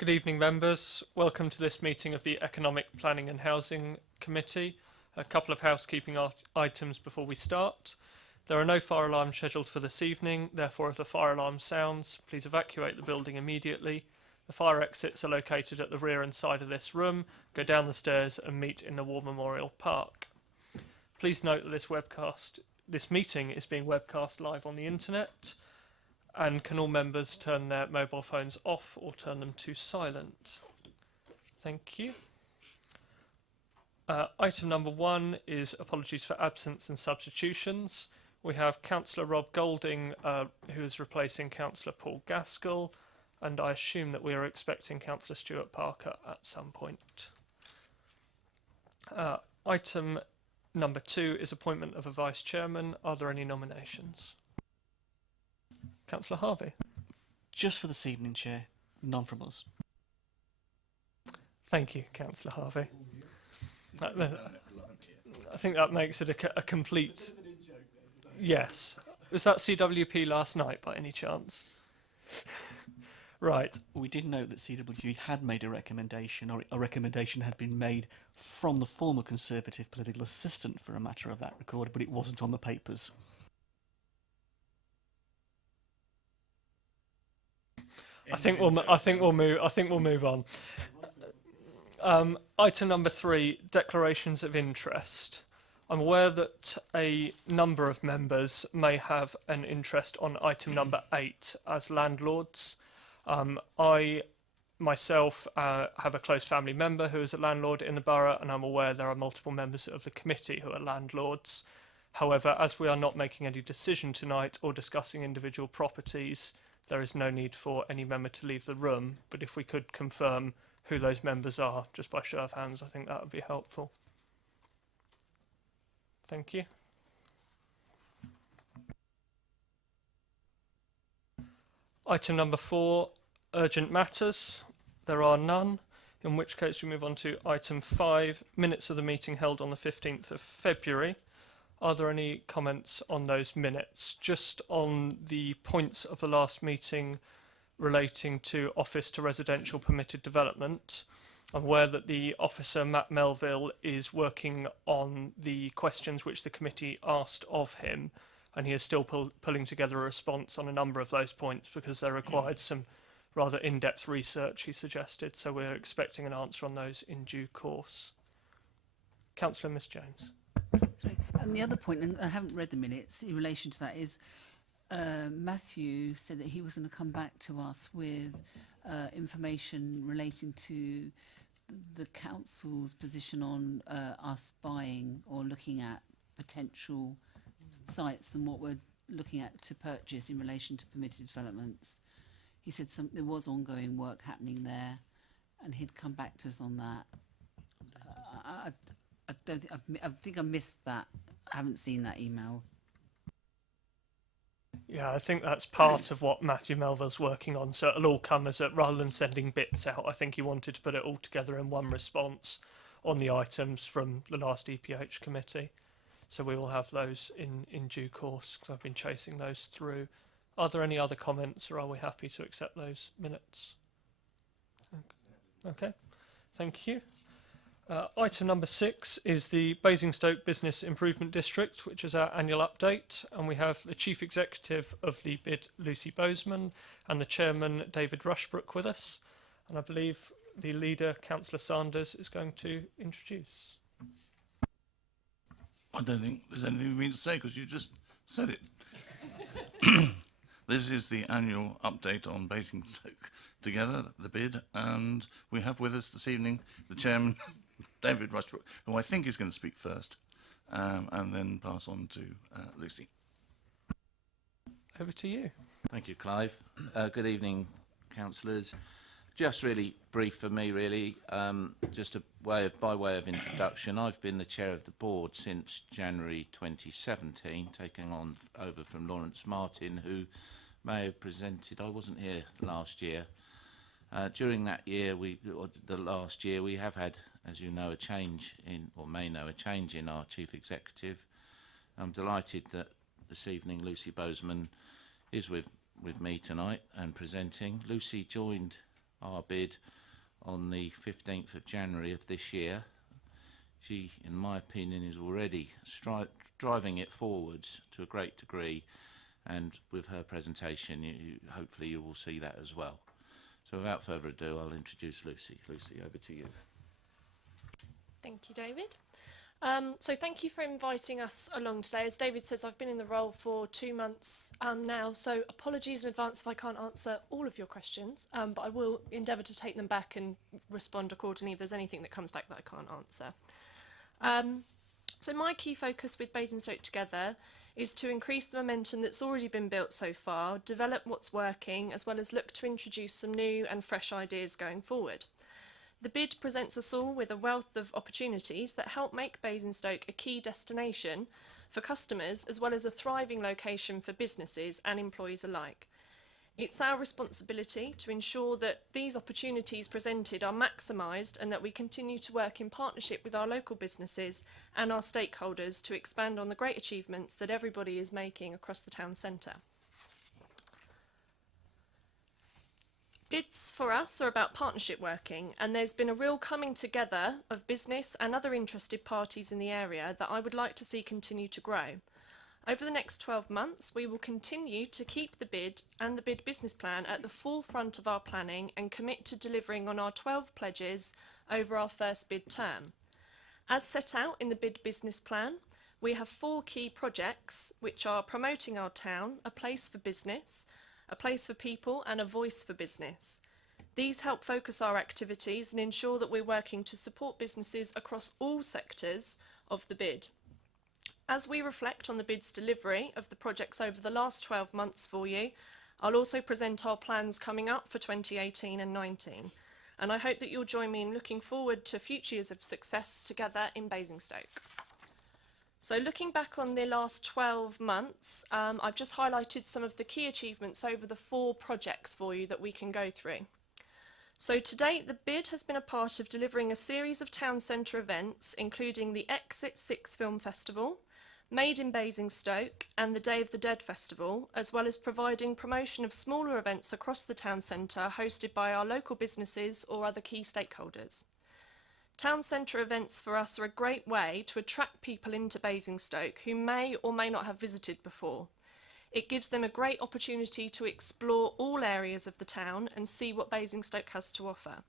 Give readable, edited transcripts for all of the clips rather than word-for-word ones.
Good evening, members. Welcome to this meeting of the Economic Planning and Housing Committee. A couple of housekeeping items before we start. There are no fire alarms scheduled for this evening, therefore if the fire alarm sounds, please evacuate the building immediately. The fire exits are located at the rear and side of this room. Go down the stairs and meet in the War Memorial Park. Please note that this meeting is being webcast live on the internet. And can all members turn their mobile phones off or turn them to silent? Thank you. Item number 1 is apologies for absence and substitutions. We have Councillor Rob Golding, who is replacing Councillor Paul Gaskell, and I assume that we are expecting Councillor Stuart Parker at some point. Item number 2 is appointment of a Vice Chairman. Are there any nominations? Councillor Harvey. Just for this evening, Chair. None from us. Thank you, Councillor Harvey. I think that makes it a complete... Yes. Was that CWP last night by any chance? Right. We did note that CWP had made a recommendation, or a recommendation had been made from the former Conservative political assistant for a matter of that record, but it wasn't on the papers. I think we'll move on. Item number 3, declarations of interest. I'm aware that a number of members may have an interest on item number 8 as landlords. I myself have a close family member who is a landlord in the borough, and I'm aware there are multiple members of the committee who are landlords. However, as we are not making any decision tonight or discussing individual properties, there is no need for any member to leave the room, but if we could confirm who those members are, just by show of hands, I think that would be helpful. Thank you. Item number 4, urgent matters. There are none, in which case we move on to item 5, minutes of the meeting held on the 15th of February. Are there any comments on those minutes? Just on the points of the last meeting relating to office to residential permitted development, I'm aware that the officer, Matt Melville, is working on the questions which the committee asked of him, and he is still pulling together a response on a number of those points because they required some rather in-depth research, he suggested, so we're expecting an answer on those in due course. Councillor Miss James. Sorry. And the other point, and I haven't read the minutes in relation to that, is Matthew said that he was going to come back to us with information relating to the council's position on us buying or looking at potential sites and what we're looking at to purchase in relation to permitted developments. He said there was ongoing work happening there, and he'd come back to us on that. I think I missed that. I haven't seen that email. Yeah, I think that's part of what Matthew Melville's working on. So it'll all come as rather than sending bits out, I think he wanted to put it all together in one response on the items from the last EPH committee. So we will have those in due course, because I've been chasing those through. Are there any other comments, or are we happy to accept those minutes? Okay, thank you. Item number 6 is the Basingstoke Business Improvement District, which is our annual update, and we have the Chief Executive of the BID, Lucy Bozeman, and the Chairman, David Rushbrook, with us. And I believe the leader, Councillor Sanders, is going to introduce. I don't think there's anything for me to say because you just said it. This is the annual update on Basingstoke Together, the BID, and we have with us this evening the Chairman, David Rushbrook, who I think is going to speak first, and then pass on to Lucy. Over to you. Thank you, Clive. Good evening, councillors. Just really brief for me, really. Just by way of introduction, I've been the chair of the board since January 2017, taking on over from Lawrence Martin, who may have presented. I wasn't here last year. During that year, the last year, we have had, as you know, a change in our chief executive. I'm delighted that this evening Lucy Bozeman is with me tonight and presenting. Lucy joined our bid on the 15th of January of this year. She, in my opinion, is already driving it forwards to a great degree, and with her presentation, hopefully you will see that as well. So without further ado, I'll introduce Lucy. Lucy, over to you. Thank you, David. So thank you for inviting us along today. As David says, I've been in the role for 2 months now, so apologies in advance if I can't answer all of your questions, but I will endeavour to take them back and respond accordingly if there's anything that comes back that I can't answer. So my key focus with Basingstoke Together is to increase the momentum that's already been built so far, develop what's working, as well as look to introduce some new and fresh ideas going forward. The bid presents us all with a wealth of opportunities that help make Basingstoke a key destination for customers, as well as a thriving location for businesses and employees alike. It's our responsibility to ensure that these opportunities presented are maximised and that we continue to work in partnership with our local businesses and our stakeholders to expand on the great achievements that everybody is making across the town centre. Bids for us are about partnership working, and there's been a real coming together of business and other interested parties in the area that I would like to see continue to grow. Over the next 12 months, we will continue to keep the bid and the bid business plan at the forefront of our planning and commit to delivering on our 12 pledges over our first bid term. As set out in the bid business plan, we have 4 key projects which are promoting our town, a place for business, a place for people and a voice for business. These help focus our activities and ensure that we're working to support businesses across all sectors of the bid. As we reflect on the bid's delivery of the projects over the last 12 months for you, I'll also present our plans coming up for 2018 and 19. And I hope that you'll join me in looking forward to future years of success together in Basingstoke. So looking back on the last 12 months, I've just highlighted some of the key achievements over the 4 projects for you that we can go through. So to date, the bid has been a part of delivering a series of town centre events, including the Exit 6 Film Festival, Made in Basingstoke and the Day of the Dead Festival, as well as providing promotion of smaller events across the town centre hosted by our local businesses or other key stakeholders. Town centre events for us are a great way to attract people into Basingstoke who may or may not have visited before. It gives them a great opportunity to explore all areas of the town and see what Basingstoke has to offer.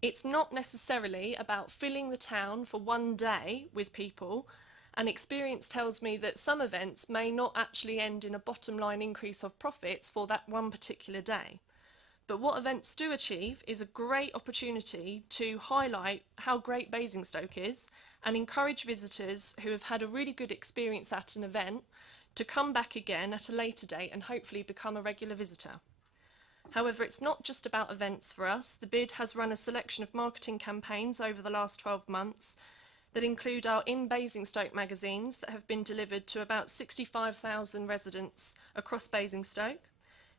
It's not necessarily about filling the town for one day with people, and experience tells me that some events may not actually end in a bottom line increase of profits for that one particular day. But what events do achieve is a great opportunity to highlight how great Basingstoke is and encourage visitors who have had a really good experience at an event to come back again at a later date and hopefully become a regular visitor. However, it's not just about events for us. The bid has run a selection of marketing campaigns over the last 12 months that include our In Basingstoke magazines that have been delivered to about 65,000 residents across Basingstoke.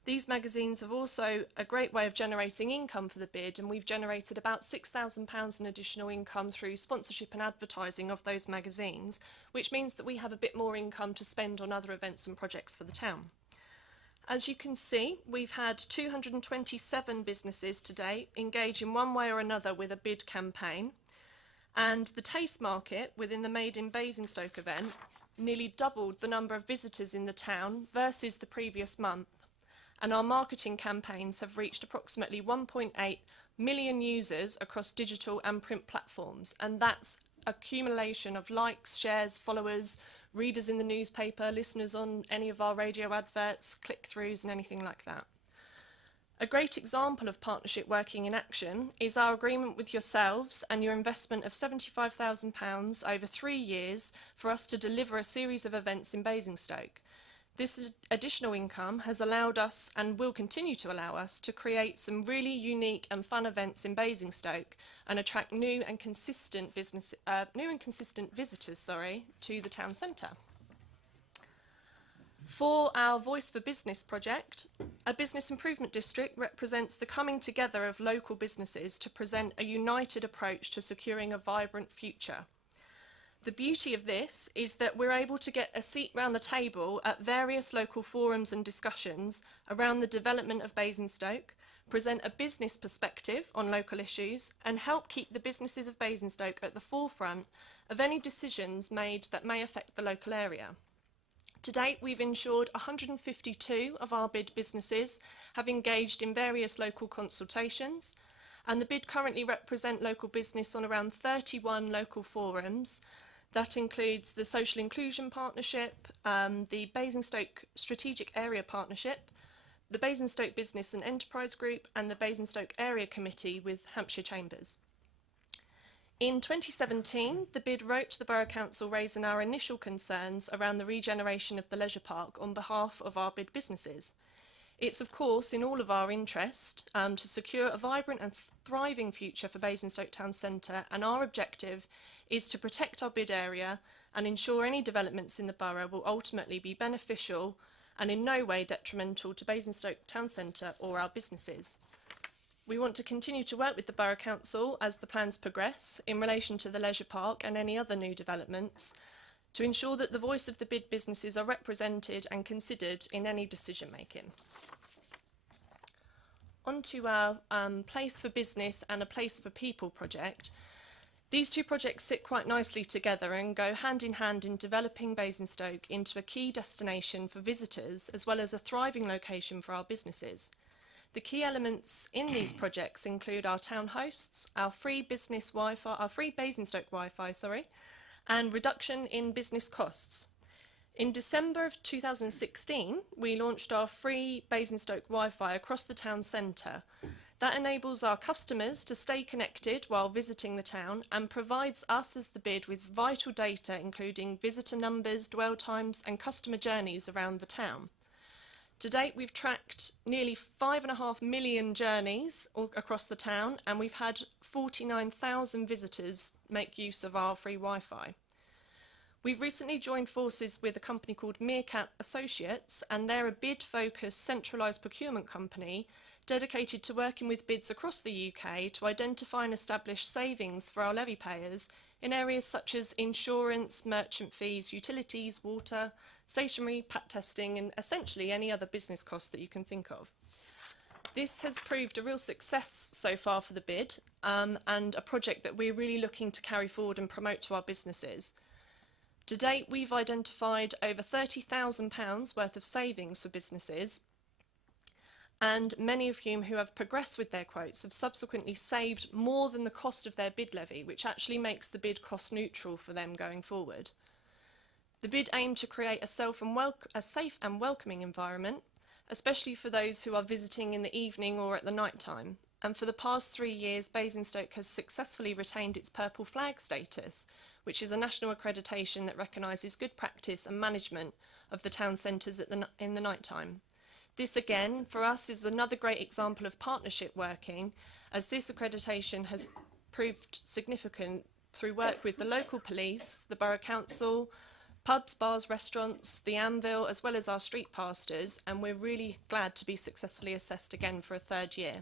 These magazines are also a great way of generating income for the bid, and we've generated about £6,000 in additional income through sponsorship and advertising of those magazines, which means that we have a bit more income to spend on other events and projects for the town. As you can see, we've had 227 businesses to date engage in one way or another with a bid campaign. And the Taste Market within the Made in Basingstoke event nearly doubled the number of visitors in the town versus the previous month. And our marketing campaigns have reached approximately 1.8 million users across digital and print platforms. And that's accumulation of likes, shares, followers, readers in the newspaper, listeners on any of our radio adverts, click-throughs and anything like that. A great example of partnership working in action is our agreement with yourselves and your investment of £75,000 over 3 years for us to deliver a series of events in Basingstoke. This additional income has allowed us and will continue to allow us to create some really unique and fun events in Basingstoke and attract new and consistent visitors to the town centre. For our Voice for Business project, a business improvement district represents the coming together of local businesses to present a united approach to securing a vibrant future. The beauty of this is that we're able to get a seat round the table at various local forums and discussions around the development of Basingstoke, present a business perspective on local issues, and help keep the businesses of Basingstoke at the forefront of any decisions made that may affect the local area. To date, we've ensured 152 of our bid businesses have engaged in various local consultations, and the bid currently represent local business on around 31 local forums. That includes the Social Inclusion Partnership, the Basingstoke Strategic Area Partnership, the Basingstoke Business and Enterprise Group, and the Basingstoke Area Committee with Hampshire Chambers. In 2017, the bid wrote to the Borough Council raising our initial concerns around the regeneration of the leisure park on behalf of our bid businesses. It's of course in all of our interest to secure a vibrant and thriving future for Basingstoke Town Centre, and our objective is to protect our bid area and ensure any developments in the borough will ultimately be beneficial and in no way detrimental to Basingstoke Town Centre or our businesses. We want to continue to work with the Borough Council as the plans progress in relation to the leisure park and any other new developments, to ensure that the voice of the bid businesses are represented and considered in any decision making. On to our Place for Business and a Place for People project. These two projects sit quite nicely together and go hand in hand in developing Basingstoke into a key destination for visitors as well as a thriving location for our businesses. The key elements in these projects include our town hosts, our free business Wi-Fi, our free Basingstoke Wi-Fi, and reduction in business costs. In December of 2016, we launched our free Basingstoke Wi-Fi across the town centre. That enables our customers to stay connected while visiting the town and provides us as the bid with vital data including visitor numbers, dwell times and customer journeys around the town. To date, we've tracked nearly 5.5 million journeys across the town, and we've had 49,000 visitors make use of our free Wi-Fi. We've recently joined forces with a company called Meerkat Associates, and they're a bid-focused centralised procurement company dedicated to working with bids across the UK to identify and establish savings for our levy payers in areas such as insurance, merchant fees, utilities, water, stationery, pat testing, and essentially any other business costs that you can think of. This has proved a real success so far for the bid, and a project that we're really looking to carry forward and promote to our businesses. To date, we've identified over £30,000 worth of savings for businesses, and many of whom who have progressed with their quotes have subsequently saved more than the cost of their bid levy, which actually makes the bid cost neutral for them going forward. The bid aimed to create a safe and welcoming environment, especially for those who are visiting in the evening or at the night time. And for the past 3 years, Basingstoke has successfully retained its Purple Flag status, which is a national accreditation that recognises good practice and management of the town centres in the night time. This again, for us, is another great example of partnership working, as this accreditation has proved significant through work with the local police, the Borough Council, pubs, bars, restaurants, the Anvil, as well as our street pastors, and we're really glad to be successfully assessed again for a third year.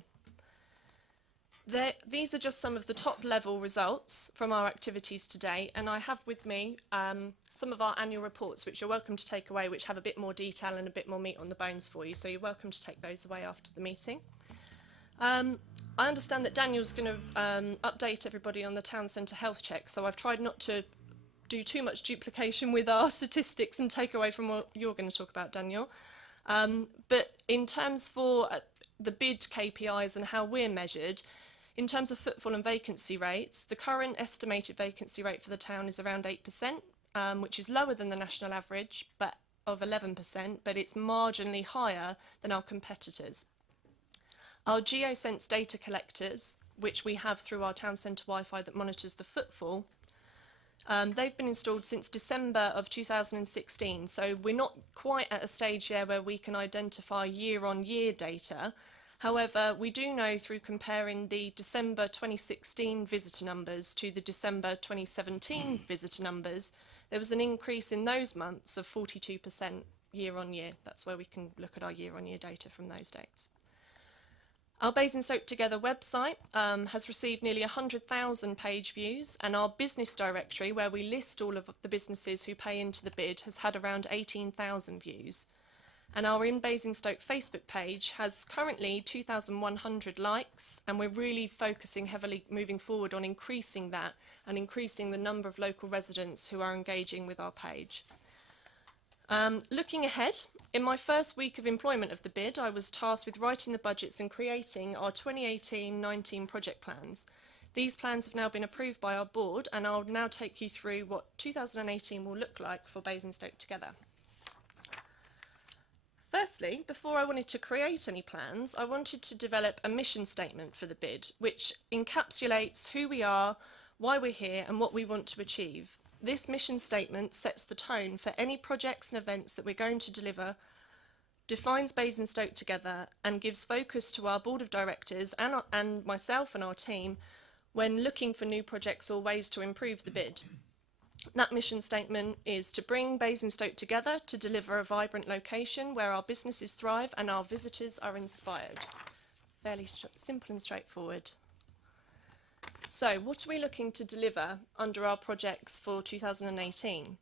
These are just some of the top level results from our activities today, and I have with me some of our annual reports which you're welcome to take away, which have a bit more detail and a bit more meat on the bones for you, so you're welcome to take those away after the meeting. I understand that Daniel's going to update everybody on the town centre health check, so I've tried not to do too much duplication with our statistics and take away from what you're going to talk about, Daniel. But in terms for the bid KPIs and how we're measured, in terms of footfall and vacancy rates, the current estimated vacancy rate for the town is around 8%, which is lower than the national average but of 11%, but it's marginally higher than our competitors. Our GeoSense data collectors, which we have through our town centre Wi-Fi that monitors the footfall, they've been installed since December of 2016, so we're not quite at a stage yet where we can identify year-on-year data. However, we do know through comparing the December 2016 visitor numbers to the December 2017 visitor numbers, there was an increase in those months of 42% year-on-year. That's where we can look at our year-on-year data from those dates. Our Basingstoke Together website has received nearly 100,000 page views, and our business directory, where we list all of the businesses who pay into the bid, has had around 18,000 views. And our In Basingstoke Facebook page has currently 2,100 likes, and we're really focusing heavily moving forward on increasing that and increasing the number of local residents who are engaging with our page. Looking ahead, in my first week of employment of the bid, I was tasked with writing the budgets and creating our 2018-19 project plans. These plans have now been approved by our board, and I'll now take you through what 2018 will look like for Basingstoke Together. Firstly, before I wanted to create any plans, I wanted to develop a mission statement for the bid, which encapsulates who we are, why we're here, and what we want to achieve. This mission statement sets the tone for any projects and events that we're going to deliver, defines Basingstoke Together, and gives focus to our board of directors and myself and our team when looking for new projects or ways to improve the bid. That mission statement is to bring Basingstoke together to deliver a vibrant location where our businesses thrive and our visitors are inspired. Fairly simple and straightforward. So, what are we looking to deliver under our projects for 2018?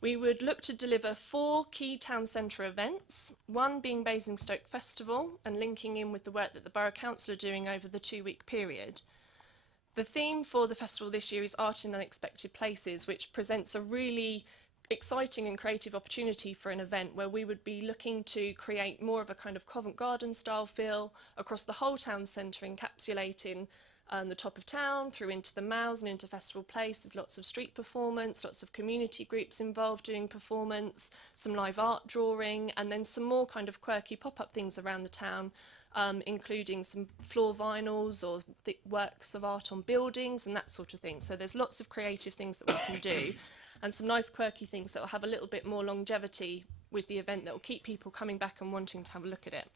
We would look to deliver 4 key town centre events, one being Basingstoke Festival and linking in with the work that the Borough Council are doing over the 2-week period. The theme for the festival this year is Art in Unexpected Places, which presents a really exciting and creative opportunity for an event where we would be looking to create more of a kind of Covent Garden style feel across the whole town centre, encapsulating the top of town through into the Mows and into Festival Place, with lots of street performance, lots of community groups involved doing performance, some live art drawing, and then some more kind of quirky pop-up things around the town, including some floor vinyls or works of art on buildings and that sort of thing. So there's lots of creative things that we can do and some nice quirky things that will have a little bit more longevity with the event that will keep people coming back and wanting to have a look at it.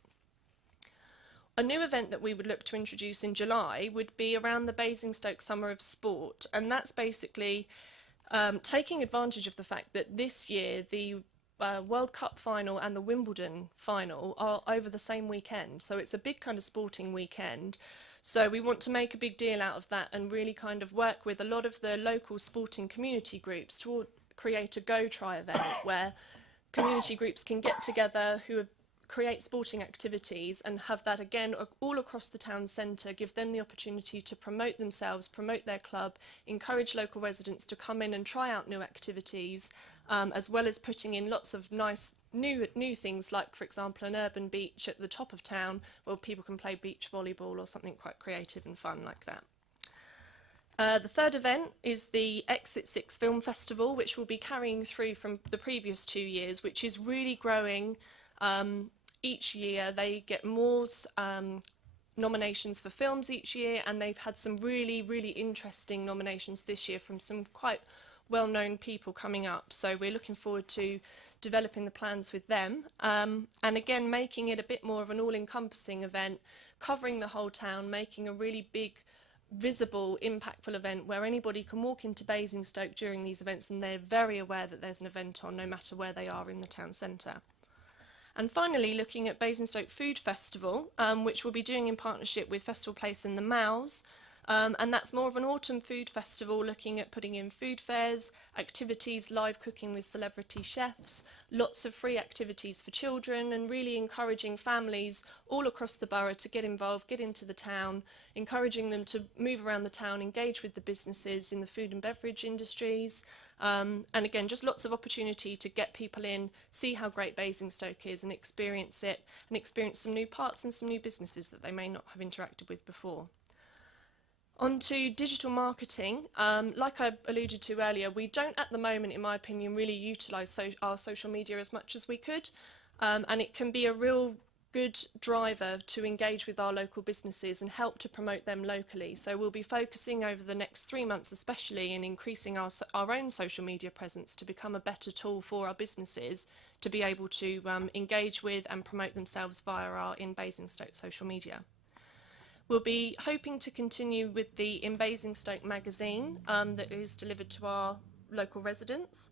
A new event that we would look to introduce in July would be around the Basingstoke Summer of Sport, and that's basically taking advantage of the fact that this year the World Cup final and the Wimbledon final are over the same weekend, so it's a big kind of sporting weekend. So we want to make a big deal out of that and really kind of work with a lot of the local sporting community groups to create a Go Try event where community groups can get together who create sporting activities and have that again all across the town centre, give them the opportunity to promote themselves, promote their club, encourage local residents to come in and try out new activities, as well as putting in lots of nice new things like, for example, an urban beach at the top of town where people can play beach volleyball or something quite creative and fun like that. The third event is the Exit 6 Film Festival, which will be carrying through from the previous 2 years, which is really growing. Each year they get more nominations for films each year, and they've had some really interesting nominations this year from some quite well-known people coming up, so we're looking forward to developing the plans with them, and again making it a bit more of an all-encompassing event, covering the whole town, making a really big, visible, impactful event where anybody can walk into Basingstoke during these events and they're very aware that there's an event on no matter where they are in the town centre. And finally, looking at Basingstoke Food Festival, which we'll be doing in partnership with Festival Place and the Mows. And that's more of an autumn food festival, looking at putting in food fairs, activities, live cooking with celebrity chefs, lots of free activities for children, and really encouraging families all across the borough to get involved, get into the town, encouraging them to move around the town, engage with the businesses in the food and beverage industries. And again, just lots of opportunity to get people in, see how great Basingstoke is and experience it, and experience some new parts and some new businesses that they may not have interacted with before. On to digital marketing. Like I alluded to earlier, we don't at the moment, in my opinion, really utilise our social media as much as we could, and it can be a real good driver to engage with our local businesses and help to promote them locally. So we'll be focusing over the next 3 months especially in increasing our own social media presence to become a better tool for our businesses to be able to engage with and promote themselves via our In Basingstoke social media. We'll be hoping to continue with the In Basingstoke magazine that is delivered to our local residents.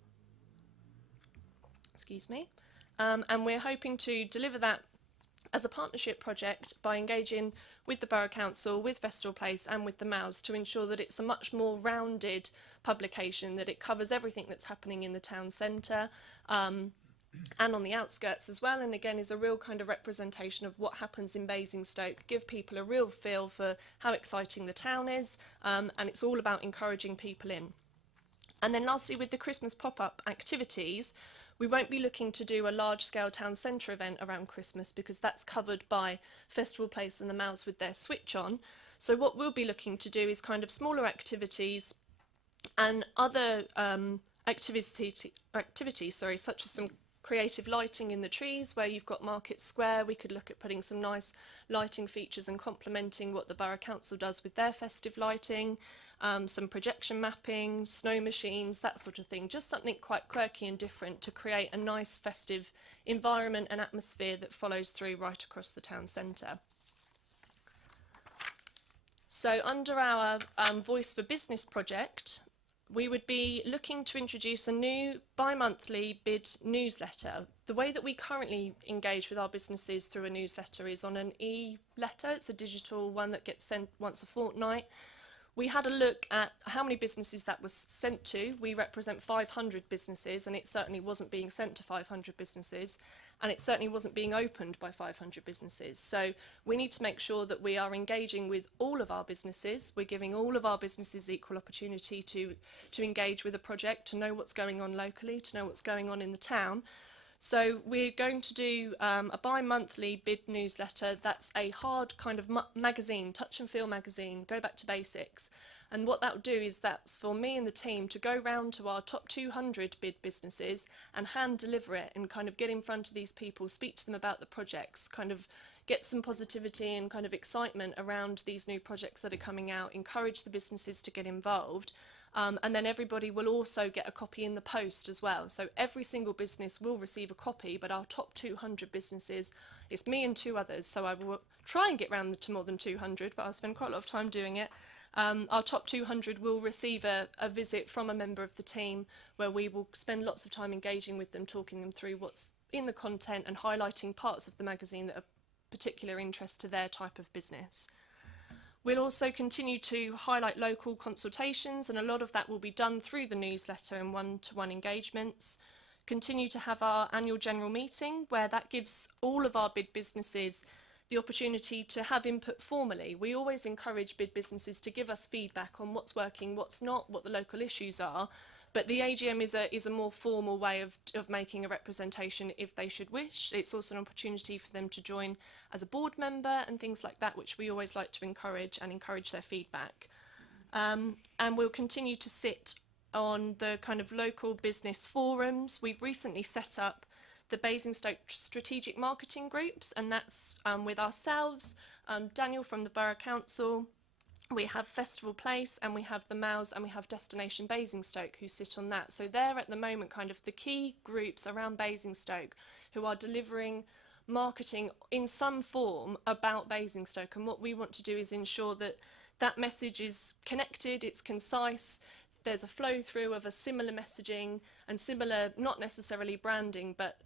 Excuse me. And we're hoping to deliver that as a partnership project by engaging with the Borough Council, with Festival Place and with the Mows to ensure that it's a much more rounded publication, that it covers everything that's happening in the town centre, and on the outskirts as well, and again is a real kind of representation of what happens in Basingstoke, give people a real feel for how exciting the town is, and it's all about encouraging people in. And then lastly, with the Christmas pop-up activities, we won't be looking to do a large-scale town centre event around Christmas because that's covered by Festival Place and the Mouse with their switch on. So what we'll be looking to do is kind of smaller activities and other activities, such as some creative lighting in the trees where you've got Market Square. We could look at putting some nice lighting features and complementing what the Borough Council does with their festive lighting, some projection mapping, snow machines, that sort of thing. Just something quite quirky and different to create a nice festive environment and atmosphere that follows through right across the town centre. So under our Voice for Business project, we would be looking to introduce a new bi-monthly bid newsletter. The way that we currently engage with our businesses through a newsletter is on an e-letter. It's a digital one that gets sent once a fortnight. We had a look at how many businesses that was sent to. We represent 500 businesses, and it certainly wasn't being sent to 500 businesses, and it certainly wasn't being opened by 500 businesses. So we need to make sure that we are engaging with all of our businesses. We're giving all of our businesses equal opportunity to engage with a project, to know what's going on locally, to know what's going on in the town. So we're going to do a bi-monthly bid newsletter that's a hard kind of magazine, touch and feel magazine, go back to basics. And what that will do is that's for me and the team to go round to our top 200 bid businesses and hand deliver it and kind of get in front of these people, speak to them about the projects, kind of get some positivity and kind of excitement around these new projects that are coming out, encourage the businesses to get involved. And then everybody will also get a copy in the post as well. So every single business will receive a copy, but our top 200 businesses, it's me and 2 others, so I will try and get round to more than 200, but I'll spend quite a lot of time doing it. Our top 200 will receive a visit from a member of the team where we will spend lots of time engaging with them, talking them through what's in the content and highlighting parts of the magazine that are particular interest to their type of business. We'll also continue to highlight local consultations, and a lot of that will be done through the newsletter and one-to-one engagements. Continue to have our annual general meeting where that gives all of our bid businesses the opportunity to have input formally. We always encourage bid businesses to give us feedback on what's working, what's not, what the local issues are. But the AGM is a more formal way of making a representation if they should wish. It's also an opportunity for them to join as a board member and things like that, which we always like to encourage their feedback. And we'll continue to sit on the kind of local business forums. We've recently set up the Basingstoke Strategic Marketing Groups, and that's with ourselves, Daniel from the Borough Council, we have Festival Place, and we have the Mouse, and we have Destination Basingstoke who sit on that. So they're at the moment kind of the key groups around Basingstoke who are delivering marketing in some form about Basingstoke. And what we want to do is ensure that that message is connected, it's concise, there's a flow through of a similar messaging and similar, not necessarily branding, but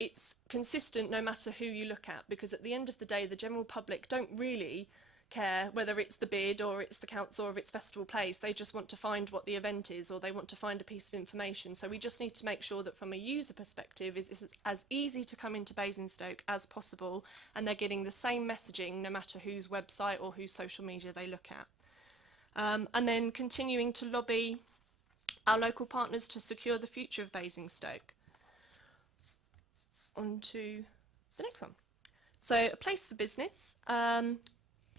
it's consistent no matter who you look at, because at the end of the day, the general public don't really care whether it's the bid or it's the council or if it's Festival Place. They just want to find what the event is, or they want to find a piece of information. So we just need to make sure that from a user perspective it's as easy to come into Basingstoke as possible, and they're getting the same messaging no matter whose website or whose social media they look at. And then continuing to lobby our local partners to secure the future of Basingstoke. On to the next one. So a place for business.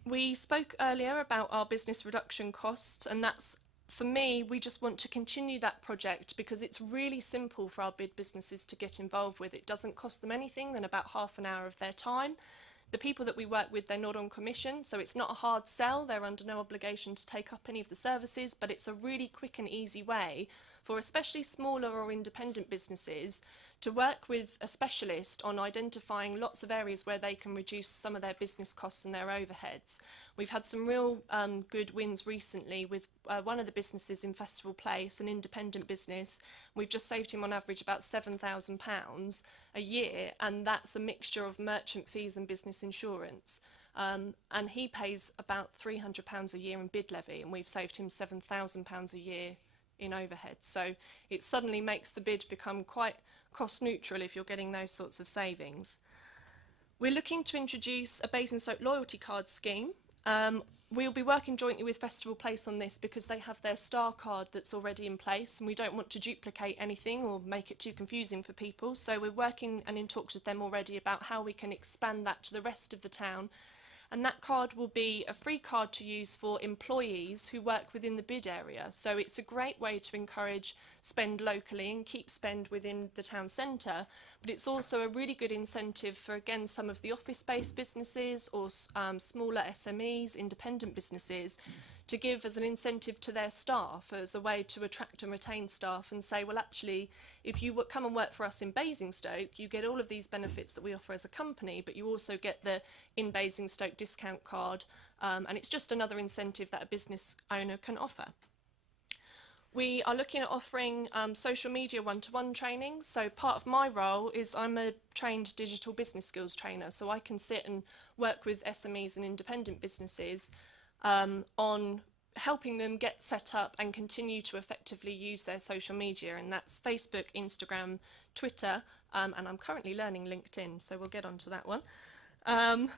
We spoke earlier about our business reduction costs, and that's, for me, we just want to continue that project because it's really simple for our bid businesses to get involved with. It doesn't cost them anything than about half an hour of their time. The people that we work with, they're not on commission, so it's not a hard sell. They're under no obligation to take up any of the services, but it's a really quick and easy way for especially smaller or independent businesses to work with a specialist on identifying lots of areas where they can reduce some of their business costs and their overheads. We've had some real good wins recently with one of the businesses in Festival Place, an independent business. We've just saved him on average about £7,000 a year, and that's a mixture of merchant fees and business insurance. And he pays about £300 a year in bid levy, and we've saved him £7,000 a year in overhead. So it suddenly makes the bid become quite cost neutral if you're getting those sorts of savings. We're looking to introduce a Basingstoke loyalty card scheme. We'll be working jointly with Festival Place on this because they have their Star card that's already in place, and we don't want to duplicate anything or make it too confusing for people. So we're working and in talks with them already about how we can expand that to the rest of the town. And that card will be a free card to use for employees who work within the bid area. So it's a great way to encourage spend locally and keep spend within the town centre. But it's also a really good incentive for, again, some of the office-based businesses or smaller SMEs, independent businesses, to give as an incentive to their staff, as a way to attract and retain staff and say, well, actually, if you come and work for us in Basingstoke, you get all of these benefits that we offer as a company, but you also get the in Basingstoke discount card, and it's just another incentive that a business owner can offer. We are looking at offering social media one-to-one training. So part of my role is I'm a trained digital business skills trainer, so I can sit and work with SMEs and independent businesses on helping them get set up and continue to effectively use their social media, and that's Facebook, Instagram, Twitter, and I'm currently learning LinkedIn, so we'll get onto that one.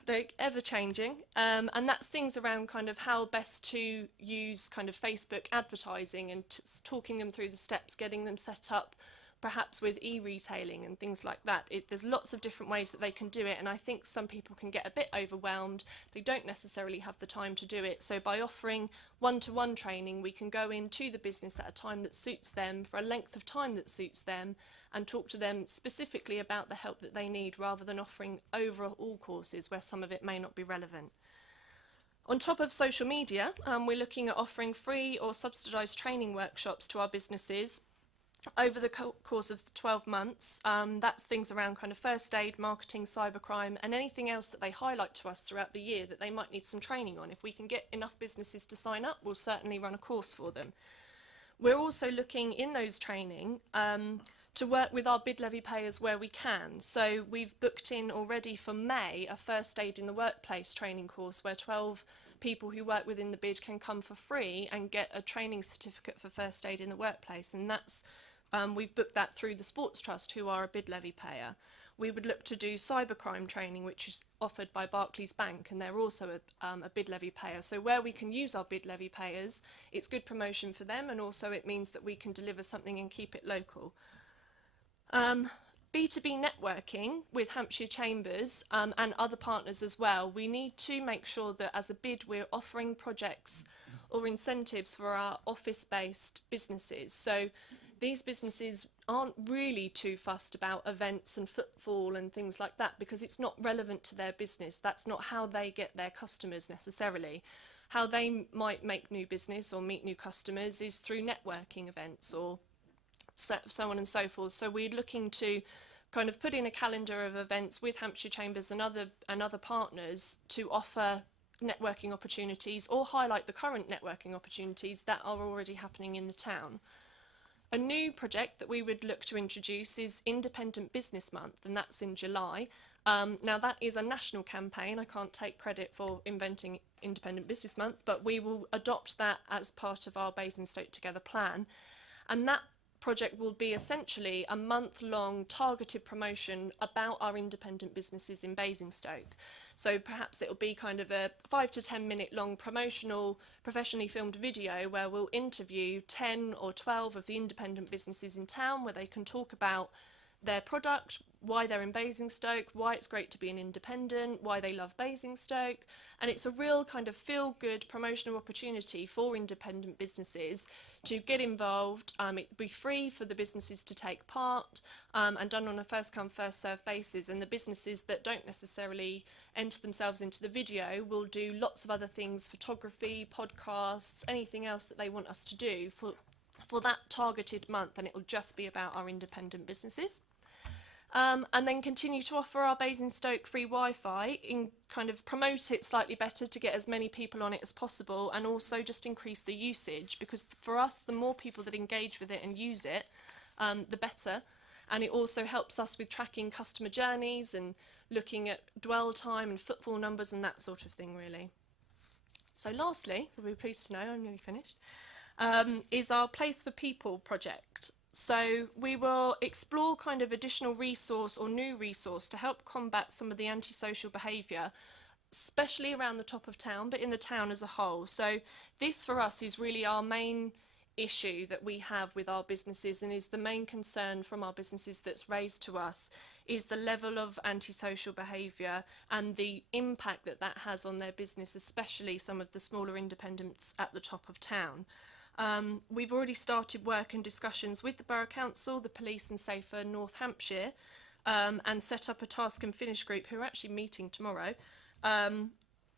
They're ever changing, and that's things around kind of how best to use kind of Facebook advertising and talking them through the steps, getting them set up perhaps with e-retailing and things like that. There's lots of different ways that they can do it, and I think some people can get a bit overwhelmed. They don't necessarily have the time to do it, so by offering one-to-one training, we can go into the business at a time that suits them, for a length of time that suits them, and talk to them specifically about the help that they need, rather than offering overall courses where some of it may not be relevant. On top of social media, we're looking at offering free or subsidised training workshops to our businesses over the course of 12 months. That's things around kind of first aid, marketing, cybercrime, and anything else that they highlight to us throughout the year that they might need some training on. If we can get enough businesses to sign up, we'll certainly run a course for them. We're also looking in those training to work with our bid levy payers where we can. So we've booked in already for May a first aid in the workplace training course where 12 people who work within the bid can come for free and get a training certificate for first aid in the workplace, and that's we've booked that through the Sports Trust, who are a bid levy payer. We would look to do cybercrime training, which is offered by Barclays Bank, and they're also a bid levy payer. So where we can use our bid levy payers, it's good promotion for them, and also it means that we can deliver something and keep it local. B2B networking with Hampshire Chambers and other partners as well. We need to make sure that as a bid we're offering projects or incentives for our office-based businesses. So these businesses aren't really too fussed about events and footfall and things like that because it's not relevant to their business. That's not how they get their customers necessarily. How they might make new business or meet new customers is through networking events or so on and so forth. So we're looking to kind of put in a calendar of events with Hampshire Chambers and other partners to offer networking opportunities or highlight the current networking opportunities that are already happening in the town. A new project that we would look to introduce is Independent Business Month, and that's in July. Now that is a national campaign. I can't take credit for inventing Independent Business Month, but we will adopt that as part of our Basingstoke Together plan. And that project will be essentially a month-long targeted promotion about our independent businesses in Basingstoke. So perhaps it'll be kind of a 5 to 10 minute long promotional, professionally filmed video where we'll interview 10 or 12 of the independent businesses in town where they can talk about their product, why they're in Basingstoke, why it's great to be an independent, why they love Basingstoke, and it's a real kind of feel-good promotional opportunity for independent businesses to get involved. It'd be free for the businesses to take part and done on a first-come, first-served basis, and the businesses that don't necessarily enter themselves into the video will do lots of other things, photography, podcasts, anything else that they want us to do for that targeted month, and it'll just be about our independent businesses. And then continue to offer our Basingstoke free Wi-Fi, in kind of promote it slightly better to get as many people on it as possible, and also just increase the usage, because for us the more people that engage with it and use it, the better. And it also helps us with tracking customer journeys and looking at dwell time and footfall numbers and that sort of thing really. So lastly, you'll be pleased to know, I'm nearly finished, is our Place for People project. So we will explore kind of additional resource or new resource to help combat some of the antisocial behaviour, especially around the top of town, but in the town as a whole. So this for us is really our main issue that we have with our businesses, and is the main concern from our businesses that's raised to us, is the level of antisocial behaviour and the impact that that has on their business, especially some of the smaller independents at the top of town. We've already started work and discussions with the Borough Council, the police and Safer North Hampshire, and set up a task and finish group who are actually meeting tomorrow.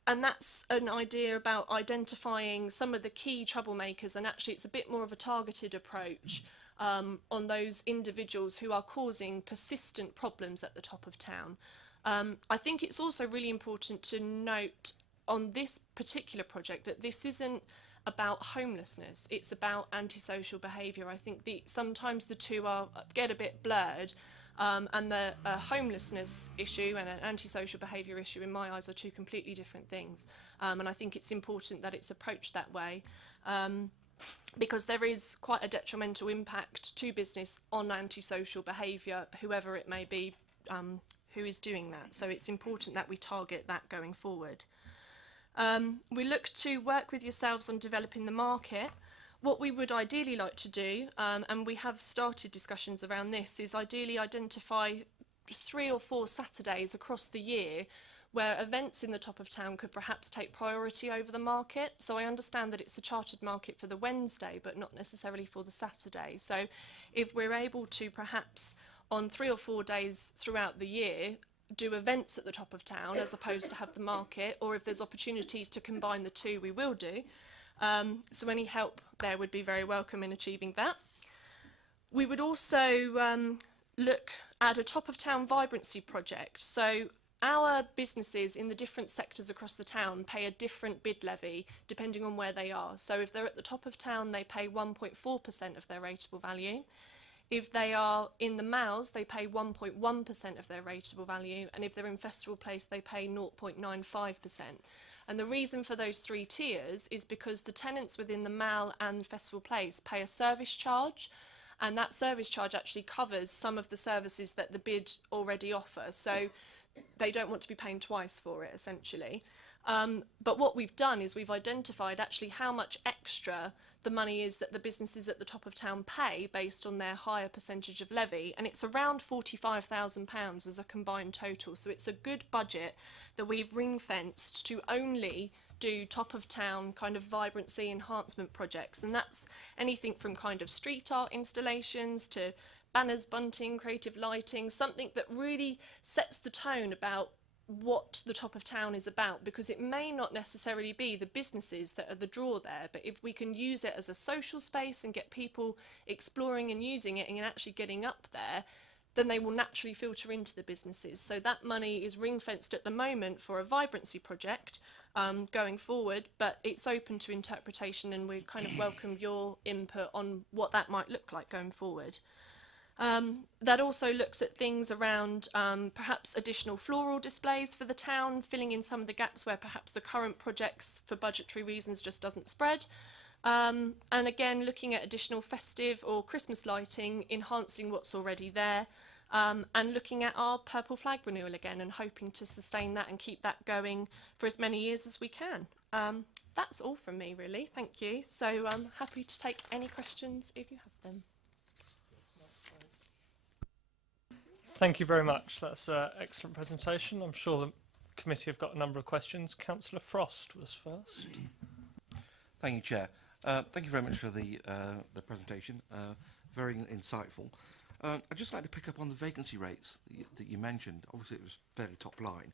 And that's an idea about identifying some of the key troublemakers, and actually it's a bit more of a targeted approach on those individuals who are causing persistent problems at the top of town. I think it's also really important to note on this particular project that this isn't about homelessness, it's about antisocial behaviour. I think sometimes the two get a bit blurred. And the homelessness issue and an antisocial behaviour issue, in my eyes, are two completely different things. And I think it's important that it's approached that way, because there is quite a detrimental impact to business on antisocial behaviour, whoever it may be who is doing that. So it's important that we target that going forward. We look to work with yourselves on developing the market. What we would ideally like to do, and we have started discussions around this, is ideally identify 3 or 4 Saturdays across the year where events in the top of town could perhaps take priority over the market. So I understand that it's a chartered market for the Wednesday, but not necessarily for the Saturday. So if we're able to perhaps on 3 or 4 days throughout the year do events at the top of town as opposed to have the market, or if there's opportunities to combine the two, we will do. So any help there would be very welcome in achieving that. We would also look at a top of town vibrancy project. So our businesses in the different sectors across the town pay a different bid levy depending on where they are. So if they're at the top of town, they pay 1.4% of their rateable value. If they are in the Mows, they pay 1.1% of their rateable value, and if they're in Festival Place, they pay 0.95%. And the reason for those 3 tiers is because the tenants within the Mall and Festival Place pay a service charge, and that service charge actually covers some of the services that the bid already offer. So they don't want to be paying twice for it, essentially. But what we've done is we've identified actually how much extra the money is that the businesses at the top of town pay based on their higher percentage of levy, and it's around £45,000 as a combined total. So it's a good budget that we've ring-fenced to only do top of town kind of vibrancy enhancement projects, and that's anything from kind of street art installations to banners, bunting, creative lighting, something that really sets the tone about what the top of town is about, because it may not necessarily be the businesses that are the draw there, but if we can use it as a social space and get people exploring and using it and actually getting up there, then they will naturally filter into the businesses. So that money is ring-fenced at the moment for a vibrancy project going forward, but it's open to interpretation, and we kind of welcome your input on what that might look like going forward. That also looks at things around perhaps additional floral displays for the town, filling in some of the gaps where perhaps the current projects for budgetary reasons just doesn't spread. And again, looking at additional festive or Christmas lighting, enhancing what's already there, and looking at our purple flag renewal again and hoping to sustain that and keep that going for as many years as we can. That's all from me, really. Thank you. So I'm happy to take any questions if you have them. Thank you very much. That's an excellent presentation. I'm sure the committee have got a number of questions. Councillor Frost was first. Thank you, Chair. Thank you very much for the presentation. Very insightful. I'd just like to pick up on the vacancy rates that you mentioned. Obviously, it was fairly top line.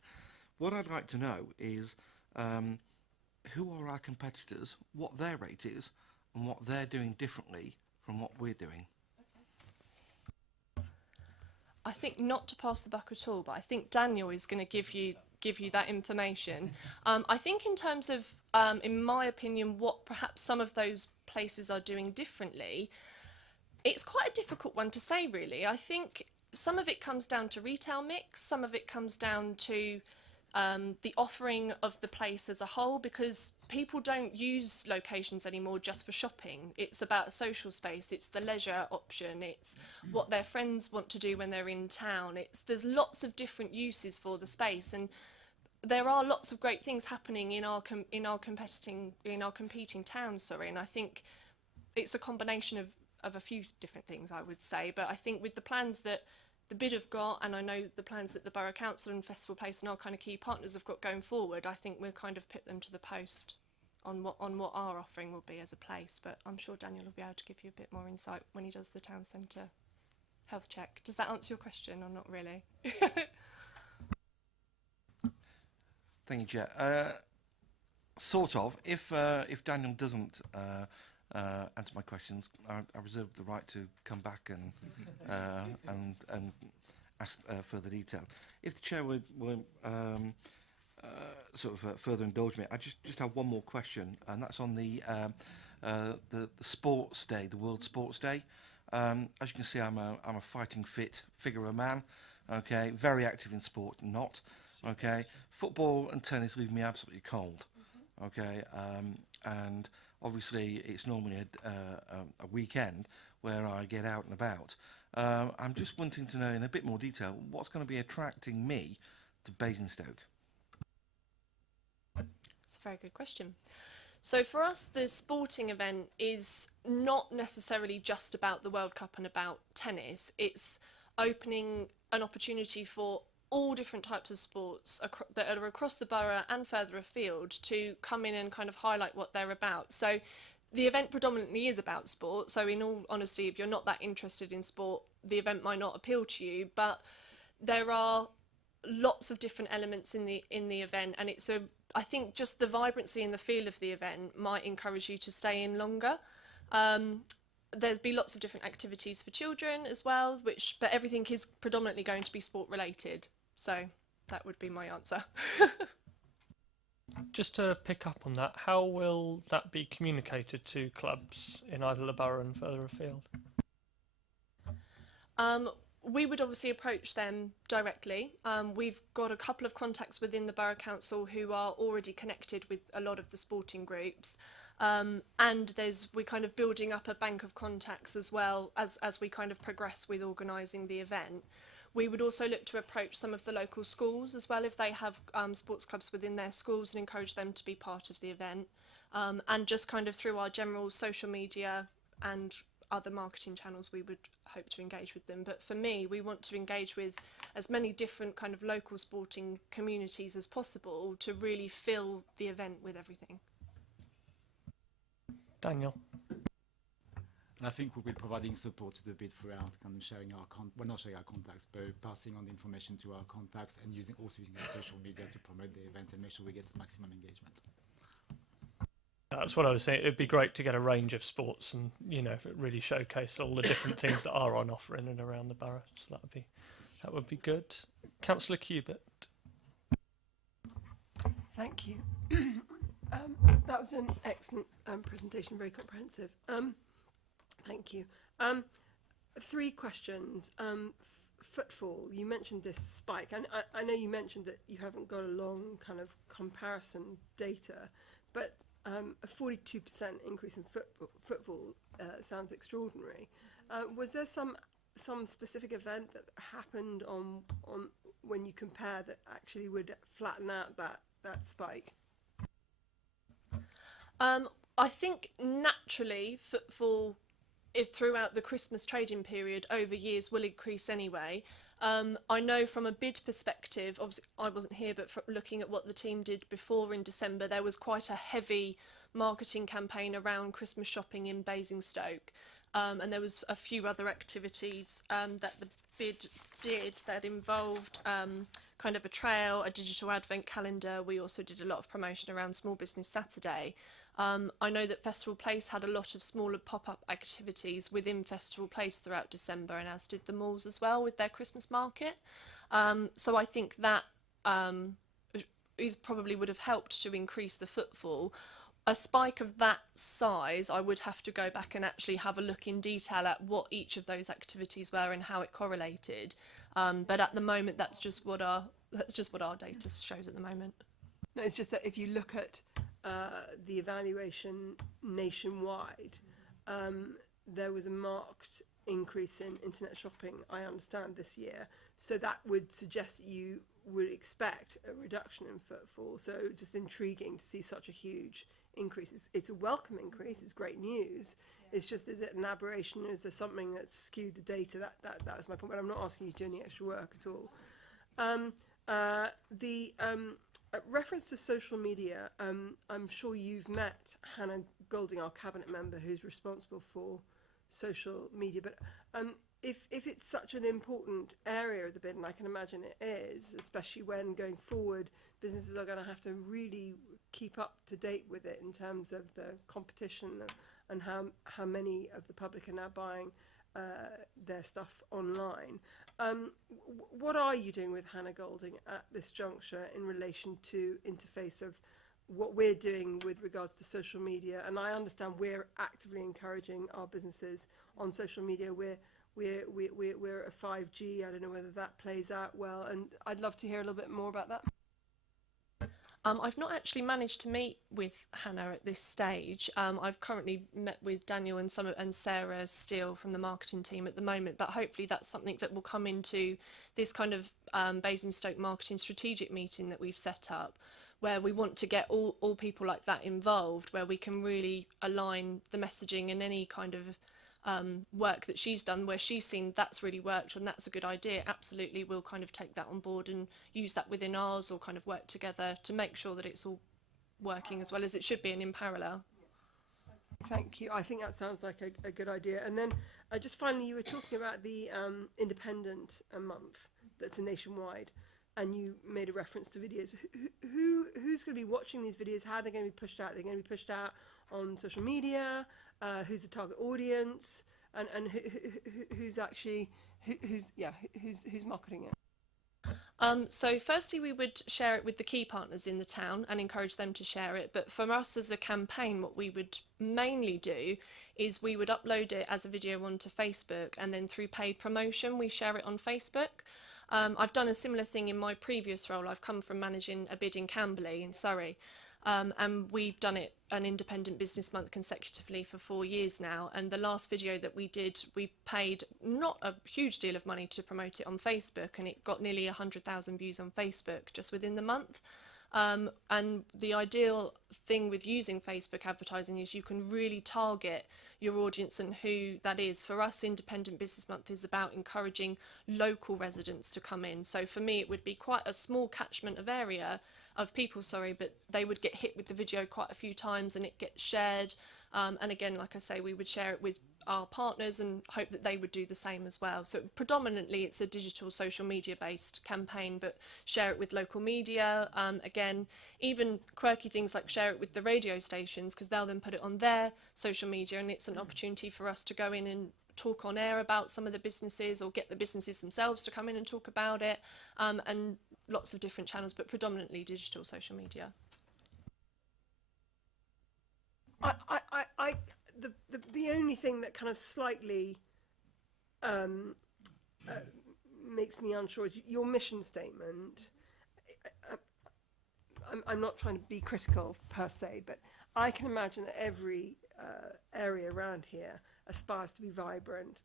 What I'd like to know is who are our competitors, what their rate is, and what they're doing differently from what we're doing. I think not to pass the buck at all, but I think Daniel is going to give you that information. I think in terms of, in my opinion, what perhaps some of those places are doing differently, it's quite a difficult one to say, really. I think some of it comes down to retail mix, some of it comes down to the offering of the place as a whole, because people don't use locations anymore just for shopping. It's about a social space, it's the leisure option, it's what their friends want to do when they're in town. There's lots of different uses for the space, and there are lots of great things happening in our competing towns, sorry, and I think it's a combination of a few different things, I would say. But I think with the plans that the bid have got, and I know the plans that the Borough Council and Festival Place and our kind of key partners have got going forward, I think we'll kind of put them to the post on what our offering will be as a place. But I'm sure Daniel will be able to give you a bit more insight when he does the town centre health check. Does that answer your question or not really? Thank you, Chair. Sort of. If Daniel doesn't answer my questions, I reserve the right to come back and ask further detail. If the Chair would further indulge me, I just have one more question, and that's on the Sports Day, the World Sports Day. As you can see, I'm a fighting fit figure of a man. Okay, very active in sport, not. Okay, football and tennis leave me absolutely cold. Okay, and obviously it's normally a weekend where I get out and about. I'm just wanting to know in a bit more detail what's going to be attracting me to Basingstoke. That's a very good question. So for us, the sporting event is not necessarily just about the World Cup and about tennis. It's opening an opportunity for all different types of sports that are across the borough and further afield to come in and kind of highlight what they're about. So the event predominantly is about sport. So in all honesty, if you're not that interested in sport, the event might not appeal to you, but there are lots of different elements in the event, and I think just the vibrancy and the feel of the event might encourage you to stay in longer. There's be lots of different activities for children as well, but everything is predominantly going to be sport related. So that would be my answer. Just to pick up on that, how will that be communicated to clubs in either the borough and further afield? We would obviously approach them directly. We've got a couple of contacts within the Borough Council who are already connected with a lot of the sporting groups. And we're kind of building up a bank of contacts as well as we kind of progress with organising the event. We would also look to approach some of the local schools as well if they have sports clubs within their schools, and encourage them to be part of the event. And just kind of through our general social media and other marketing channels, we would hope to engage with them. But for me, we want to engage with as many different kind of local sporting communities as possible to really fill the event with everything. Daniel. And I think we'll be providing support to the bid throughout, kind of sharing not sharing our contacts, but passing on the information to our contacts and using our social media to promote the event and make sure we get maximum engagement. That's what I was saying. It'd be great to get a range of sports, and if it really showcased all the different things that are on offer in and around the borough. So that would be good. Councillor Cubitt. Thank you. That was an excellent presentation, very comprehensive. Thank you. 3 questions. Footfall, you mentioned this spike, and I know you mentioned that you haven't got a long kind of comparison data, but a 42% increase in footfall sounds extraordinary. Was there some specific event that happened on when you compare that actually would flatten out that spike? I think naturally footfall, if throughout the Christmas trading period over years, will increase anyway. I know from a bid perspective, obviously I wasn't here, but from looking at what the team did before in December, there was quite a heavy marketing campaign around Christmas shopping in Basingstoke. And there was a few other activities that the bid did that involved kind of a trail, a digital advent calendar. We also did a lot of promotion around Small Business Saturday. I know that Festival Place had a lot of smaller pop-up activities within Festival Place throughout December, and as did the malls as well with their Christmas market. So I think that probably would have helped to increase the footfall. A spike of that size, I would have to go back and actually have a look in detail at what each of those activities were and how it correlated. But at the moment, that's just what our That's just what our data shows at the moment. No, it's just that if you look at the evaluation nationwide, there was a marked increase in internet shopping, I understand, this year. So that would suggest that you would expect a reduction in footfall. So just intriguing to see such a huge increase. It's a welcome increase. It's great news. It's just, is it an aberration? Is there something that's skewed the data? That was my point. But I'm not asking you to do any extra work at all. Reference to social media, I'm sure you've met Hannah Golding, our cabinet member, who's responsible for social media. But if it's such an important area of the bid, and I can imagine it is, especially when going forward, businesses are going to have to really keep up to date with it in terms of the competition and how many of the public are now buying their stuff online. What are you doing with Hannah Golding at this juncture in relation to interface of what we're doing with regards to social media? And I understand we're actively encouraging our businesses on social media. We're at 5G. I don't know whether that plays out well, and I'd love to hear a little bit more about that. I've not actually managed to meet with Hannah at this stage. I've currently met with Daniel and Sarah Steele from the marketing team at the moment, but hopefully that's something that will come into this kind of Basingstoke marketing strategic meeting that we've set up, where we want to get all people like that involved, where we can really align the messaging and any kind of work that she's done where she's seen that's really worked and that's a good idea. Absolutely, we'll kind of take that on board and use that within ours, or kind of work together to make sure that it's all working as well as it should be and in parallel. Thank you. I think that sounds like a good idea. And then just finally, you were talking about the Independent month that's a nationwide, and you made a reference to videos. Who's going to be watching these videos? How are they going to be pushed out? They're going to be pushed out on social media. Who's the target audience, and who's actually who's marketing it? So firstly, we would share it with the key partners in the town and encourage them to share it. But for us as a campaign, what we would mainly do is we would upload it as a video onto Facebook, and then through paid promotion, we share it on Facebook. I've done a similar thing in my previous role. I've come from managing a bid in Camberley in Surrey. And we've done it an Independent Business Month consecutively for 4 years now. And the last video that we did, we paid not a huge deal of money to promote it on Facebook, and it got nearly 100,000 views on Facebook just within the month. And the ideal thing with using Facebook advertising is you can really target your audience and who that is. For us, Independent Business Month is about encouraging local residents to come in. So for me, it would be quite a small catchment of area of people, but they would get hit with the video quite a few times and it gets shared. And again, like I say, we would share it with our partners and hope that they would do the same as well. So predominantly it's a digital social media based campaign, but share it with local media. Again, even quirky things like share it with the radio stations, because they'll then put it on their social media, and it's an opportunity for us to go in and talk on air about some of the businesses, or get the businesses themselves to come in and talk about it, and lots of different channels, but predominantly digital social media. The only thing that kind of slightly makes me unsure is your mission statement. I'm not trying to be critical per se, but I can imagine that every area around here aspires to be vibrant.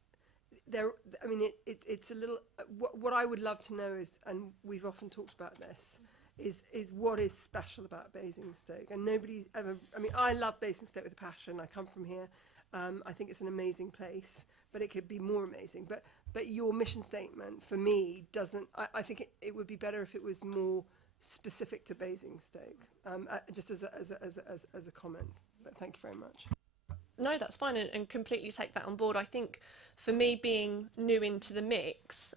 It's a little. What I would love to know is, and we've often talked about this, is what is special about Basingstoke. And nobody's ever. I love Basingstoke with a passion. I come from here. I think it's an amazing place, but it could be more amazing. But your mission statement for me doesn't. I think it would be better if it was more specific to Basingstoke. Just as a comment. But thank you very much. No, that's fine, and completely take that on board. I think for me, being new into the mix,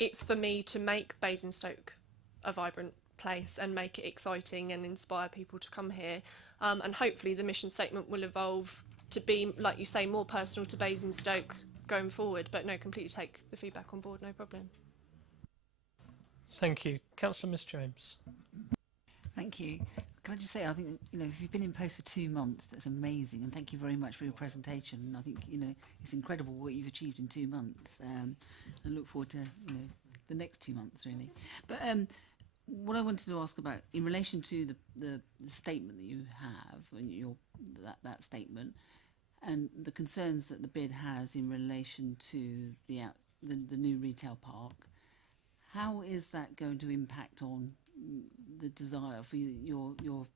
it's for me to make Basingstoke a vibrant place and make it exciting and inspire people to come here. And hopefully the mission statement will evolve to be, like you say, more personal to Basingstoke going forward. But no, completely take the feedback on board, no problem. Thank you. Councillor Miss James. Thank you. Can I just say, I think, if you've been in post for 2 months, that's amazing, and thank you very much for your presentation. I think, it's incredible what you've achieved in 2 months. I look forward to, the next 2 months, really. But what I wanted to ask about, in relation to the statement that you have, and that statement, and the concerns that the bid has in relation to the new retail park, how is that going to impact on the desire for your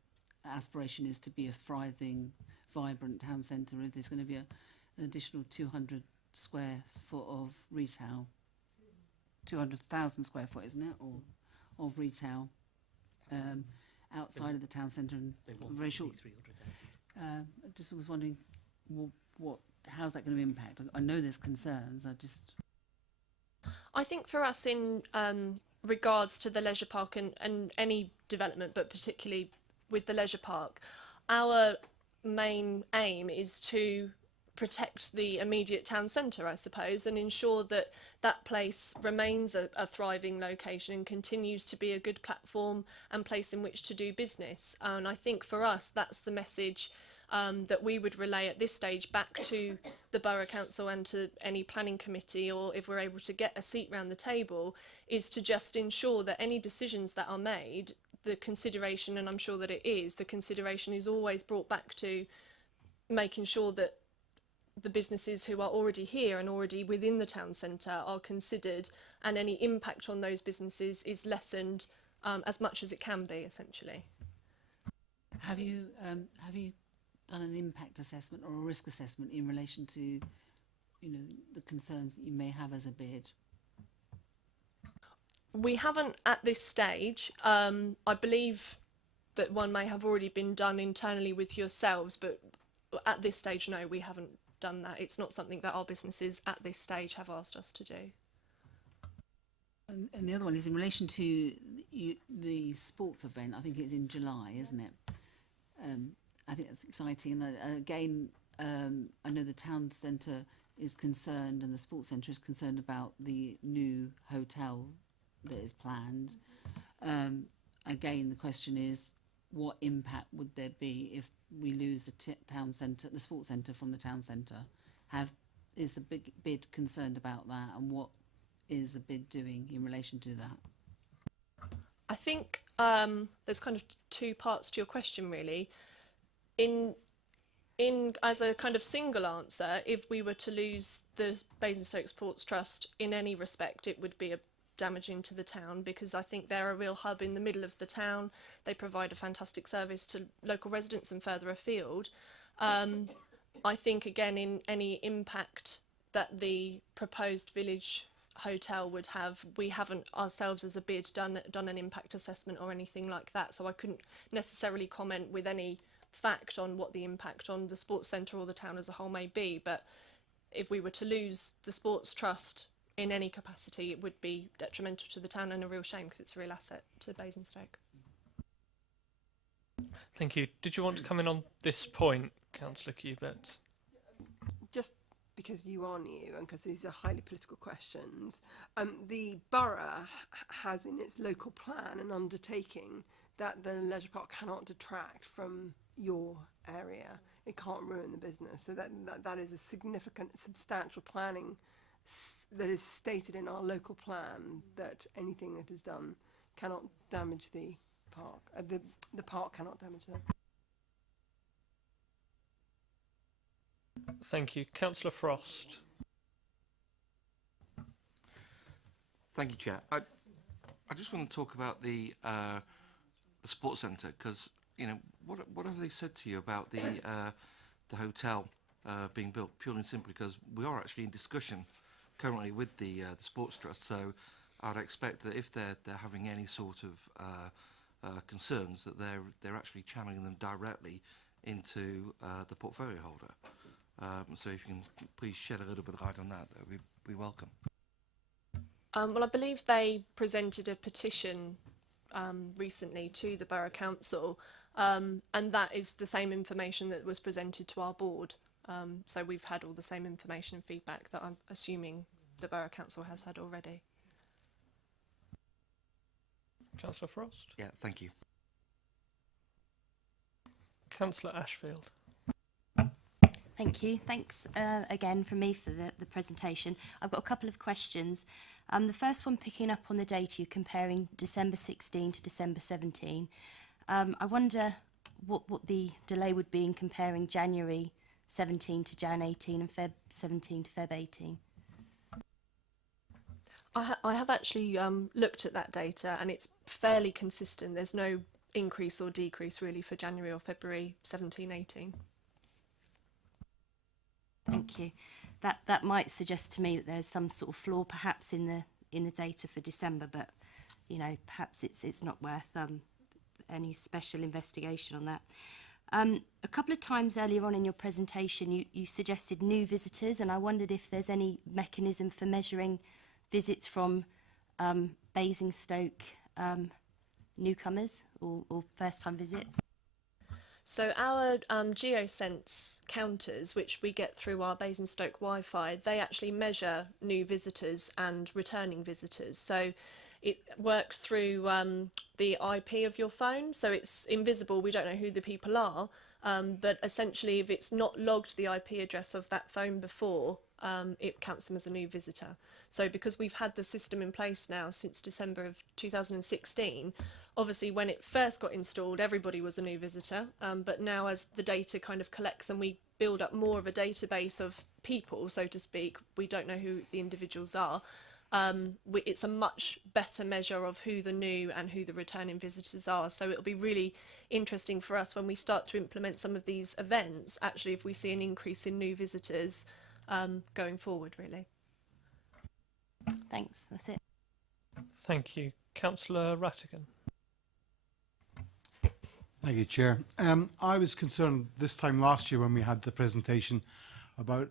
aspiration is to be a thriving, vibrant town centre? If there's going to be an additional 200 square foot of retail, 200,000 square foot, isn't it, or of retail outside of the town centre, and very short. I just was wondering, how's that going to impact? I know there's concerns. I think for us in regards to the leisure park and any development, but particularly with the leisure park, our main aim is to protect the immediate town centre, I suppose, and ensure that that place remains a thriving location and continues to be a good platform and place in which to do business. And I think for us, that's the message that we would relay at this stage back to the Borough Council and to any planning committee, or if we're able to get a seat round the table, is to just ensure that any decisions that are made, the consideration, and I'm sure that it is, the consideration is always brought back to making sure that the businesses who are already here and already within the town centre are considered, and any impact on those businesses is lessened as much as it can be, essentially. Have you done an impact assessment or a risk assessment in relation to, the concerns that you may have as a bid? We haven't at this stage. I believe that one may have already been done internally with yourselves, but at this stage, no, we haven't done that. It's not something that our businesses at this stage have asked us to do. And the other one is in relation to the sports event. I think it's in July, isn't it? I think that's exciting. And again, I know the town centre is concerned and the sports centre is concerned about the new hotel that is planned. Again, the question is, what impact would there be if we lose the town centre, the sports centre, from the town centre? Is the big bid concerned about that, and what is the bid doing in relation to that? I think there's kind of two parts to your question, really. In as a kind of single answer, if we were to lose the Basingstoke Sports Trust in any respect, it would be damaging to the town, because I think they're a real hub in the middle of the town. They provide a fantastic service to local residents and further afield. I think, again, in any impact that the proposed village hotel would have, we haven't ourselves as a bid done an impact assessment or anything like that, so I couldn't necessarily comment with any fact on what the impact on the sports centre or the town as a whole may be. But if we were to lose the sports trust in any capacity, it would be detrimental to the town and a real shame, because it's a real asset to Basingstoke. Thank you. Did you want to come in on this point, Councillor Cubitt? Just because you are new and because these are highly political questions, the borough has in its local plan an undertaking that the leisure park cannot detract from your area. It can't ruin the business. So that is a significant, substantial planning that is stated in our local plan, that anything that is done cannot damage the park. The park cannot damage them. Thank you. Councillor Frost. Thank you, Chair. I just want to talk about the sports centre, because what have they said to you about the hotel being built? Purely and simply because we are actually in discussion currently with the sports trust. So I'd expect that if they're having any sort of concerns, that they're actually channeling them directly into the portfolio holder. So if you can please shed a little bit of light on that would be welcome. Well, I believe they presented a petition recently to the Borough Council, and that is the same information that was presented to our board. So we've had all the same information and feedback that I'm assuming the Borough Council has had already. Councillor Frost. Yeah, thank you. Councillor Ashfield. Thank you. Thanks again from me for the presentation. I've got a couple of questions. The first one, picking up on the data, you're comparing December 16 to December 17. I wonder what the delay would be in comparing January 17 to Jan 18 and Feb 17 to Feb 18. I have actually looked at that data, and it's fairly consistent. There's no increase or decrease really for January or February 17-18. Thank you. That might suggest to me that there's some sort of flaw perhaps in the data for December, but you know, perhaps it's not worth any special investigation on that. A couple of times earlier on in your presentation, you suggested new visitors, and I wondered if there's any mechanism for measuring visits from Basingstoke newcomers or first-time visits. So our GeoSense counters, which we get through our Basingstoke Wi-Fi, they actually measure new visitors and returning visitors. So it works through the IP of your phone, so it's invisible. We don't know who the people are, but essentially if it's not logged the IP address of that phone before, it counts them as a new visitor. So because we've had the system in place now since December of 2016, obviously when it first got installed, everybody was a new visitor, but now as the data kind of collects and we build up more of a database of people, so to speak, we don't know who the individuals are. It's a much better measure of who the new and who the returning visitors are. So it'll be really interesting for us when we start to implement some of these events, actually, if we see an increase in new visitors going forward, really. Thanks, that's it. Thank you. Councillor Rattigan. Thank you, Chair. I was concerned this time last year when we had the presentation about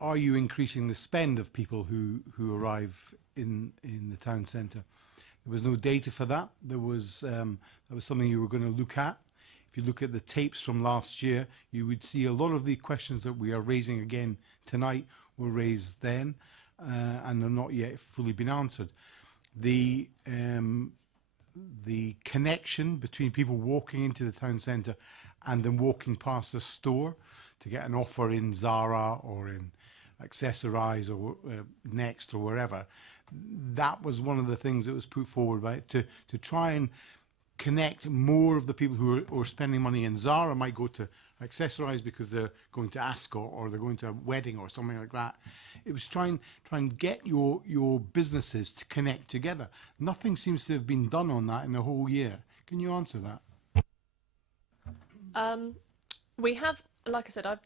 are you increasing the spend of people who arrive in the town centre? There was no data for that. That was something you were going to look at. If you look at the tapes from last year, you would see a lot of the questions that we are raising again tonight were raised then, and they're not yet fully been answered. The connection between people walking into the town centre and then walking past the store to get an offer in Zara or in Accessorize or Next or wherever, that was one of the things that was put forward by to try and connect more of the people who are spending money in Zara might go to Accessorize because they're going to Ascot or they're going to a wedding or something like that. It was try and get your businesses to connect together. Nothing seems to have been done on that in the whole year. Can you answer that? We have, like I said, I've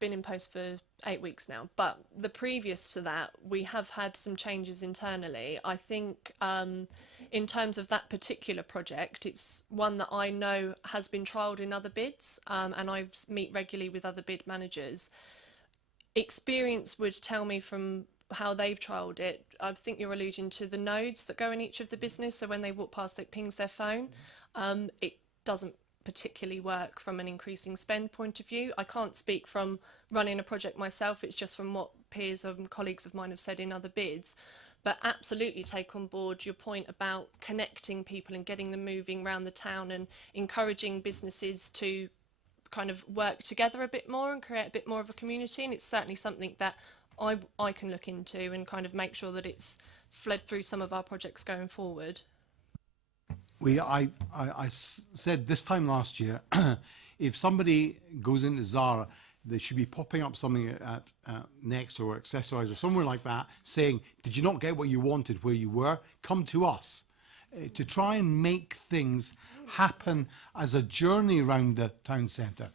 been in post for 8 weeks now, but the previous to that, we have had some changes internally. I think in terms of that particular project, it's one that I know has been trialled in other bids, and I meet regularly with other bid managers. Experience would tell me from how they've trialled it, I think you're alluding to the nodes that go in each of the business, so when they walk past it pings their phone. It doesn't particularly work from an increasing spend point of view. I can't speak from running a project myself, it's just from what peers and colleagues of mine have said in other bids. But absolutely take on board your point about connecting people and getting them moving around the town and encouraging businesses to kind of work together a bit more and create a bit more of a community. And it's certainly something that I can look into and kind of make sure that it's fled through some of our projects going forward. I said this time last year, if somebody goes into Zara, they should be popping up something at Next or Accessorize or somewhere like that saying, did you not get what you wanted where you were? Come to us. To try and make things happen as a journey around the town centre.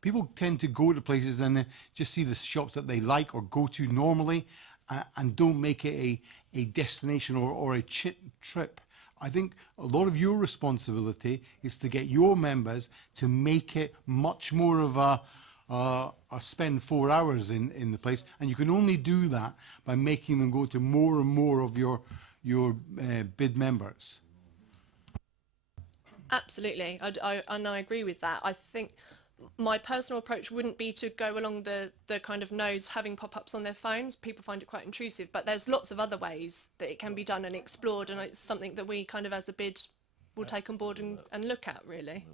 People tend to go to places and just see the shops that they like or go to normally and don't make it a destination or a trip. I think a lot of your responsibility is to get your members to make it much more of a spend 4 hours in the place, and you can only do that by making them go to more and more of your bid members. Absolutely, and I agree with that. I think my personal approach wouldn't be to go along the kind of nodes having pop-ups on their phones. People find it quite intrusive, but there's lots of other ways that it can be done and explored, and it's something that we kind of as a bid will take on board and look at, really.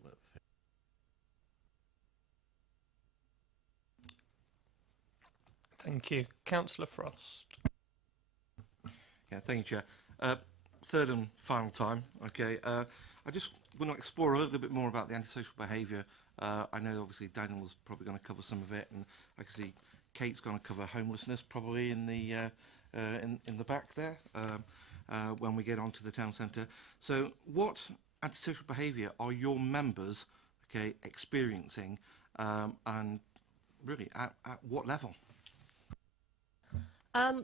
Thank you. Councillor Frost. Yeah, thank you, Chair. Third and final time, okay. I just want to explore a little bit more about the antisocial behaviour. I know obviously Daniel was probably going to cover some of it, and I can see Kate's going to cover homelessness probably in the back there when we get onto the town centre. So what antisocial behaviour are your members, okay, experiencing, and really at what level?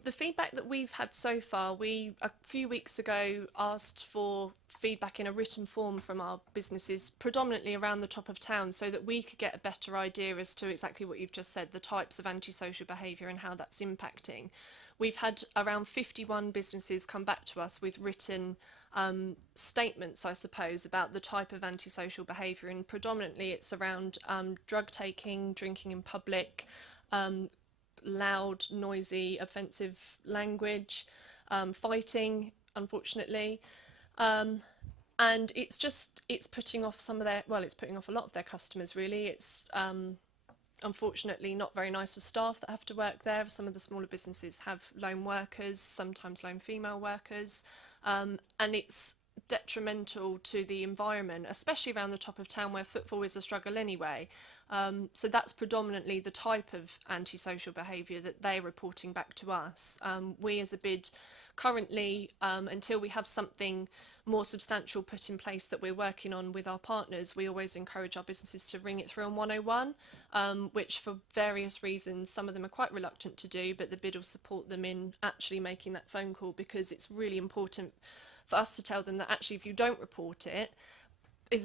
The feedback that we've had so far, we a few weeks ago asked for feedback in a written form from our businesses, predominantly around the top of town, so that we could get a better idea as to exactly what you've just said, the types of antisocial behaviour and how that's impacting. We've had around 51 businesses come back to us with written statements, I suppose, about the type of antisocial behaviour, and predominantly it's around drug taking, drinking in public, loud, noisy, offensive language, fighting, unfortunately. And it's putting off it's putting off a lot of their customers, really. It's unfortunately not very nice for staff that have to work there. Some of the smaller businesses have lone workers, sometimes lone female workers, and it's detrimental to the environment, especially around the top of town where footfall is a struggle anyway. So that's predominantly the type of antisocial behaviour that they're reporting back to us. We as a bid currently, until we have something more substantial put in place that we're working on with our partners, we always encourage our businesses to ring it through on 101, which for various reasons, some of them are quite reluctant to do, but the bid will support them in actually making that phone call, because it's really important for us to tell them that actually if you don't report it,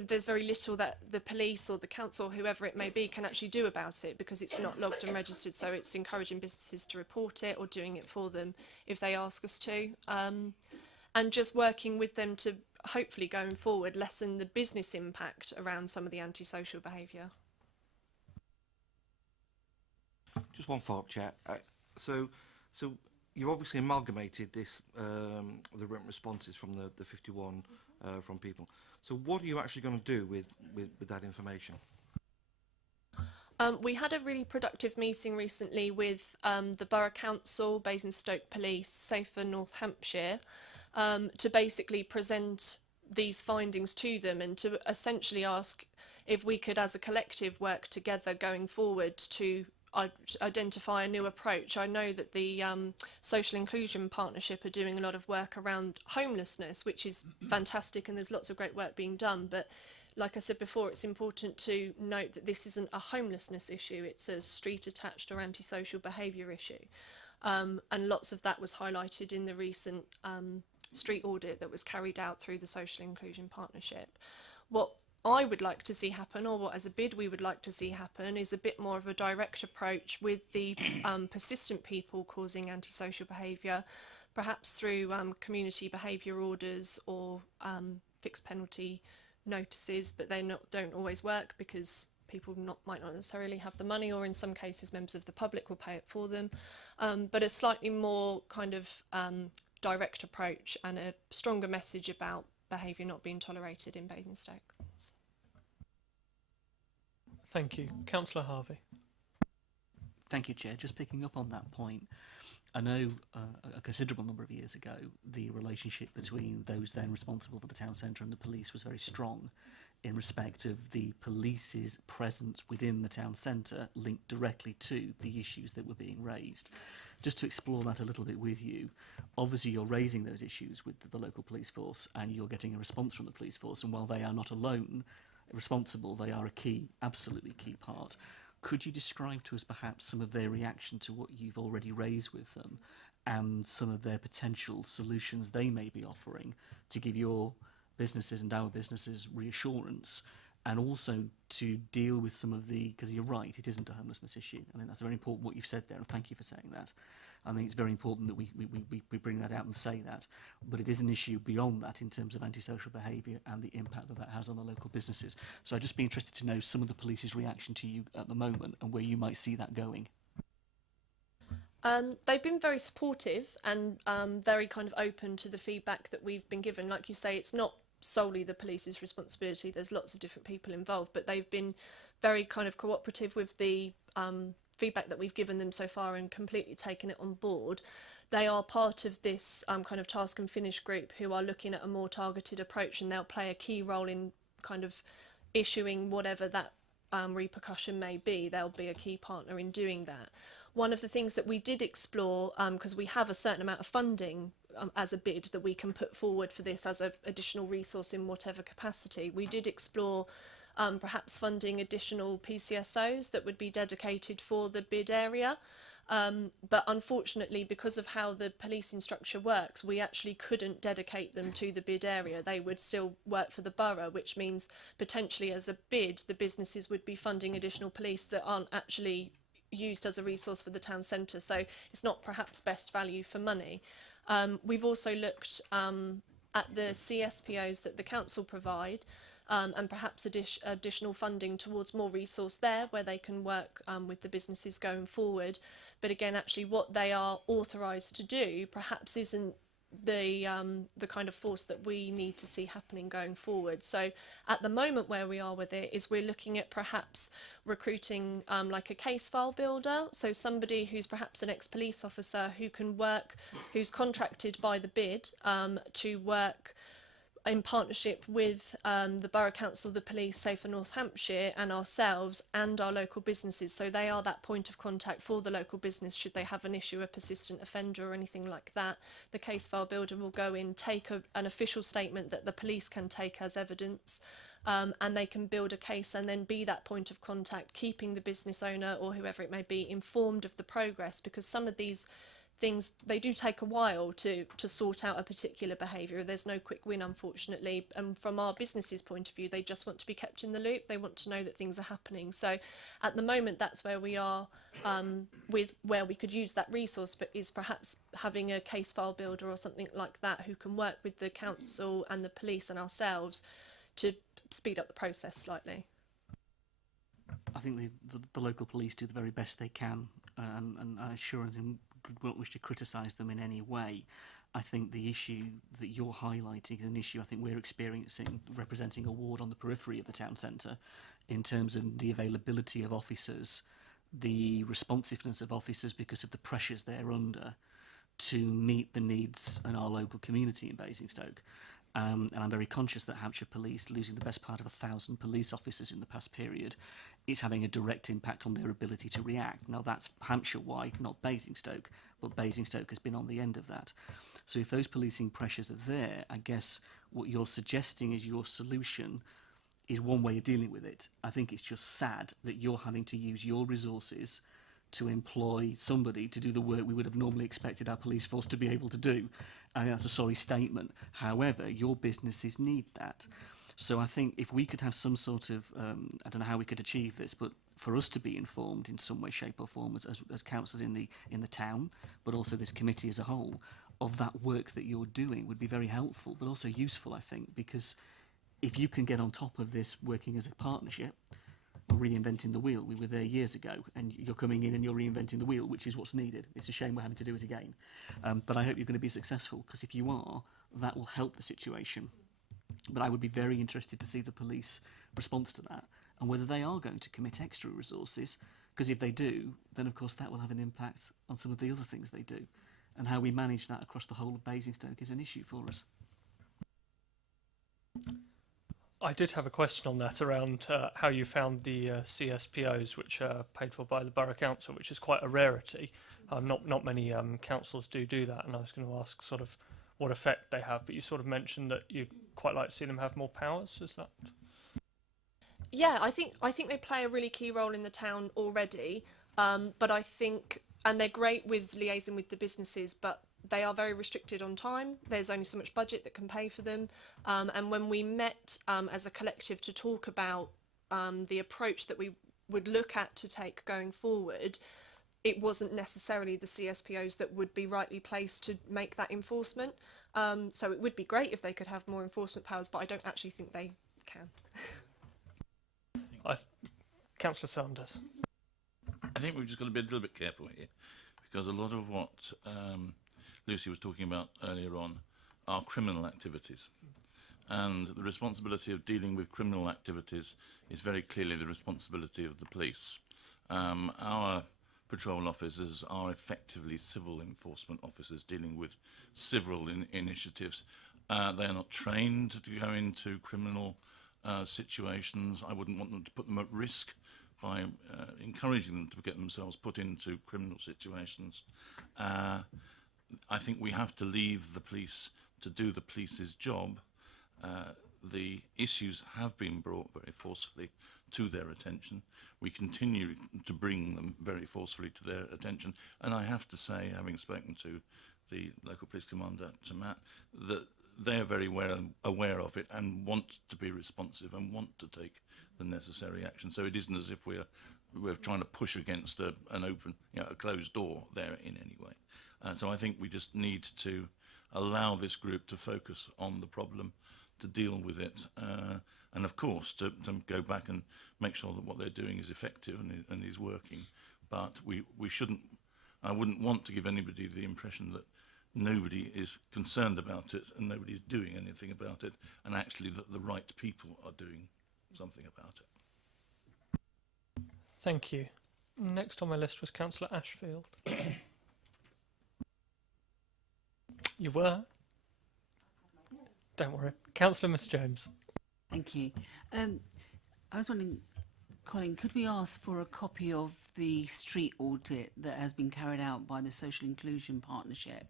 there's very little that the police or the council or whoever it may be can actually do about it, because it's not logged and registered. So it's encouraging businesses to report it or doing it for them if they ask us to, and just working with them to hopefully going forward lessen the business impact around some of the antisocial behaviour. Just one follow-up, Chair. So you obviously amalgamated this, the written responses from the 51 from people. So what are you actually going to do with that information? We had a really productive meeting recently with the Borough Council, Basingstoke Police, Safer North Hampshire, to basically present these findings to them and to essentially ask if we could as a collective work together going forward to identify a new approach. I know that the Social Inclusion Partnership are doing a lot of work around homelessness, which is fantastic, and there's lots of great work being done, but like I said before, it's important to note that this isn't a homelessness issue, it's a street attached or antisocial behaviour issue, and lots of that was highlighted in the recent street audit that was carried out through the Social Inclusion Partnership. What I would like to see happen, or what as a bid we would like to see happen, is a bit more of a direct approach with the persistent people causing antisocial behaviour, perhaps through community behaviour orders or fixed penalty notices, but they don't always work because people might not necessarily have the money, or in some cases members of the public will pay it for them, but a slightly more kind of direct approach and a stronger message about behaviour not being tolerated in Basingstoke. Thank you. Councillor Harvey. Thank you, Chair. Just picking up on that point, I know a considerable number of years ago, the relationship between those then responsible for the town centre and the police was very strong in respect of the police's presence within the town centre linked directly to the issues that were being raised. Just to explore that a little bit with you, obviously you're raising those issues with the local police force and you're getting a response from the police force, and while they are not alone responsible, they are a key, absolutely key part. Could you describe to us perhaps some of their reaction to what you've already raised with them and some of their potential solutions they may be offering to give your businesses and our businesses reassurance, and also to deal with some of the, because you're right, it isn't a homelessness issue. I think that's very important what you've said there, and thank you for saying that. I think it's very important that we bring that out and say that, but it is an issue beyond that in terms of antisocial behaviour and the impact that that has on the local businesses. So I'd just be interested to know some of the police's reaction to you at the moment and where you might see that going. They've been very supportive and very kind of open to the feedback that we've been given. Like you say, it's not solely the police's responsibility, there's lots of different people involved, but they've been very kind of cooperative with the feedback that we've given them so far and completely taken it on board. They are part of this kind of task and finish group who are looking at a more targeted approach, and they'll play a key role in kind of issuing whatever that repercussion may be. They'll be a key partner in doing that. One of the things that we did explore, because we have a certain amount of funding as a bid that we can put forward for this as an additional resource in whatever capacity, we did explore perhaps funding additional PCSOs that would be dedicated for the bid area. But unfortunately, because of how the policing structure works, we actually couldn't dedicate them to the bid area. They would still work for the borough, which means potentially as a bid, the businesses would be funding additional police that aren't actually used as a resource for the town centre. So it's not perhaps best value for money. We've also looked at the CSPOs that the council provide, and perhaps additional funding towards more resource there where they can work with the businesses going forward. But again, actually what they are authorised to do perhaps isn't the kind of force that we need to see happening going forward. So at the moment where we are with it is we're looking at perhaps recruiting like a case file builder, so somebody who's perhaps an ex-police officer who can work, who's contracted by the bid to work in partnership with the Borough Council, the police, Safer North Hampshire and ourselves and our local businesses. So they are that point of contact for the local business should they have an issue, a persistent offender or anything like that. The case file builder will go in, take an official statement that the police can take as evidence, and they can build a case and then be that point of contact, keeping the business owner or whoever it may be informed of the progress, because some of these things, they do take a while to sort out a particular behaviour. There's no quick win, unfortunately, and from our business's point of view, they just want to be kept in the loop. They want to know that things are happening. So at the moment, that's where we are with where we could use that resource, but is perhaps having a case file builder or something like that who can work with the council and the police and ourselves to speed up the process slightly. I think the local police do the very best they can, and I assure them won't wish to criticise them in any way. I think the issue that you're highlighting is an issue I think we're experiencing, representing a ward on the periphery of the town centre, in terms of the availability of officers, the responsiveness of officers because of the pressures they're under to meet the needs in our local community in Basingstoke. And I'm very conscious that Hampshire Police, losing the best part of 1,000 police officers in the past period, is having a direct impact on their ability to react. Now, that's Hampshire-wide, not Basingstoke, but Basingstoke has been on the end of that. So if those policing pressures are there, I guess what you're suggesting is your solution is one way of dealing with it. I think it's just sad that you're having to use your resources to employ somebody to do the work we would have normally expected our police force to be able to do. I think that's a sorry statement. However, your businesses need that. So I think if we could have some sort of, I don't know how we could achieve this, but for us to be informed in some way, shape or form as councillors in the town, but also this committee as a whole, of that work that you're doing would be very helpful, but also useful, I think, because if you can get on top of this working as a partnership, reinventing the wheel. We were there years ago, and you're coming in and you're reinventing the wheel, which is what's needed. It's a shame we're having to do it again. But I hope you're going to be successful, because if you are, that will help the situation. But I would be very interested to see the police response to that, and whether they are going to commit extra resources, because if they do, then of course that will have an impact on some of the other things they do. And how we manage that across the whole of Basingstoke is an issue for us. I did have a question on that around how you found the CSPOs, which are paid for by the Borough Council, which is quite a rarity. Not many councils do that, and I was going to ask sort of what effect they have, but you sort of mentioned that you'd quite like to see them have more powers. Is that? Yeah, I think they play a really key role in the town already, but I think, and they're great with liaising with the businesses, but they are very restricted on time. There's only so much budget that can pay for them. And when we met as a collective to talk about the approach that we would look at to take going forward, it wasn't necessarily the CSPOs that would be rightly placed to make that enforcement. So it would be great if they could have more enforcement powers, but I don't actually think they can. Councillor Sanders. I think we've just got to be a little bit careful here, because a lot of what Lucy was talking about earlier on are criminal activities. And the responsibility of dealing with criminal activities is very clearly the responsibility of the police. Our patrol officers are effectively civil enforcement officers dealing with civil initiatives. They are not trained to go into criminal situations. I wouldn't want them to put them at risk by encouraging them to get themselves put into criminal situations. I think we have to leave the police to do the police's job. The issues have been brought very forcefully to their attention. We continue to bring them very forcefully to their attention. And I have to say, having spoken to the local police commander, to Matt, that they are very aware of it and want to be responsive and want to take the necessary action. So it isn't as if we're trying to push against an open, a closed door there in any way. So I think we just need to allow this group to focus on the problem, to deal with it, and of course to go back and make sure that what they're doing is effective and is working. But we shouldn't, I wouldn't want to give anybody the impression that nobody is concerned about it and nobody's doing anything about it, and actually that the right people are doing something about it. Thank you. Next on my list was Councillor Ashfield. You were? Don't worry. Councillor Miss Jones. Thank you. I was wondering, Colin, could we ask for a copy of the street audit that has been carried out by the Social Inclusion Partnership?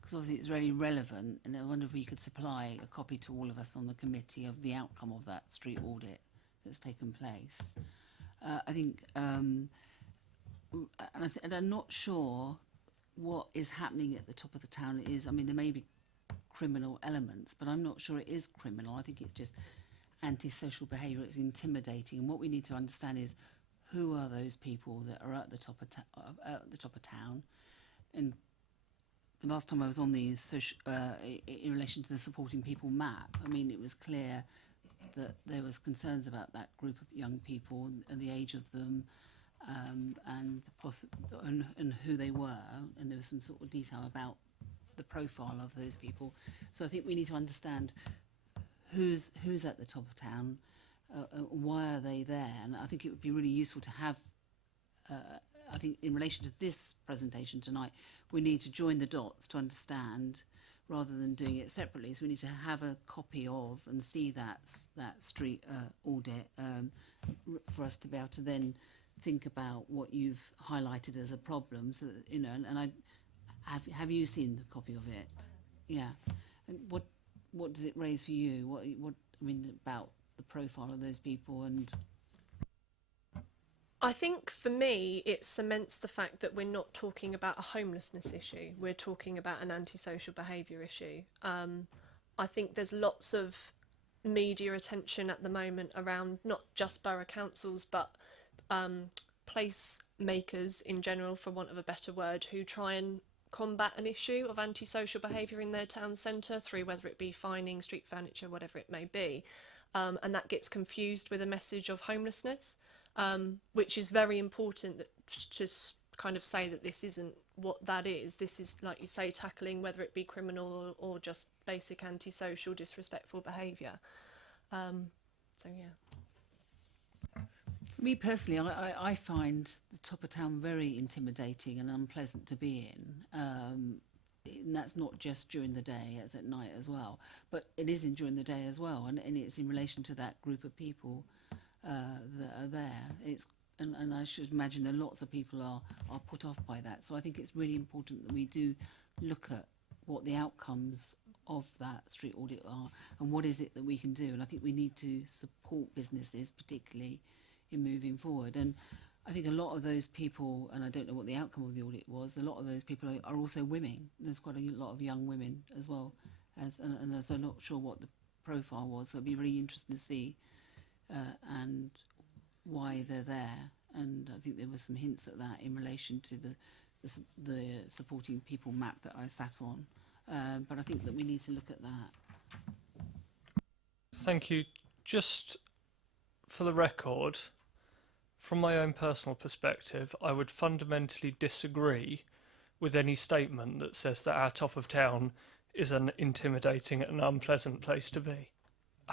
Because obviously it's really relevant, and I wonder if we could supply a copy to all of us on the committee of the outcome of that street audit that's taken place. I think, and I'm not sure what is happening at the top of the town is, I mean, there may be criminal elements, but I'm not sure it is criminal. I think it's just antisocial behaviour. It's intimidating, and what we need to understand is who are those people that are at the top of town. And the last time I was on the in relation to the supporting people map, I mean, it was clear that there was concerns about that group of young people and the age of them, and who they were, and there was some sort of detail about the profile of those people. So I think we need to understand who's at the top of town, why are they there, and I think it would be really useful to have. I think in relation to this presentation tonight, we need to join the dots to understand, rather than doing it separately. So we need to have a copy of and see that street audit for us to be able to then think about what you've highlighted as a problem. So that, and I have you seen the copy of it? Yeah. And what does it raise for you? What I mean about the profile of those people? And I think for me, it cements the fact that we're not talking about a homelessness issue. We're talking about an antisocial behaviour issue. I think there's lots of media attention at the moment around not just borough councils, but place makers in general, for want of a better word, who try and combat an issue of antisocial behaviour in their town centre through whether it be fining, street furniture, whatever it may be. And that gets confused with a message of homelessness. Which is very important to kind of say that this isn't what that is. This is, like you say, tackling whether it be criminal or just basic antisocial, disrespectful behaviour. So, yeah. for me personally, I find the top of town very intimidating and unpleasant to be in. And that's not just during the day, it's at night as well. But it is during the day as well, and it's in relation to that group of people that are there. And I should imagine that lots of people are put off by that. So I think it's really important that we do look at what the outcomes of that street audit are and what is it that we can do. And I think we need to support businesses, particularly in moving forward. And I think a lot of those people, and I don't know what the outcome of the audit was, a lot of those people are also women. There's quite a lot of young women as well. And so I'm not sure what the profile was. So it'd be really interesting to see and why they're there. And I think there were some hints at that in relation to the supporting people map that I sat on. But I think that we need to look at that. Thank you. Just for the record, from my own personal perspective, I would fundamentally disagree with any statement that says that our top of town is an intimidating and unpleasant place to be.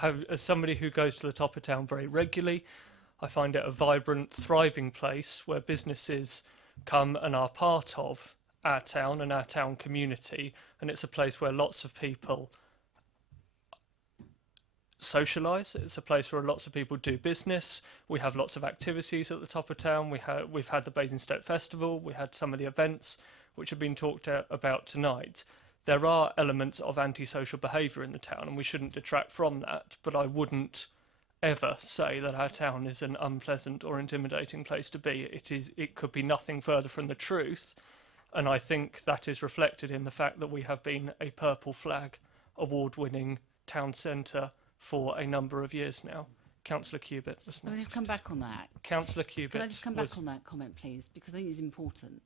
As somebody who goes to the top of town very regularly, I find it a vibrant, thriving place where businesses come and are part of our town and our town community, and it's a place where lots of people socialise. It's a place where lots of people do business. We have lots of activities at the top of town. We've had the Basingstoke Festival. We had some of the events which have been talked about tonight. There are elements of antisocial behaviour in the town, and we shouldn't detract from that. But I wouldn't ever say that our town is an unpleasant or intimidating place to be. It could be nothing further from the truth, and I think that is reflected in the fact that we have been a Purple Flag award-winning town centre for a number of years now. Councillor Cubitt was Can I next. just come back on that? Councillor Cubitt Can I just come was back on that comment, please? Because I think it's important.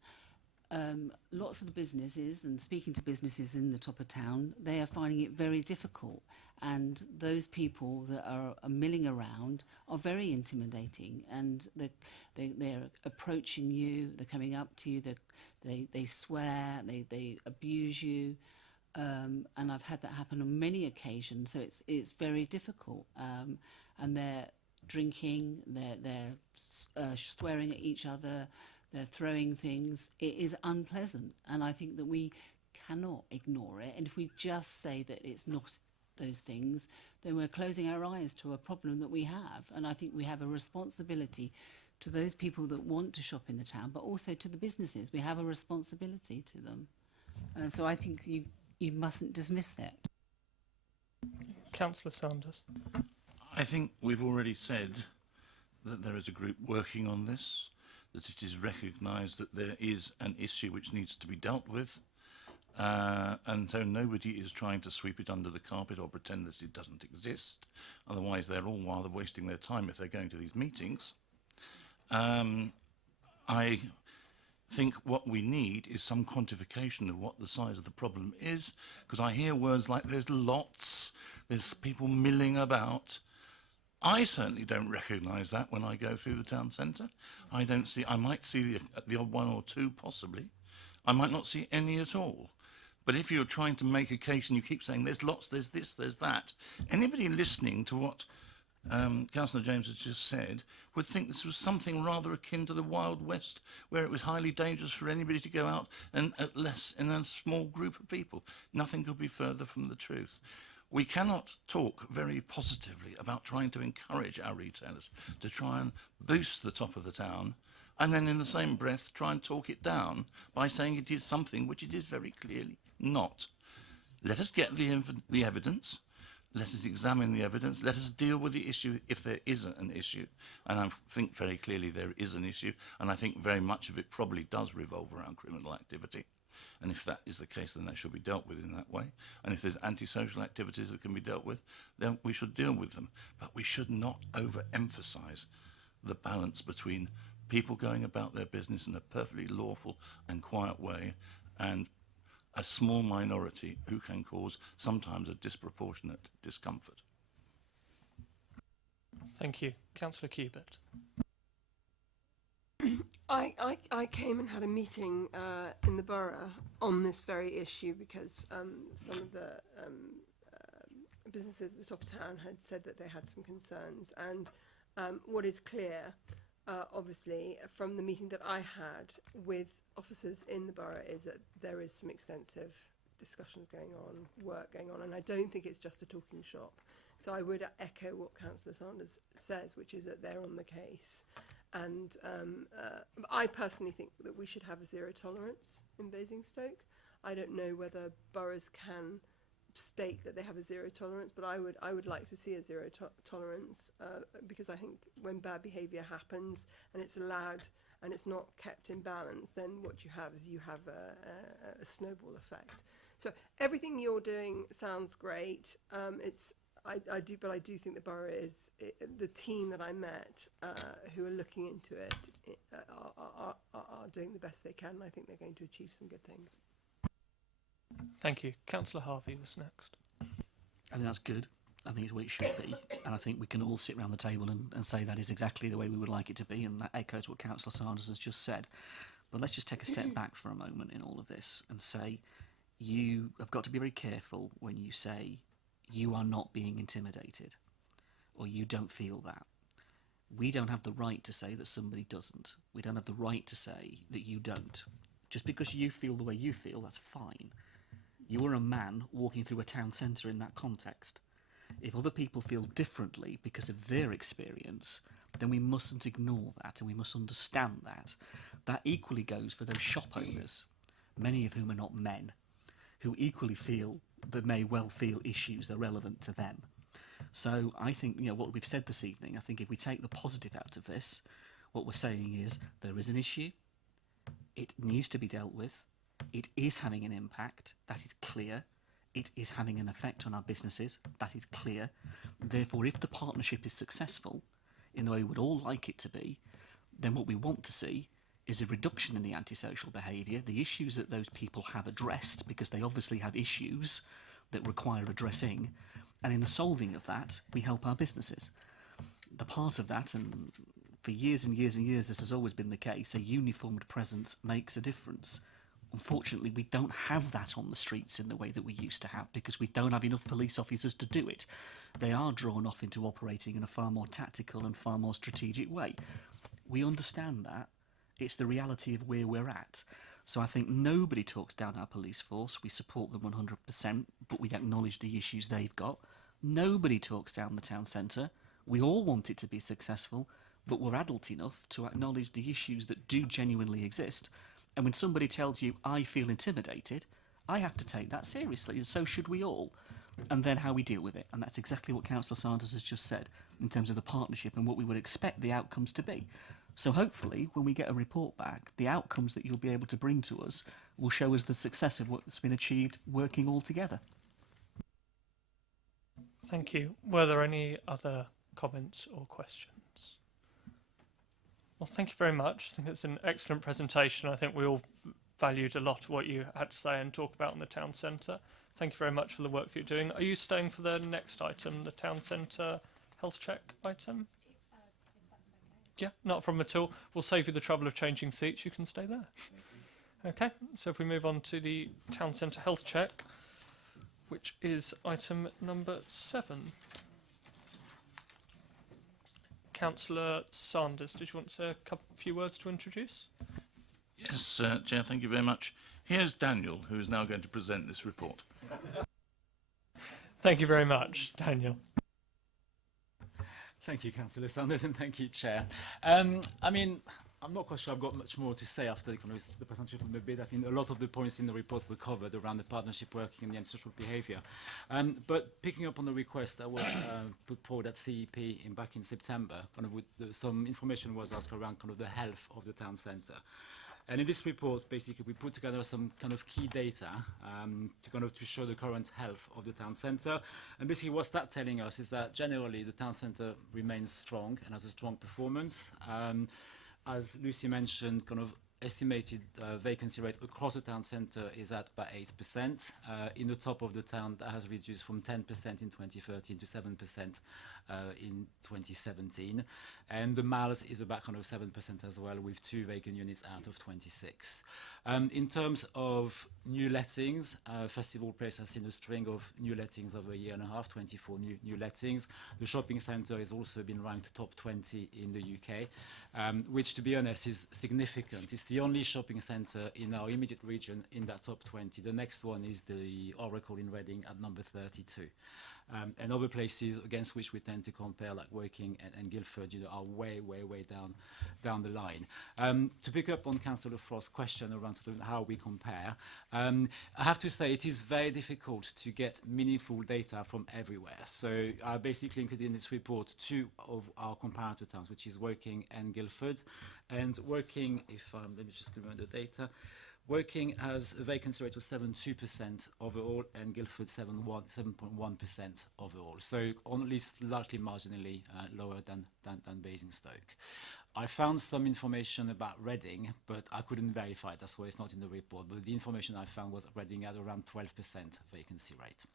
Lots of the businesses, and speaking to businesses in the top of town, they are finding it very difficult. And those people that are milling around are very intimidating, and they're approaching you, they're coming up to you, they swear, they abuse you. And I've had that happen on many occasions, so it's very difficult. And they're drinking, they're swearing at each other, they're throwing things. It is unpleasant, and I think that we cannot ignore it. And if we just say that it's not those things, then we're closing our eyes to a problem that we have. And I think we have a responsibility to those people that want to shop in the town, but also to the businesses. We have a responsibility to them. So I think you mustn't dismiss it. Councillor Sanders. I think we've already said that there is a group working on this, that it is recognised that there is an issue which needs to be dealt with, and so nobody is trying to sweep it under the carpet or pretend that it doesn't exist. Otherwise, they're all rather wasting their time if they're going to these meetings. I think what we need is some quantification of what the size of the problem is, because I hear words like there's people milling about. I certainly don't recognise that when I go through the town centre. I might see the odd one or two possibly. I might not see any at all. But if you're trying to make a case and you keep saying there's lots, there's this, there's that, anybody listening to what Councillor James has just said would think this was something rather akin to the Wild West, where it was highly dangerous for anybody to go out and in a small group of people. Nothing could be further from the truth. We cannot talk very positively about trying to encourage our retailers to try and boost the top of the town, and then in the same breath try and talk it down by saying it is something which it is very clearly not. Let us get the evidence. Let us examine the evidence. Let us deal with the issue if there is an issue. And I think very clearly there is an issue, and I think very much of it probably does revolve around criminal activity. And if that is the case, then that should be dealt with in that way. And if there's antisocial activities that can be dealt with, then we should deal with them. But we should not overemphasise the balance between people going about their business in a perfectly lawful and quiet way and a small minority who can cause sometimes a disproportionate discomfort. Thank you. Councillor Cubitt. I came and had a meeting in the borough on this very issue because some of the businesses at the top of town had said that they had some concerns. And what is clear, obviously, from the meeting that I had with officers in the borough is that there is some extensive discussions going on, work going on, and I don't think it's just a talking shop. So I would echo what Councillor Sanders says, which is that they're on the case. And I personally think that we should have a zero tolerance in Basingstoke. I don't know whether boroughs can state that they have a zero tolerance, but I would like to see a zero tolerance because I think when bad behaviour happens and it's allowed and it's not kept in balance, then what you have is you have a snowball effect. So everything you're doing sounds great. I do think the borough is the team that I met who are looking into it are doing the best they can. And I think they're going to achieve some good things. Thank you. Councillor Harvey was next. I think that's good. I think it's what it should be. And I think we can all sit around the table and say that is exactly the way we would like it to be. And that echoes what Councillor Sanders has just said. But let's just take a step back for a moment in all of this and say you have got to be very careful when you say you are not being intimidated or you don't feel that. We don't have the right to say that somebody doesn't. We don't have the right to say that you don't. Just because you feel the way you feel, that's fine. You are a man walking through a town centre in that context. If other people feel differently because of their experience, then we mustn't ignore that and we must understand that. That equally goes for those shop owners, many of whom are not men, who equally feel that may well feel issues that are relevant to them. So I think, what we've said this evening, I think if we take the positive out of this, what we're saying is there is an issue, it needs to be dealt with, it is having an impact, that is clear, it is having an effect on our businesses, that is clear. Therefore, if the partnership is successful, in the way we would all like it to be, then what we want to see is a reduction in the antisocial behaviour, the issues that those people have addressed, because they obviously have issues that require addressing, and in the solving of that, we help our businesses. The part of that, and for years and years and years this has always been the case, a uniformed presence makes a difference. Unfortunately, we don't have that on the streets in the way that we used to have, because we don't have enough police officers to do it. They are drawn off into operating in a far more tactical and far more strategic way. We understand that. It's the reality of where we're at. So I think nobody talks down our police force. We support them 100%, but we acknowledge the issues they've got. Nobody talks down the town centre. We all want it to be successful, but we're adult enough to acknowledge the issues that do genuinely exist. And when somebody tells you, I feel intimidated, I have to take that seriously, and so should we all. And then how we deal with it. And that's exactly what Councillor Sanders has just said in terms of the partnership and what we would expect the outcomes to be. So hopefully, when we get a report back, the outcomes that you'll be able to bring to us will show us the success of what's been achieved working all together. Thank you. Were there any other comments or questions? Well, thank you very much. I think it's an excellent presentation. I think we all valued a lot what you had to say and talk about in the town centre. Thank you very much for the work that you're doing. Are you staying for the next item, the town centre health check item? Yeah, not a problem at all. We'll save you the trouble of changing seats. You can stay there. Okay, so if we move on to the town centre health check, which is item number 7. Councillor Sanders, did you want to say a few words to introduce? Yes, Chair, thank you very much. Here's Daniel, who is now going to present this report. Thank you very much, Daniel. Thank you, Councillor Sanders, and thank you, Chair. I mean, I'm not quite sure I've got much more to say after the presentation from the bid. I think a lot of the points in the report were covered around the partnership working and the antisocial behaviour. But picking up on the request that was put forward at CEP back in September, some information was asked around kind of the health of the town centre. And in this report, basically, we put together some kind of key data to show the current health of the town centre. And basically, what's that telling us is that generally the town centre remains strong and has a strong performance. As Lucy mentioned, kind of estimated vacancy rate across the town centre is at about 8%. In the top of the town, that has reduced from 10% in 2013 to 7% in 2017. And the Mals is about kind of 7% as well, with 2 vacant units out of 26. In terms of new lettings, Festival Place has seen a string of new lettings over a year and a half, 24 new lettings. The shopping centre has also been ranked top 20 in the UK, which, to be honest, is significant. It's the only shopping centre in our immediate region in that top 20. The next one is the Oracle in Reading at number 32. And other places against which we tend to compare, like Woking and Guildford, are way down the line. To pick up on Councillor Frost's question around sort of how we compare, I have to say it is very difficult to get meaningful data from everywhere. So I basically included in this report 2 of our comparator towns, which is Woking and Guildford. And Woking, let me just remember the data. Woking has a vacancy rate of 7.2% overall, and Guildford 7.1% overall. So only slightly marginally lower than Basingstoke. I found some information about Reading, but I couldn't verify it. That's why it's not in the report. But the information I found was Reading at around 12% vacancy rate.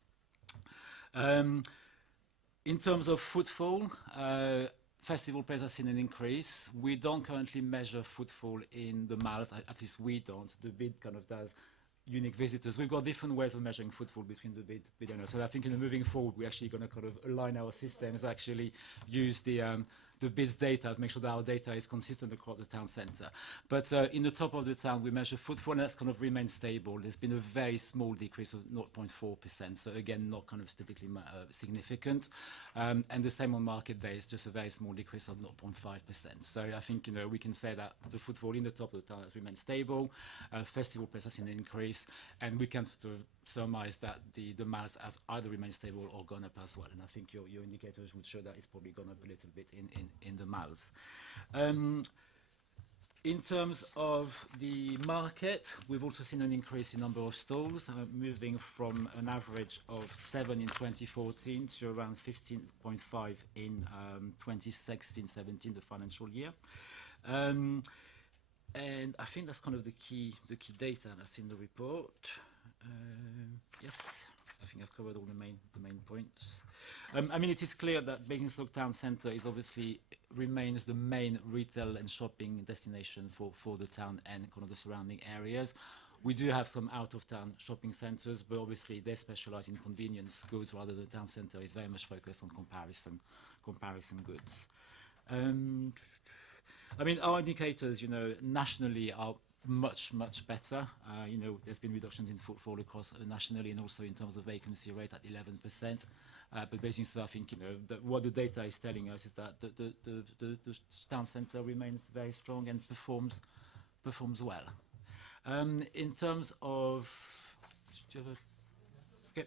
In terms of footfall, Festival Place has seen an increase. We don't currently measure footfall in the Mals, at least we don't. The bid kind of does unique visitors. We've got different ways of measuring footfall between the bid and us. So I think moving forward, we're actually going to kind of align our systems, actually use the the bids data to make sure that our data is consistent across the town centre. But in the top of the town, we measure footfall, and that's kind of remained stable. There's been a very small decrease of 0.4%, so again, not kind of statistically significant. And the same on market days, just a very small decrease of 0.5%. So I think, you know, we can say that the footfall in the top of the town has remained stable, festival place has seen an increase, and we can sort of surmise that the miles has either remained stable or gone up as well. And I think your indicators would show that it's probably gone up a little bit in the miles. In terms of the market, we've also seen an increase in number of stalls, moving from an average of 7 in 2014 to around 15.5 in 2016-17, the financial year. And I think that's kind of the key data that's in the report. Yes, I think I've covered all the main points. I mean, it is clear that Basingstoke Town Centre is obviously remains the main retail and shopping destination for the town and kind of the surrounding areas. We do have some out-of-town shopping centres, but obviously they specialise in convenience goods, rather the town centre is very much focused on comparison goods. I mean, our indicators, you know, nationally are much better. You know, there's been reductions in footfall across nationally, and also in terms of vacancy rate at 11%. But basically, I think, you know, what the data is telling us is that the town centre remains very strong and performs well. In terms of, okay.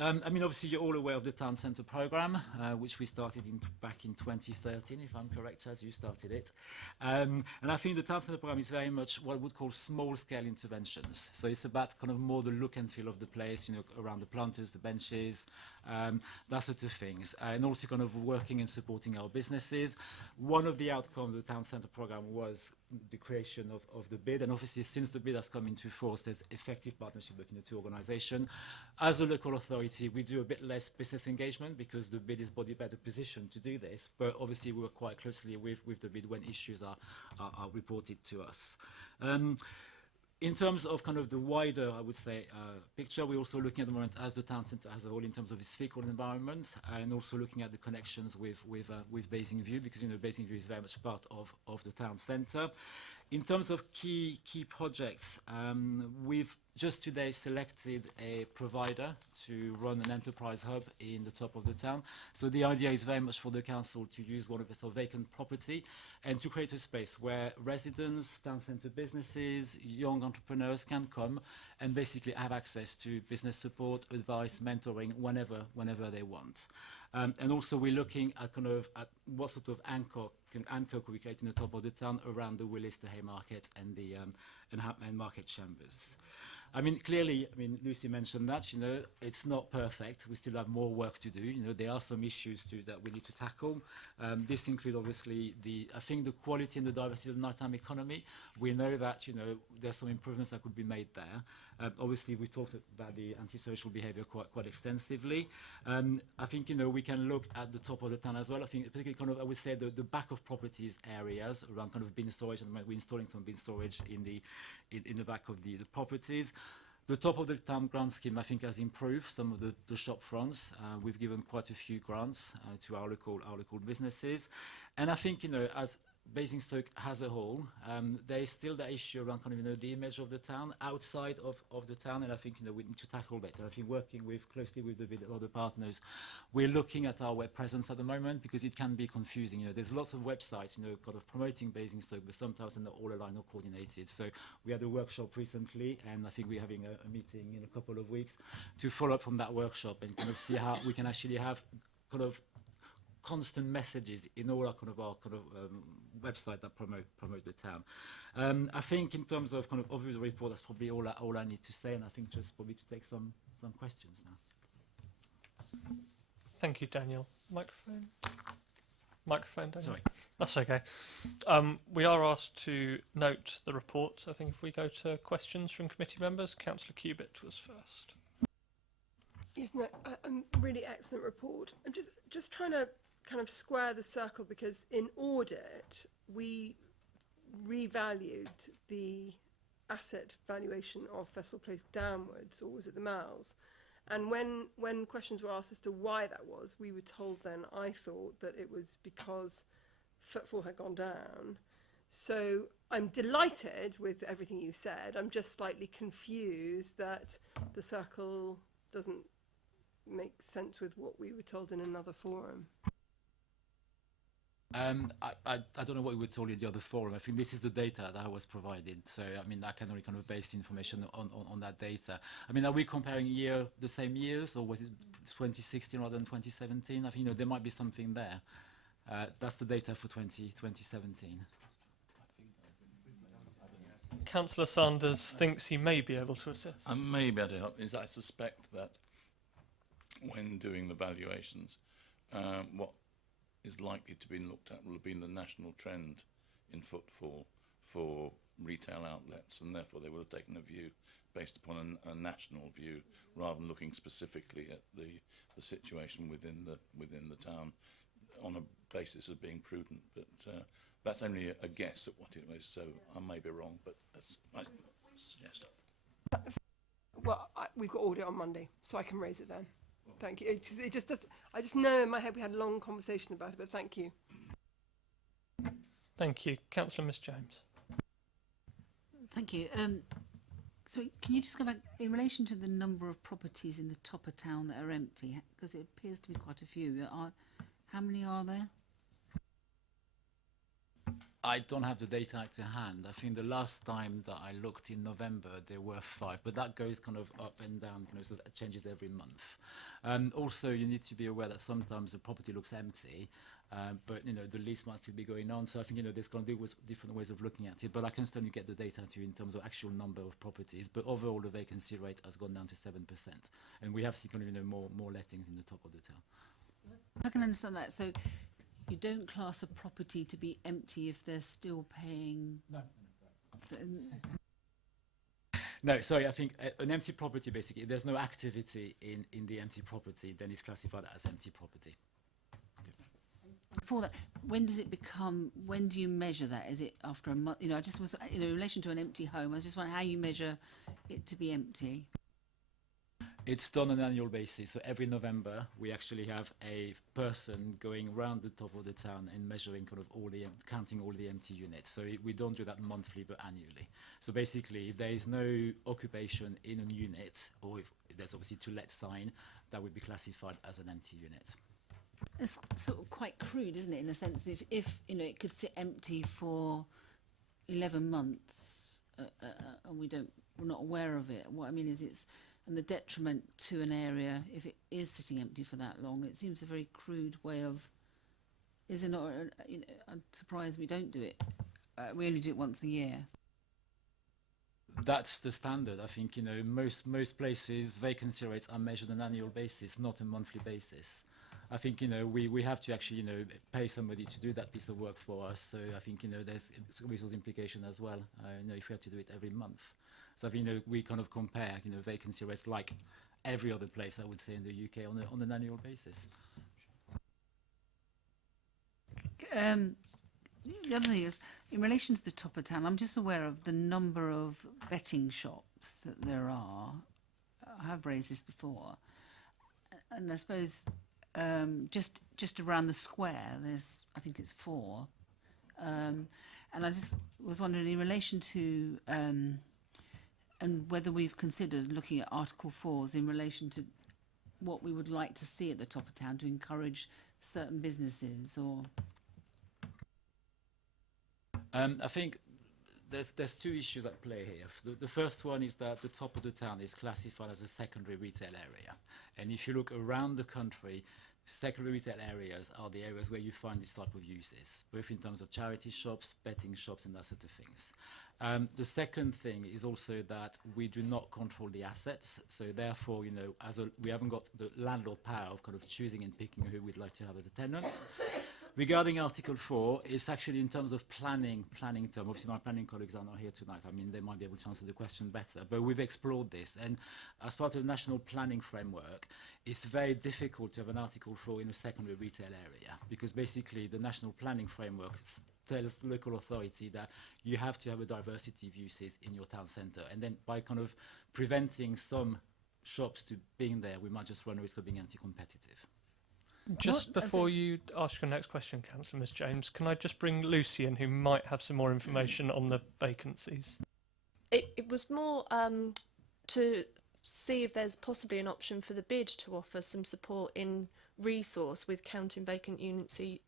I mean, obviously, you're all aware of the Town Centre programme, which we started back in 2013, if I'm correct, as you started it. And I think the Town Centre programme is very much what I would call small-scale interventions. So it's about kind of more the look and feel of the place, you know, around the planters, the benches, that sort of things. And also kind of working and supporting our businesses. One of the outcomes of the Town Centre programme was the creation of the bid, and obviously since the bid has come into force, there's effective partnership between the two organisations. As a local authority, we do a bit less business engagement because the bid is body better positioned to do this, but obviously we work quite closely with the bid when issues are reported to us. In terms of kind of the wider, I would say, picture, we're also looking at the moment as the town centre as a whole in terms of its physical environment, and also looking at the connections with Basingview, because, you know, Basingview is very much part of the town centre. In terms of key projects, we've just today selected a provider to run an enterprise hub in the top of the town. So the idea is very much for the council to use one of its vacant property and to create a space where residents, town centre businesses, young entrepreneurs can come and basically have access to business support, advice, mentoring whenever they want. And also we're looking at kind of at what sort of anchor could we create in the top of the town around the Willis, the Haymarket and the and market chambers. I mean, clearly, I mean, Lucy mentioned that, you know, it's not perfect. We still have more work to do. You know, there are some issues that we need to tackle. This includes, obviously, I think the quality and the diversity of the nighttime economy. We know that, you know, there's some improvements that could be made there. Obviously, we talked about the antisocial behaviour quite extensively. I think, you know, we can look at the top of the town as well. I think particularly kind of, I would say, the back of properties areas around kind of bin storage, and we're installing some bin storage in the back of the properties. The top of the town grant scheme, I think, has improved some of the shop fronts. We've given quite a few grants to our local businesses. And I think, you know, as Basingstoke as a whole, there is still the issue around kind of, you know, the image of the town outside of the town, and I think, you know, we need to tackle that. And I think working closely with the other partners, we're looking at our web presence at the moment because it can be confusing. You know, there's lots of websites, you know, kind of promoting Basingstoke, but sometimes they're not all aligned or coordinated. So we had a workshop recently, and I think we're having a meeting in a couple of weeks to follow up from that workshop and kind of see how we can actually have kind of constant messages in all our website that promote the town. I think in terms of kind of overview of the report, that's probably all I need to say, and I think just probably to take some questions now. Thank you, Daniel. Microphone, Daniel. Sorry. That's okay. We are asked to note the report. I think if we go to questions from committee members, Councillor Cubitt was first. Yes, no, really excellent report. I'm just trying to kind of square the circle, because in audit we revalued the asset valuation of Festival Place downwards, or was it the Mals? And when questions were asked as to why that was, we were told then, I thought, that it was because footfall had gone down. So I'm delighted with everything you said. I'm just slightly confused that the circle doesn't make sense with what we were told in another forum. I don't know what we were told in the other forum. I think this is the data that I was provided. So, I mean, I can only kind of base the information on that data. I mean, are we comparing the same years, or was it 2016 rather than 2017? I think, there might be something there. That's the data for 2017. Councillor Sanders thinks he may be able to assist. I may be able to help. Is I suspect that when doing the valuations, what is likely to be looked at will have been the national trend in footfall for retail outlets, and therefore they will have taken a view based upon a national view rather than looking specifically at the situation within the town on a basis of being prudent. But that's only a guess at what it was, so I may be wrong, but that's I suggest. Well, we've got audit on Monday, so I can raise it then. Thank you. It just does. I just know in my head we had a long conversation about it, but thank you. Thank you. Councillor Miss James. Thank you. So can you just go back in relation to the number of properties in the top of town that are empty? Because it appears to be quite a few. How many are there? I don't have the data to hand. I think the last time that I looked in November, there were 5, but that goes kind of up and down, so that changes every month. Also, you need to be aware that sometimes the property looks empty, but the lease might still be going on. So I think there's going to be different ways of looking at it. But I can certainly get the data to you in terms of actual number of properties. But overall, the vacancy rate has gone down to 7%, and we have seen more lettings in the top of the town. I can understand that. So you don't class a property to be empty if they're still paying. No. So, No, sorry, I think an empty property, basically, if there's no activity in the empty property, then it's classified as empty property. before that, when does it become? When do you measure that? Is it after a month? I just was in relation to an empty home. I was just wondering how you measure it to be empty. It's done on an annual basis. So every November, we actually have a person going around the top of the town and measuring counting all the empty units. So we don't do that monthly, but annually. So basically, if there is no occupation in a unit, or if there's obviously to let sign, that would be classified as an empty unit. It's sort of quite crude, isn't it? In a sense, if it could sit empty for 11 months, and we're not aware of it. What I mean is and the detriment to an area if it is sitting empty for that long. It seems a very crude way of. Is it not? I'm surprised we don't do it. We only do it once a year. That's the standard. I think most places vacancy rates are measured on an annual basis, not a monthly basis. I think we have to actually pay somebody to do that piece of work for us. So I think there's resource implication as well. If we have to do it every month. So I think we kind of compare vacancy rates like every other place, I would say, in the UK on an annual basis. The other thing is, in relation to the top of town, I'm just aware of the number of betting shops that there are. I have raised this before, and I suppose just around the square, I think it's 4, and I just was wondering in relation to. And whether we've considered looking at Article 4s in relation to what we would like to see at the top of town to encourage certain businesses, or. I think there's 2 issues at play here. The first one is that the top of the town is classified as a secondary retail area, and if you look around the country, secondary retail areas are the areas where you find this type of uses, both in terms of charity shops, betting shops, and that sort of things. The second thing is also that we do not control the assets, so therefore, we haven't got the landlord power of kind of choosing and picking who we'd like to have as a tenant. Regarding Article 4, it's actually in terms of planning term. Obviously, my planning colleagues are not here tonight. I mean, they might be able to answer the question better. But we've explored this, and as part of the national planning framework, it's very difficult to have an Article 4 in a secondary retail area because basically the national planning framework tells local authority that you have to have a diversity of uses in your town centre, and then by kind of preventing some shops to being there, we might just run a risk of being anti-competitive. Just What- before you ask your next question, Councillor Ms James, can I just bring Lucy in, who might have some more information on the vacancies? It was more to see if there's possibly an option for the bid to offer some support in resource with counting vacant units a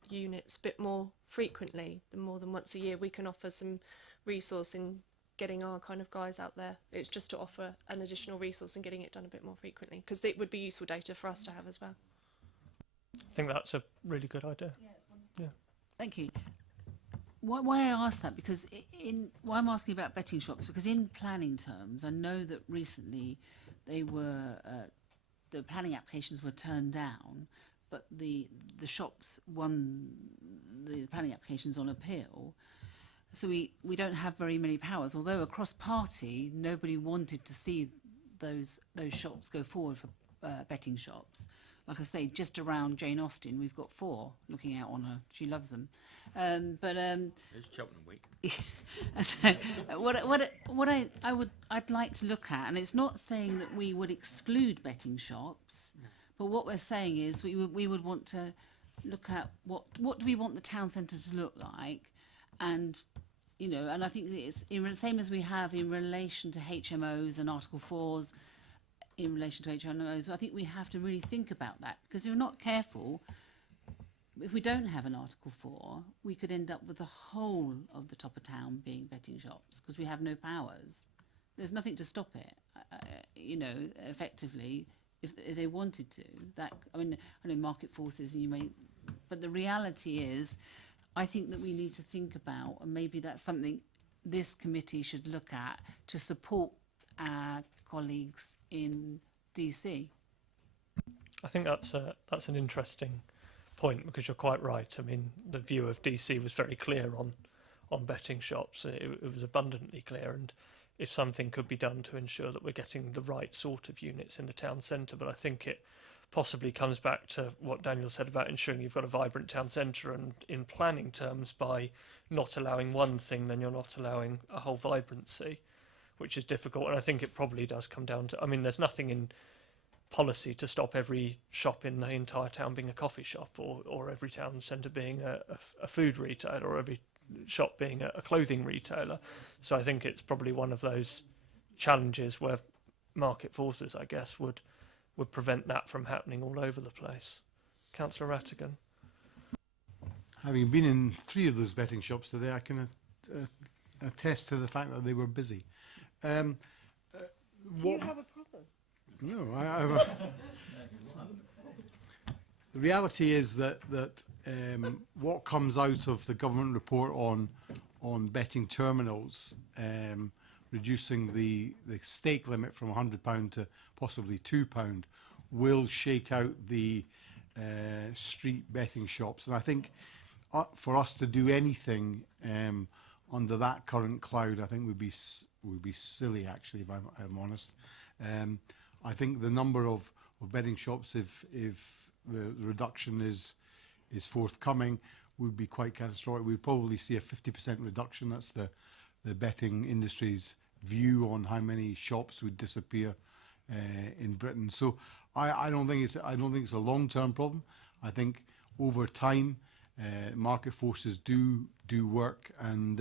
bit more frequently, more than once a year. We can offer some resource in getting our kind of guys out there. It's just to offer an additional resource and getting it done a bit more frequently, because it would be useful data for us to have as well. I think that's a really good idea. Thank you. Why I ask that, because why I'm asking about betting shops, because in planning terms, I know that recently they were, the planning applications were turned down, but the shops won the planning applications on appeal. So we don't have very many powers, although across party, nobody wanted to see those shops go forward for betting shops. Like I say, just around Jane Austen, we've got 4 looking out on her. She loves them. It's Cheltenham week. So I'd like to look at, and it's not saying that we would exclude betting shops, but what we're saying is we would want to look at what do we want the town centre to look like, and and I think it's the same as we have in relation to HMOs and Article 4s. In relation to HMOs, I think we have to really think about that, because if we're not careful, if we don't have an Article 4, we could end up with the whole of the top of town being betting shops, because we have no powers. There's nothing to stop it, effectively, if they wanted to. I know market forces, but the reality is, I think that we need to think about, and maybe that's something this committee should look at to support our colleagues in DC. I think that's an interesting point, because you're quite right. I mean, the view of DC was very clear on betting shops. It was abundantly clear, and if something could be done to ensure that we're getting the right sort of units in the town centre. But I think it possibly comes back to what Daniel said about ensuring you've got a vibrant town centre, and in planning terms, by not allowing one thing, then you're not allowing a whole vibrancy, which is difficult. And I think it probably does come down to, there's nothing in policy to stop every shop in the entire town being a coffee shop, or every town centre being a food retailer, or every shop being a clothing retailer. So I think it's probably one of those challenges where market forces, I guess, would prevent that from happening all over the place. Councillor Rattigan. Having been in 3 of those betting shops today, I can attest to the fact that they were busy. Do you have a problem? No, the reality is that what comes out of the government report on betting terminals, reducing the stake limit from £100 to possibly £2, will shake out the street betting shops. And I think for us to do anything under that current cloud, I think would be silly, actually, if I'm honest. I think the number of betting shops, if the reduction is forthcoming, would be quite catastrophic. We'd probably see a 50% reduction. That's the betting industry's view on how many shops would disappear in Britain. So I don't think it's a long-term problem. I think over time, market forces do work, and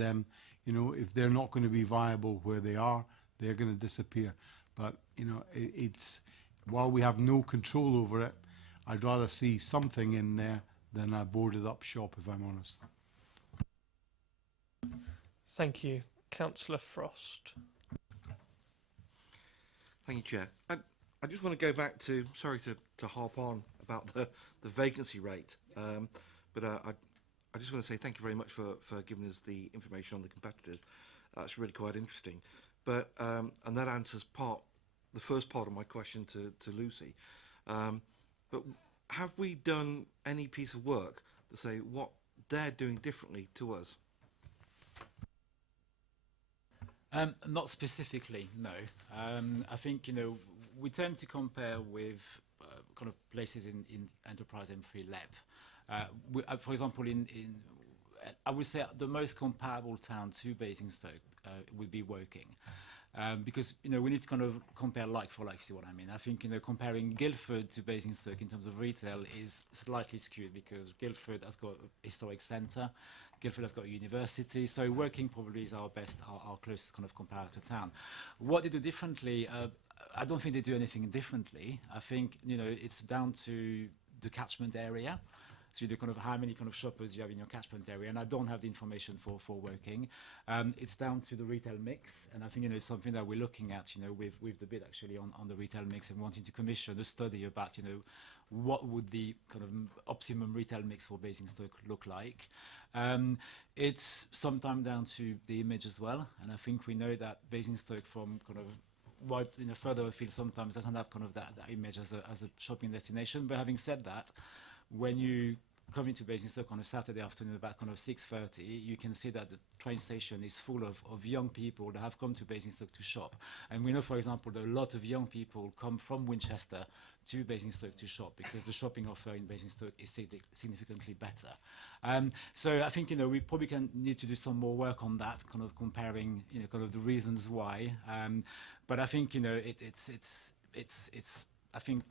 if they're not going to be viable where they are, they're going to disappear. But it's while we have no control over it, I'd rather see something in there than a boarded up shop, if I'm honest. Thank you. Councillor Frost. Thank you, Chair. I just want to go back to, sorry to harp on about the vacancy rate, but I just want to say thank you very much for giving us the information on the competitors. That's really quite interesting. But and that answers the first part of my question to Lucy. But have we done any piece of work to say what they're doing differently to us? Not specifically, no. I think, we tend to compare with kind of places in enterprise M3 lab. For example, I would say the most comparable town to Basingstoke would be Woking. because we need to kind of compare like for like, if you see what I mean. I think comparing Guildford to Basingstoke in terms of retail is slightly skewed because Guildford has got a historic centre, Guildford has got a university, so working probably is our closest kind of comparator town. What they do differently, I don't think they do anything differently. I think it's down to the catchment area. So the kind of how many kind of shoppers you have in your catchment area, and I don't have the information for working. It's down to the retail mix, and I think it's something that we're looking at, with the bid actually on the retail mix, and wanting to commission a study about what would the kind of optimum retail mix for Basingstoke look like. It's sometimes down to the image as well, and I think we know that Basingstoke from kind of further afield sometimes doesn't have kind of that image as a shopping destination. But having said that, when you come into Basingstoke on a Saturday afternoon about kind of 6:30, you can see that the train station is full of young people that have come to Basingstoke to shop. And we know, for example, that a lot of young people come from Winchester to Basingstoke to shop because the shopping offer in Basingstoke is significantly better. So I think we probably need to do some more work on that, kind of comparing kind of the reasons why. But I think it's I think.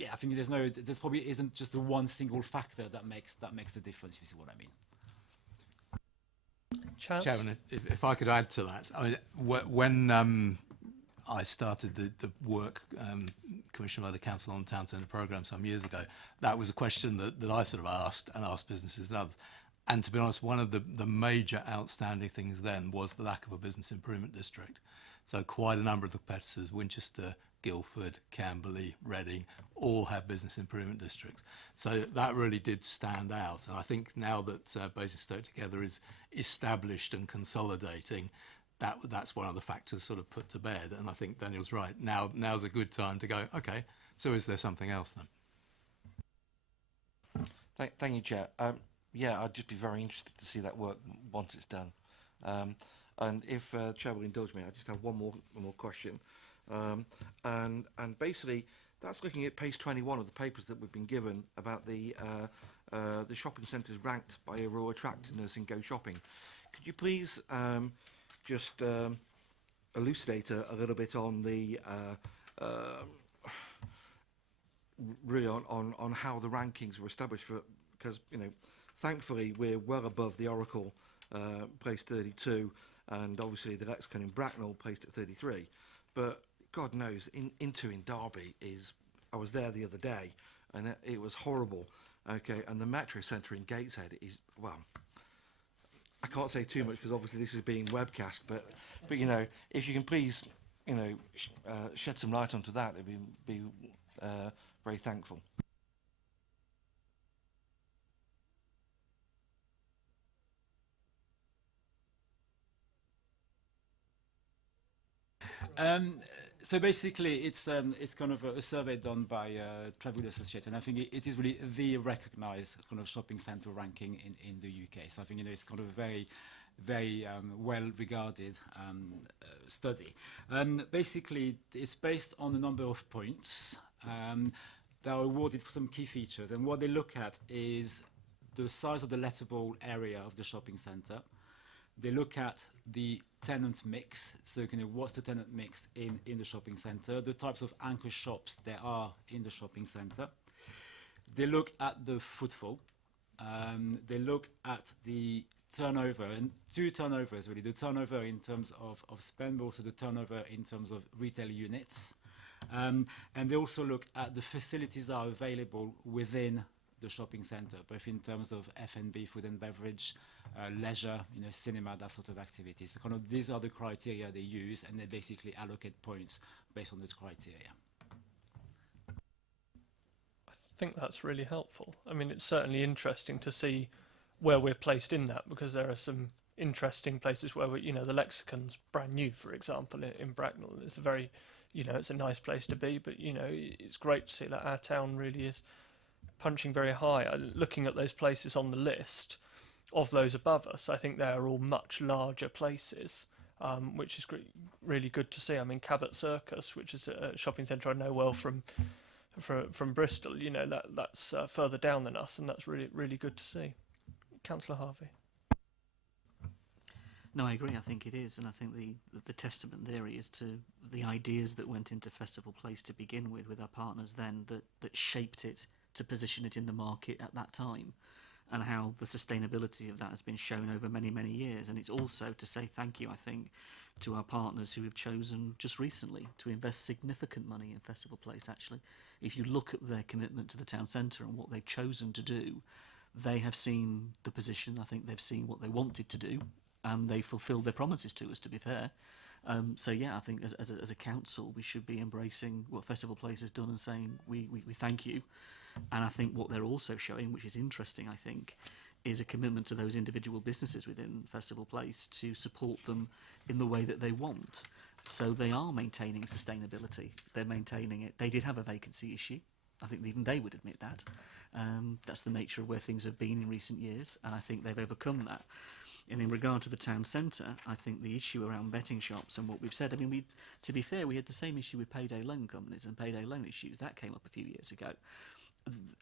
Yeah, I think there's probably isn't just the one single factor that makes the difference, if you see what I mean. Chaz? Chairman, if I could add to that, I mean, when I started the work commissioned by the Council on Town Centre Programme some years ago, that was a question that I sort of asked businesses and others. And to be honest, one of the major outstanding things then was the lack of a business improvement district. So quite a number of the competitors, Winchester, Guildford, Camberley, Reading, all have business improvement districts. So that really did stand out. And I think now that Basingstoke Together is established and consolidating, that's one of the factors sort of put to bed. And I think Daniel's right. Now's a good time to go, okay, so is there something else then? Thank you, Chair. Yeah, I'd just be very interested to see that work once it's done. And if Chair will indulge me, I just have one more question. And basically, that's looking at page 21 of the papers that we've been given about the shopping centres ranked by overall attractiveness in Go Shopping. Could you please just elucidate a little bit on the really on how the rankings were established because thankfully we're well above the Oracle placed 32 and obviously the Lexicon in Bracknell placed at 33, but God knows in Derby I was there the other day and it was horrible. Okay, and the Metro Centre in Gateshead is, well, I can't say too much because obviously this is being webcast, but if you can please shed some light onto that, it'd be very thankful. So basically, it's kind of a survey done by Travel Associates, and I think it is really the recognised kind of shopping centre ranking in the UK. So I think it's kind of a very well regarded study. Basically, it's based on a number of points that are awarded for some key features, and what they look at is the size of the lettable area of the shopping centre. They look at the tenant mix, so what's the tenant mix in the shopping centre, the types of anchor shops there are in the shopping centre. They look at the footfall. They look at the turnover, and two turnovers really, the turnover in terms of spend, but also the turnover in terms of retail units. And they also look at the facilities that are available within the shopping centre, both in terms of F&B, food and beverage, leisure, cinema, that sort of activities. So kind of these are the criteria they use, and they basically allocate points based on those criteria. I think that's really helpful. I mean, it's certainly interesting to see where we're placed in that, because there are some interesting places where the Lexicon's brand new, for example, in Bracknell. It's a very, it's a nice place to be, but it's great to see that our town really is punching very high. Looking at those places on the list of those above us, I think they're all much larger places, which is really good to see. I mean, Cabot Circus, which is a shopping centre I know well from Bristol, that's further down than us, and that's really good to see. Councillor Harvey. No, I agree. I think it is, and I think the testament there is to the ideas that went into Festival Place to begin with our partners then, that shaped it to position it in the market at that time, and how the sustainability of that has been shown over many, many years. And it's also to say thank you, I think, to our partners who have chosen just recently to invest significant money in Festival Place, actually. If you look at their commitment to the town centre and what they've chosen to do, they have seen the position, I think they've seen what they wanted to do, and they fulfilled their promises to us, to be fair. So yeah, I think as a council, we should be embracing what Festival Place has done and saying we thank you. And I think what they're also showing, which is interesting, I think, is a commitment to those individual businesses within Festival Place to support them in the way that they want. So they are maintaining sustainability. They're maintaining it. They did have a vacancy issue. I think even they would admit that. That's the nature of where things have been in recent years, and I think they've overcome that. And in regard to the town centre, I think the issue around betting shops and what we've said, I mean, to be fair, we had the same issue with payday loan companies and payday loan issues. That came up a few years ago.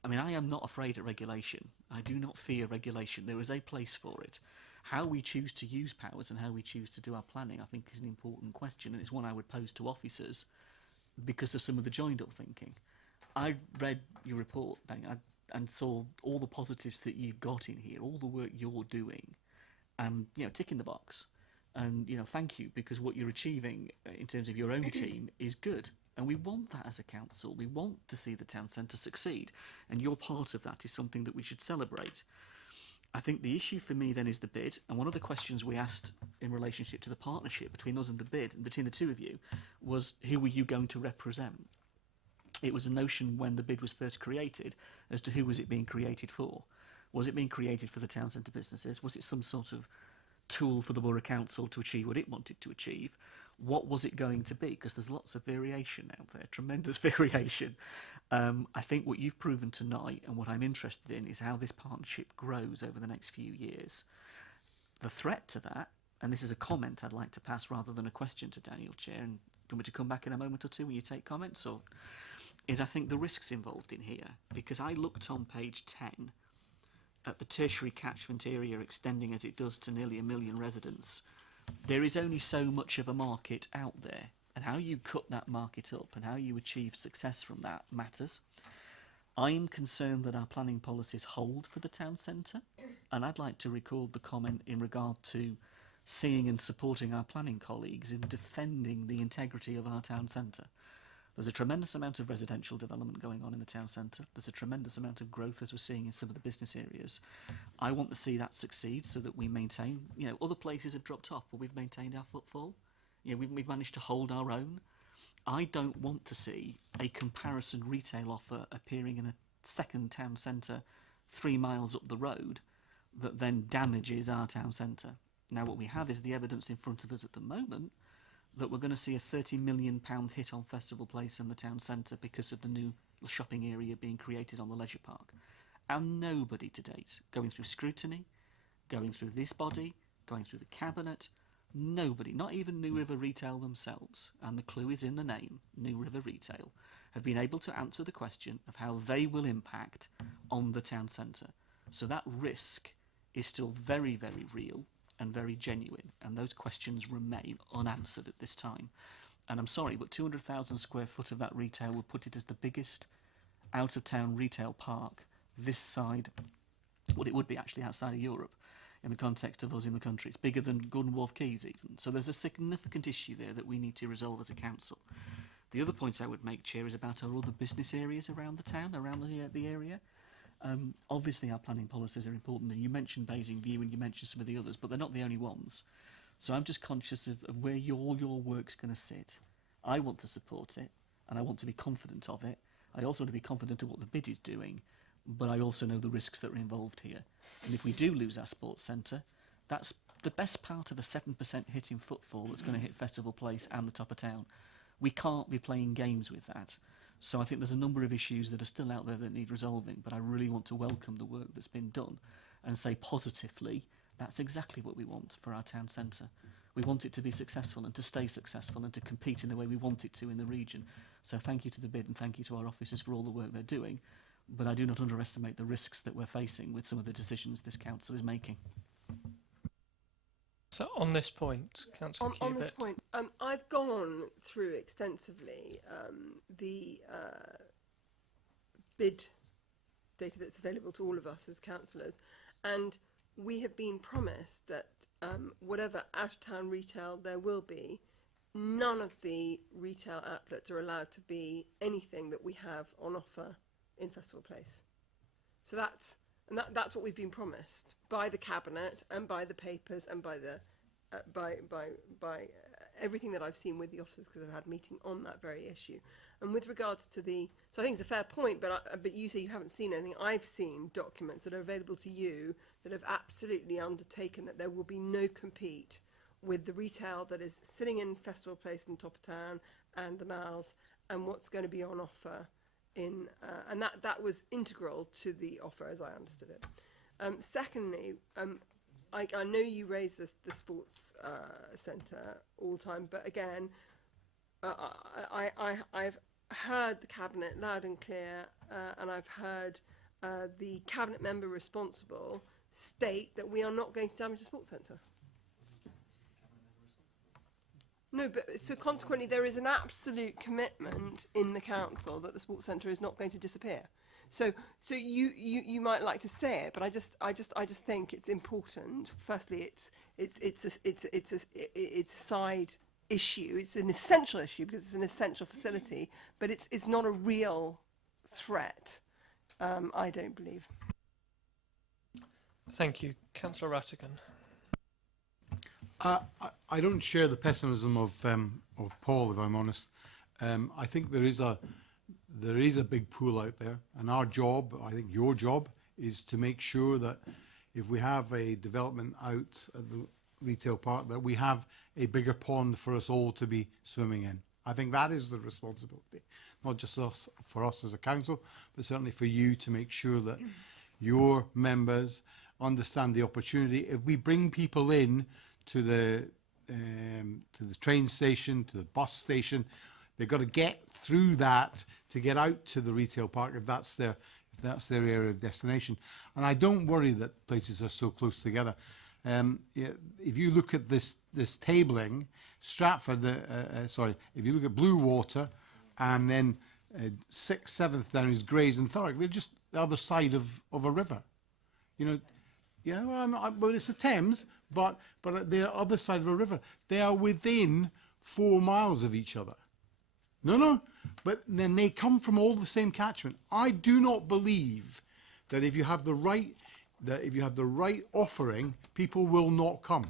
I mean, I am not afraid of regulation. I do not fear regulation. There is a place for it. How we choose to use powers and how we choose to do our planning, I think, is an important question, and it's one I would pose to officers because of some of the joined-up thinking. I read your report, Danny, and saw all the positives that you've got in here, all the work you're doing, and, you know, ticking the box. And, you know, thank you, because what you're achieving in terms of your own team is good. And we want that as a council. We want to see the town centre succeed. And your part of that is something that we should celebrate. I think the issue for me then is the bid. And one of the questions we asked in relationship to the partnership between us and the bid, and between the two of you, was who were you going to represent? It was a notion when the bid was first created as to who was it being created for. Was it being created for the town centre businesses? Was it some sort of tool for the Borough Council to achieve what it wanted to achieve? What was it going to be? Because there's lots of variation out there, tremendous variation. I think what you've proven tonight and what I'm interested in is how this partnership grows over the next few years. The threat to that, and this is a comment I'd like to pass rather than a question to Daniel, Chair, and do you want me to come back in a moment or two when you take comments, or is I think the risks involved in here, because I looked on page 10 at the tertiary catchment area extending as it does to nearly 1 million residents. There is only so much of a market out there, and how you cut that market up and how you achieve success from that matters. I'm concerned that our planning policies hold for the town centre, and I'd like to record the comment in regard to seeing and supporting our planning colleagues in defending the integrity of our town centre. There's a tremendous amount of residential development going on in the town centre. There's a tremendous amount of growth as we're seeing in some of the business areas. I want to see that succeed so that we maintain, you know, other places have dropped off, but we've maintained our footfall. You know, we've managed to hold our own. I don't want to see a comparison retail offer appearing in a second town centre 3 miles up the road that then damages our town centre. Now, what we have is the evidence in front of us at the moment that we're going to see a £30 million hit on Festival Place and the town centre because of the new shopping area being created on the leisure park. And nobody to date, going through scrutiny, going through this body, going through the cabinet, nobody, not even New River Retail themselves, and the clue is in the name, New River Retail, have been able to answer the question of how they will impact on the town centre. So that risk is still very, very real and very genuine, and those questions remain unanswered at this time. And I'm sorry, but 200,000 square foot of that retail will put it as the biggest out-of-town retail park this side, well, it would be actually outside of Europe, in the context of us in the country. It's bigger than Gordon Wharf Quays even. So there's a significant issue there that we need to resolve as a council. The other point I would make, Chair, is about our other business areas around the town, around the area. Obviously, our planning policies are important, and you mentioned Basingview and you mentioned some of the others, but they're not the only ones. So I'm just conscious of where all your work's going to sit. I want to support it, and I want to be confident of it. I also want to be confident of what the bid is doing, but I also know the risks that are involved here. And if we do lose our sports centre, that's the best part of a 7% hit in footfall that's going to hit Festival Place and the top of town. We can't be playing games with that. So I think there's a number of issues that are still out there that need resolving, but I really want to welcome the work that's been done and say positively, that's exactly what we want for our town centre. We want it to be successful and to stay successful and to compete in the way we want it to in the region. So thank you to the bid and thank you to our officers for all the work they're doing, but I do not underestimate the risks that we're facing with some of the decisions this council is making. So on this point, Councillor On this Cubitt. point, I've gone through extensively the bid data that's available to all of us as councillors, and we have been promised that whatever out-of-town retail there will be, none of the retail outlets are allowed to be anything that we have on offer in Festival Place. So that's what we've been promised by the cabinet and by the papers and by the by everything that I've seen with the officers, because I've had a meeting on that very issue. And with regards to so I think it's a fair point, but you say you haven't seen anything. I've seen documents that are available to you that have absolutely undertaken that there will be no compete with the retail that is sitting in Festival Place and top of town and the malls and what's going to be on offer in and that was integral to the offer as I understood it. Secondly, I know you raise the sports centre all the time, but again, I've heard the cabinet loud and clear, and I've heard the cabinet member responsible state that we are not going to damage the sports centre. No, but so consequently there is an absolute commitment in the council that the sports centre is not going to disappear. So you might like to say it, but I just think it's important. Firstly, it's a side issue. It's an essential issue because it's an essential facility, but it's not a real threat. I don't believe. Thank you, Councillor Rattigan. I don't share the pessimism of Paul, if I'm honest. I think there is a big pool out there, and our job, I think your job, is to make sure that if we have a development out at the retail park, that we have a bigger pond for us all to be swimming in. I think that is the responsibility, not just for us as a council, but certainly for you to make sure that your members understand the opportunity. If we bring people in to the train station, to the bus station, they've got to get through that to get out to the retail park if that's their area of destination. And I don't worry that places are so close together. If you look at this tabling, Stratford, if you look at Blue Water, and then 6th, 7th down is Grays and Thurrock, they're just the other side of a river. You know, yeah, well, it's the Thames, but they're other side of a river. They are within 4 miles of each other. No, but then they come from all the same catchment. I do not believe that if you have the right offering, people will not come.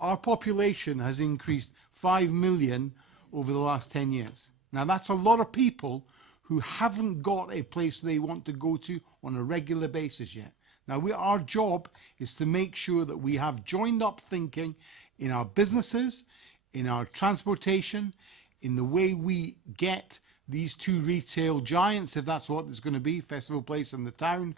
Our population has increased 5 million over the last 10 years. Now that's a lot of people who haven't got a place they want to go to on a regular basis yet. Now our job is to make sure that we have joined up thinking in our businesses, in our transportation, in the way we get these two retail giants, if that's what it's going to be, Festival Place and the town,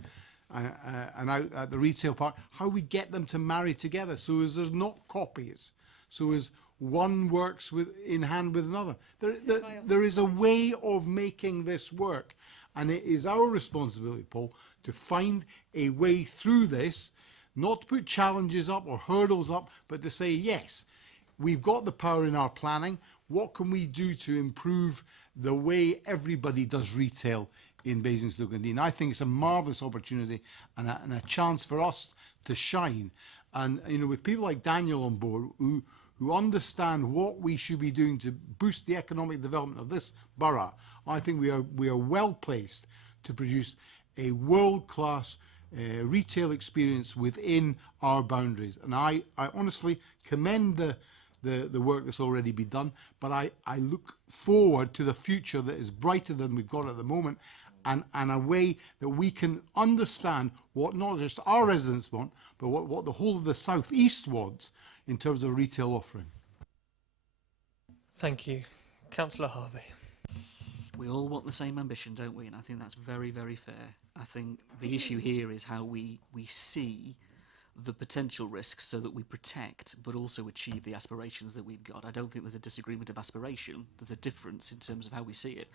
and out at the retail park, how we get them to marry together so as there's not copies, so as one works in hand with another. There is a way of making this work, and it is our responsibility, Paul, to find a way through this, not to put challenges up or hurdles up, but to say, yes, we've got the power in our planning. What can we do to improve the way everybody does retail in Basingstoke-on-Deane? I think it's a marvellous opportunity and a chance for us to shine. And you know, with people like Daniel on board who understand what we should be doing to boost the economic development of this borough, I think we are well placed to produce a world-class retail experience within our boundaries. And I honestly commend the work that's already been done, but I look forward to the future that is brighter than we've got at the moment, and a way that we can understand what not just our residents want, but what the whole of the South East wants in terms of retail offering. Thank you. Councillor Harvey. We all want the same ambition, don't we? And I think that's very, very fair. I think the issue here is how we see the potential risks so that we protect but also achieve the aspirations that we've got. I don't think there's a disagreement of aspiration. There's a difference in terms of how we see it.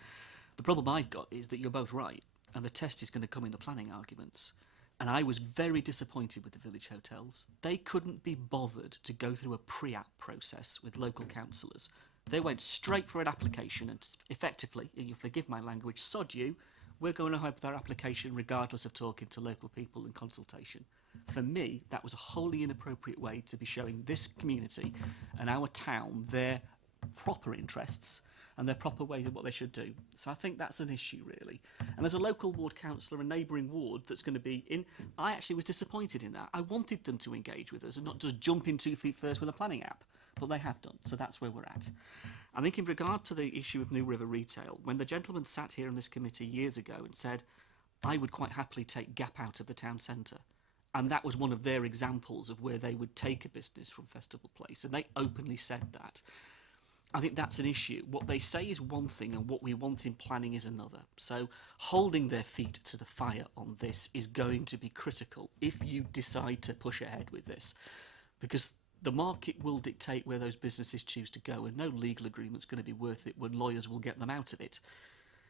The problem I've got is that you're both right, and the test is going to come in the planning arguments. And I was very disappointed with the village hotels. They couldn't be bothered to go through a pre-app process with local councillors. They went straight for an application and effectively, and you'll forgive my language, sod you, we're going ahead with our application regardless of talking to local people and consultation. For me, that was a wholly inappropriate way to be showing this community and our town their proper interests and their proper ways of what they should do. So I think that's an issue, really. And as a local ward councillor, a neighbouring ward that's going to be in, I actually was disappointed in that. I wanted them to engage with us and not just jump in 2 feet first with a planning app, but they have done. So that's where we're at. I think in regard to the issue of New River Retail, when the gentleman sat here in this committee years ago and said, I would quite happily take Gap out of the town centre, and that was one of their examples of where they would take a business from Festival Place, and they openly said that. I think that's an issue. What they say is one thing and what we want in planning is another. So holding their feet to the fire on this is going to be critical if you decide to push ahead with this, because the market will dictate where those businesses choose to go, and no legal agreement's going to be worth it when lawyers will get them out of it.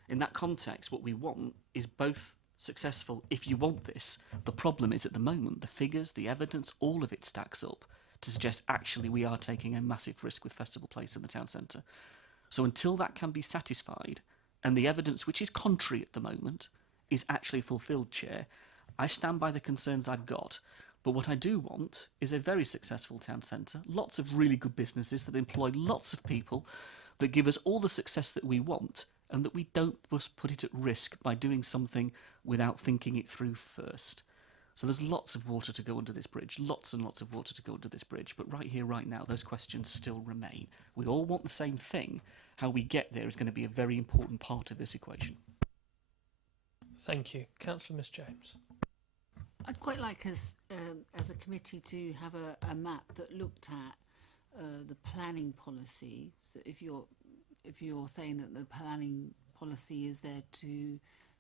In that context, what we want is both successful if you want this. The problem is at the moment, the figures, the evidence, all of it stacks up to suggest actually we are taking a massive risk with Festival Place in the town centre. So until that can be satisfied, and the evidence, which is contrary at the moment, is actually fulfilled, Chair, I stand by the concerns I've got. But what I do want is a very successful town centre, lots of really good businesses that employ lots of people, that give us all the success that we want, and that we don't just put it at risk by doing something without thinking it through first. So there's lots of water to go under this bridge, lots and lots of water to go under this bridge, but right here, right now, those questions still remain. We all want the same thing. How we get there is going to be a very important part of this equation. Thank you. Councillor Miss James. I'd quite like us, as a committee, to have a map that looked at the planning policy. So if you're saying that the planning policy is there to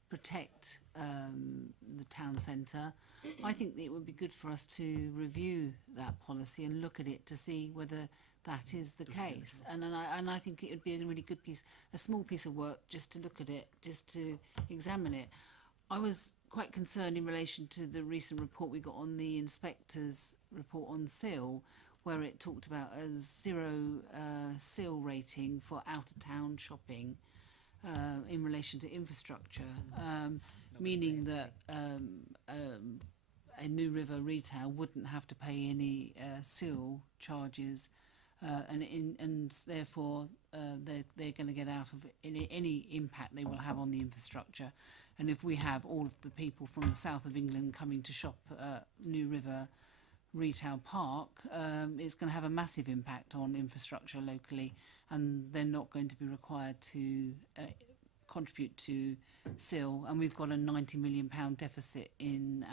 protect the town centre, I think that it would be good for us to review that policy and look at it to see whether that is the case. And I think it would be a really good piece, a small piece of work, just to look at it, just to examine it. I was quite concerned in relation to the recent report we got on the inspector's report on SIL, where it talked about a 0 SIL rating for out-of-town shopping in relation to infrastructure, meaning that a New River Retail wouldn't have to pay any SIL charges, and therefore they're going to get out of any impact they will have on the infrastructure. And if we have all of the people from the south of England coming to shop at New River Retail Park, it's going to have a massive impact on infrastructure locally, and they're not going to be required to contribute to SIL. And we've got a £90 million deficit in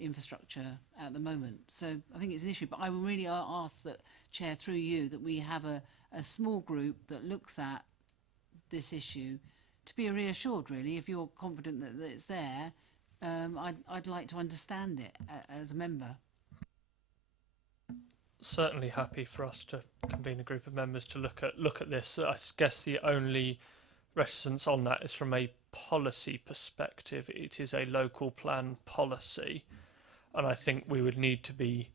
infrastructure at the moment. So I think it's an issue, but I would really ask that, Chair, through you, that we have a small group that looks at this issue to be reassured, really. If you're confident that it's there, I'd like to understand it as a member. Certainly happy for us to convene a group of members to look at this. I guess the only reticence on that is from a policy perspective. It is a local plan policy, and I think we would need to be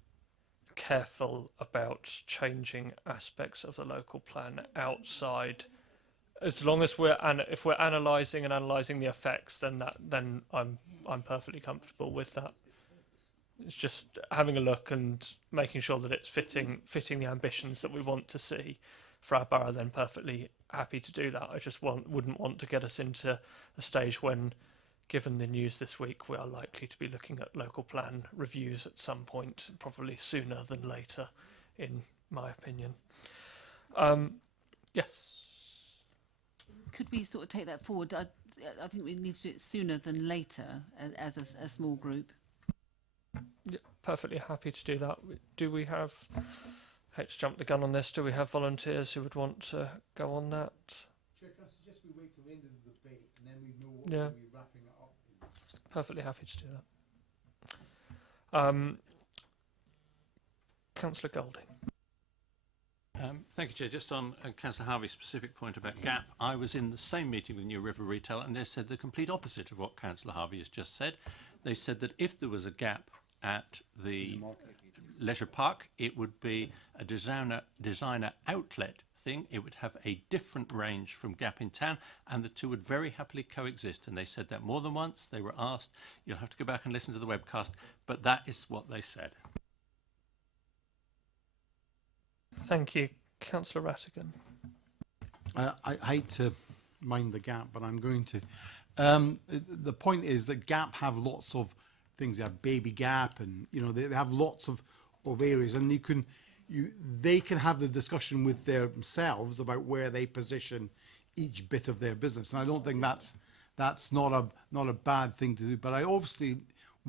careful about changing aspects of the local plan outside. As long as if we're analysing the effects, then I'm perfectly comfortable with that. It's just having a look and making sure that it's fitting the ambitions that we want to see for our borough. Then perfectly happy to do that. I just wouldn't want to get us into a stage when, given the news this week, we are likely to be looking at local plan reviews at some point, probably sooner than later, in my opinion. Yes. Could we sort of take that forward? I think we need to do it sooner than later as a small group. Yeah, perfectly happy to do that. Do we have, I hate to jump the gun on this, do we have volunteers who would want to go on that? Chair, can I suggest we wait till the end of the debate and then we know what we'll be wrapping it up in? Perfectly happy to do that. Councillor Golding. Thank you, Chair. Just on Councillor Harvey's specific point about gap, I was in the same meeting with New River Retail and they said the complete opposite of what Councillor Harvey has just said. They said that if there was a gap at the leisure park, it would be a designer outlet thing. It would have a different range from Gap in town, and the two would very happily coexist. And they said that more than once. They were asked. You'll have to go back and listen to the webcast, but that is what they said. Thank you. Councillor Rattigan. I hate to mind the Gap, but I'm going to. The point is that Gap have lots of things. They have Baby Gap, and they have lots of areas, and they can have the discussion with themselves about where they position each bit of their business. And I don't think that's not a bad thing to do. But I obviously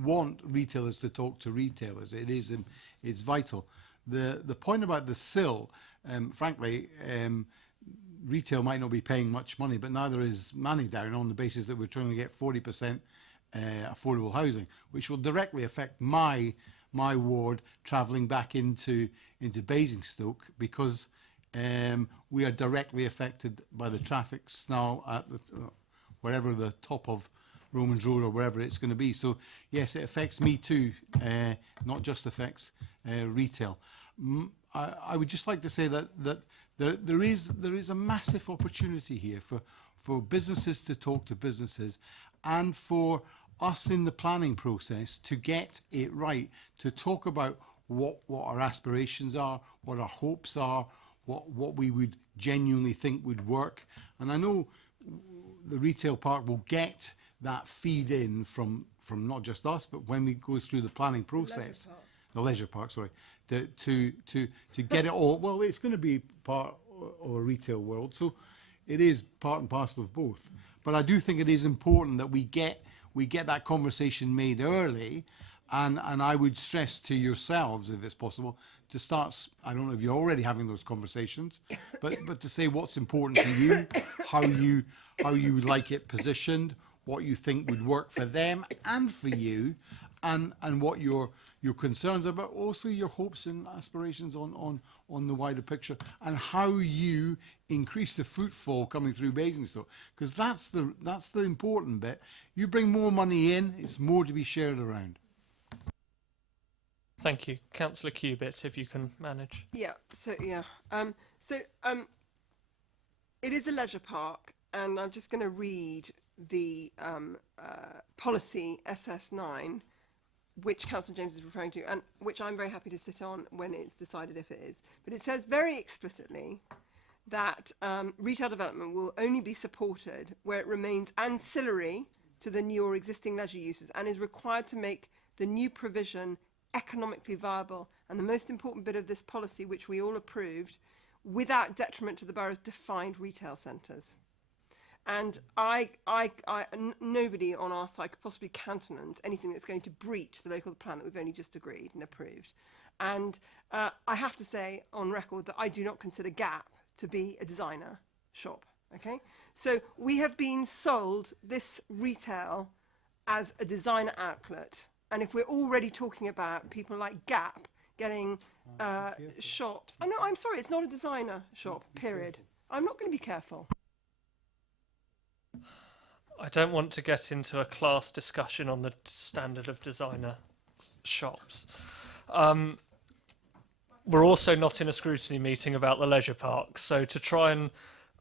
want retailers to talk to retailers. It's vital. The point about the sill, frankly, retail might not be paying much money, but neither is Down on the basis that we're trying to get 40% affordable housing, which will directly affect my ward travelling back into Basingstoke, because we are directly affected by the traffic snarl at wherever the top of Romans Road or wherever it's going to be. So yes, it affects me too, not just affects retail. I would just like to say that there is a massive opportunity here for businesses to talk to businesses, and for us in the planning process to get it right, to talk about what our aspirations are, what our hopes are, what we would genuinely think would work. And I know the retail park will get that feed in from not just us, but when we go through the planning process, the leisure park, sorry, to get it all. Well, it's going to be part of a retail world, so it is part and parcel of both. But I do think it is important that we get that conversation made early, and I would stress to yourselves, if it's possible, to start. I don't know if you're already having those conversations, but to say what's important to you, how you would like it positioned, what you think would work for them and for you, and what your concerns are, but also your hopes and aspirations on the wider picture, and how you increase the footfall coming through Basingstoke, because that's the important bit. You bring more money in, it's more to be shared around. Thank you. Councillor Cubitt, if you can manage. Yeah, it is a leisure park, and I'm just going to read the policy SS9, which Councillor James is referring to, and which I'm very happy to sit on when it's decided if it is. But it says very explicitly that retail development will only be supported where it remains ancillary to the new or existing leisure uses and is required to make the new provision economically viable. And the most important bit of this policy, which we all approved, without detriment to the borough's defined retail centres. And nobody on our side could possibly countenance anything that's going to breach the local plan that we've only just agreed and approved. And I have to say on record that I do not consider Gap to be a designer shop. Okay, so we have been sold this retail as a designer outlet, and if we're already talking about people like Gap getting shops, no, I'm sorry, it's not a designer shop. Period. I'm not going to be careful. I don't want to get into a class discussion on the standard of designer shops. We're also not in a scrutiny meeting about the leisure park, so to try and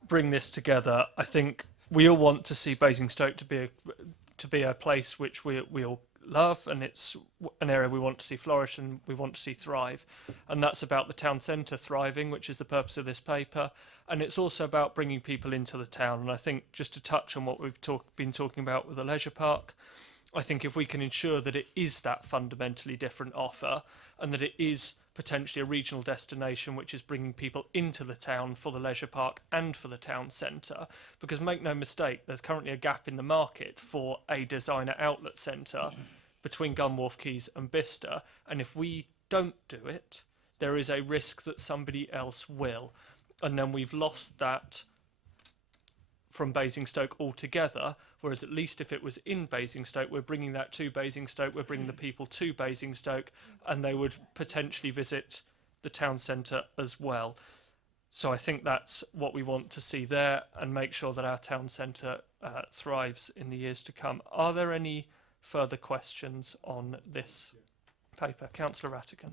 bring this together, I think we all want to see Basingstoke to be a place which we all love, and it's an area we want to see flourish and we want to see thrive, and that's about the town centre thriving, which is the purpose of this paper, and it's also about bringing people into the town. And I think, just to touch on what we've been talking about with the leisure park, I think if we can ensure that it is that fundamentally different offer, and that it is potentially a regional destination which is bringing people into the town for the leisure park and for the town centre, because make no mistake, there's currently a gap in the market for a designer outlet centre between Gunwharf Quays and Bicester, and if we don't do it, there is a risk that somebody else will, and then we've lost that from Basingstoke altogether, whereas at least if it was in Basingstoke, we're bringing that to Basingstoke, we're bringing the people to Basingstoke, and they would potentially visit the town centre as well. So I think that's what we want to see there and make sure that our town centre thrives in the years to come. Are there any further questions on this paper? Councillor Rattigan.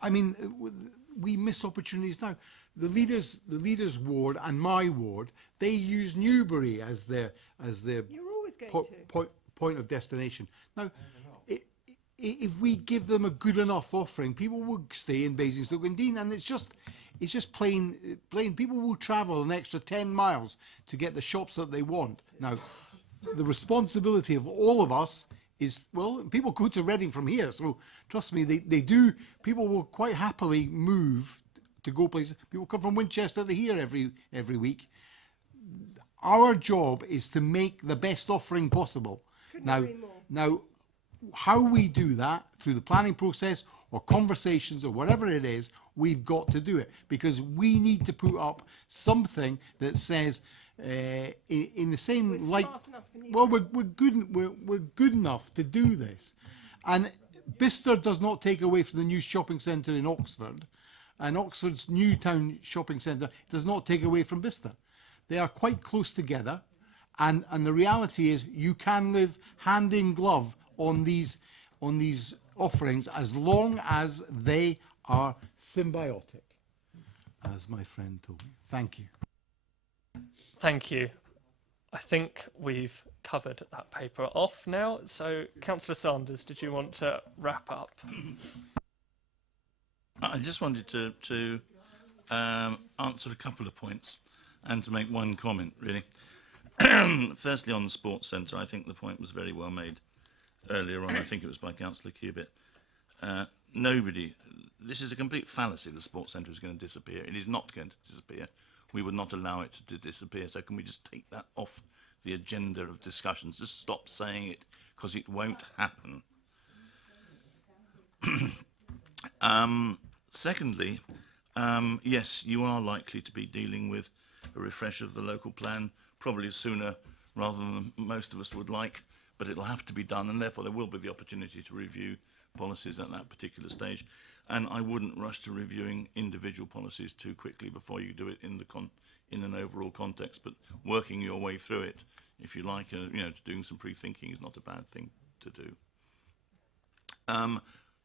I mean, we miss opportunities now. The leaders ward and my ward, they use Newbury as their You're always going to. point of destination. Now, if we give them a good enough offering, people will stay in Basingstoke and Dean, and it's just plain. People will travel an extra 10 miles to get the shops that they want. Now, the responsibility of all of us is, well, people go to Reading from here, so trust me, they do. People will quite happily move to go places. People come from Winchester to here every week. Our job is to make the best offering possible. Now, how we do that through the planning process or conversations or whatever it is, we've got to do it, because we need to put up something that says in the same light. Well, we're good enough to do this, and Bicester does not take away from the new shopping centre in Oxford, and Oxford's new town shopping centre does not take away from Bicester. They are quite close together, and the reality is you can live hand in glove on these offerings as long as they are symbiotic, as my friend told me. Thank you. Thank you. I think we've covered that paper off now. So, Councillor Sanders, did you want to wrap up? I just wanted to answer a couple of points and to make one comment, really. Firstly, on the sports centre, I think the point was very well made earlier on. I think it was by Councillor Cubitt. This is a complete fallacy. The sports centre is going to disappear. It is not going to disappear. We would not allow it to disappear. So can we just take that off the agenda of discussions? Just stop saying it, because it won't happen. Secondly, yes, you are likely to be dealing with a refresh of the local plan, probably sooner rather than most of us would like, but it'll have to be done, and therefore there will be the opportunity to review policies at that particular stage. And I wouldn't rush to reviewing individual policies too quickly before you do it in an overall context, but working your way through it, if you like, doing some pre-thinking is not a bad thing to do.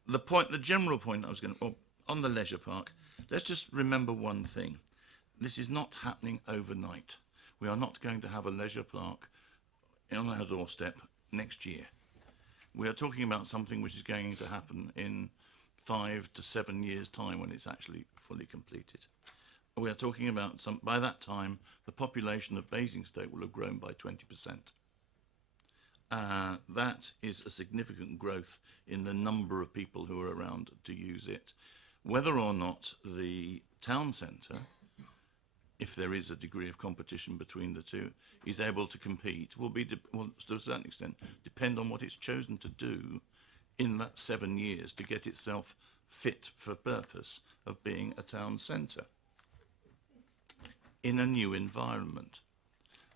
The general point I was going to, on the leisure park, let's just remember one thing. This is not happening overnight. We are not going to have a leisure park on our doorstep next year. We are talking about something which is going to happen in 5 to 7 years' time, when it's actually fully completed. We are talking about by that time, the population of Basingstoke will have grown by 20%. That is a significant growth in the number of people who are around to use it. Whether or not the town centre, if there is a degree of competition between the two, is able to compete, will to a certain extent depend on what it's chosen to do in that 7 years to get itself fit for purpose of being a town centre in a new environment.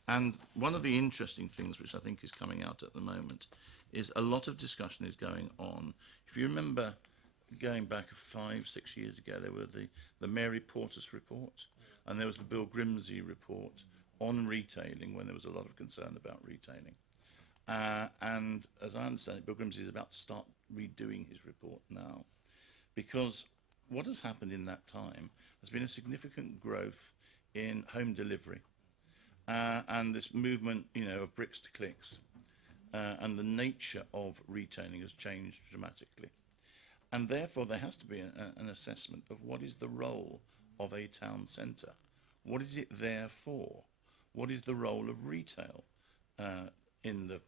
And one of the interesting things which I think is coming out at the moment is a lot of discussion is going on. If you remember going back 5, 6 years ago, there were the Mary Portas report, and there was the Bill Grimsey report on retailing, when there was a lot of concern about retailing. And as I understand it, Bill Grimsey is about to start redoing his report now, because what has happened in that time has been a significant growth in home delivery, and this movement, of bricks to clicks, and the nature of retailing has changed dramatically. And therefore there has to be an assessment of what is the role of a town centre. What is it there for? What is the role of retail in the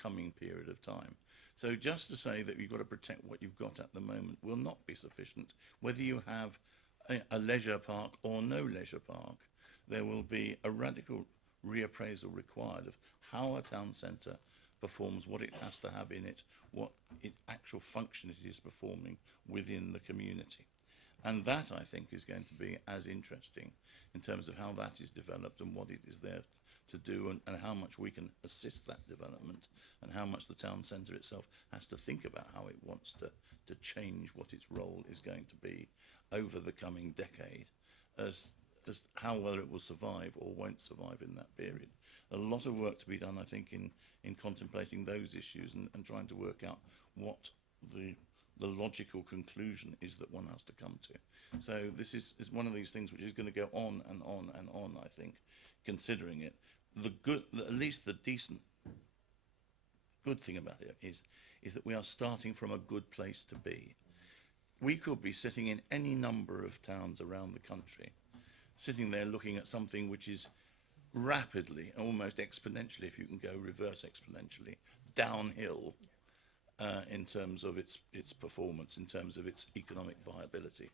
coming period of time? So just to say that you've got to protect what you've got at the moment will not be sufficient. Whether you have a leisure park or no leisure park, there will be a radical reappraisal required of how a town centre performs, what it has to have in it, what its actual function it is performing within the community. And that, I think, is going to be as interesting in terms of how that is developed and what it is there to do, and how much we can assist that development, and how much the town centre itself has to think about how it wants to change what its role is going to be over the coming decade, as as how whether it will survive or won't survive in that period. A lot of work to be done, I think, in contemplating those issues and trying to work out what the logical conclusion is that one has to come to. So this is one of these things which is going to go on and on and on, I think, considering it. At least the decent good thing about it is that we are starting from a good place to be. We could be sitting in any number of towns around the country, sitting there looking at something which is rapidly, almost exponentially, if you can go reverse exponentially, downhill in terms of its performance, in terms of its economic viability.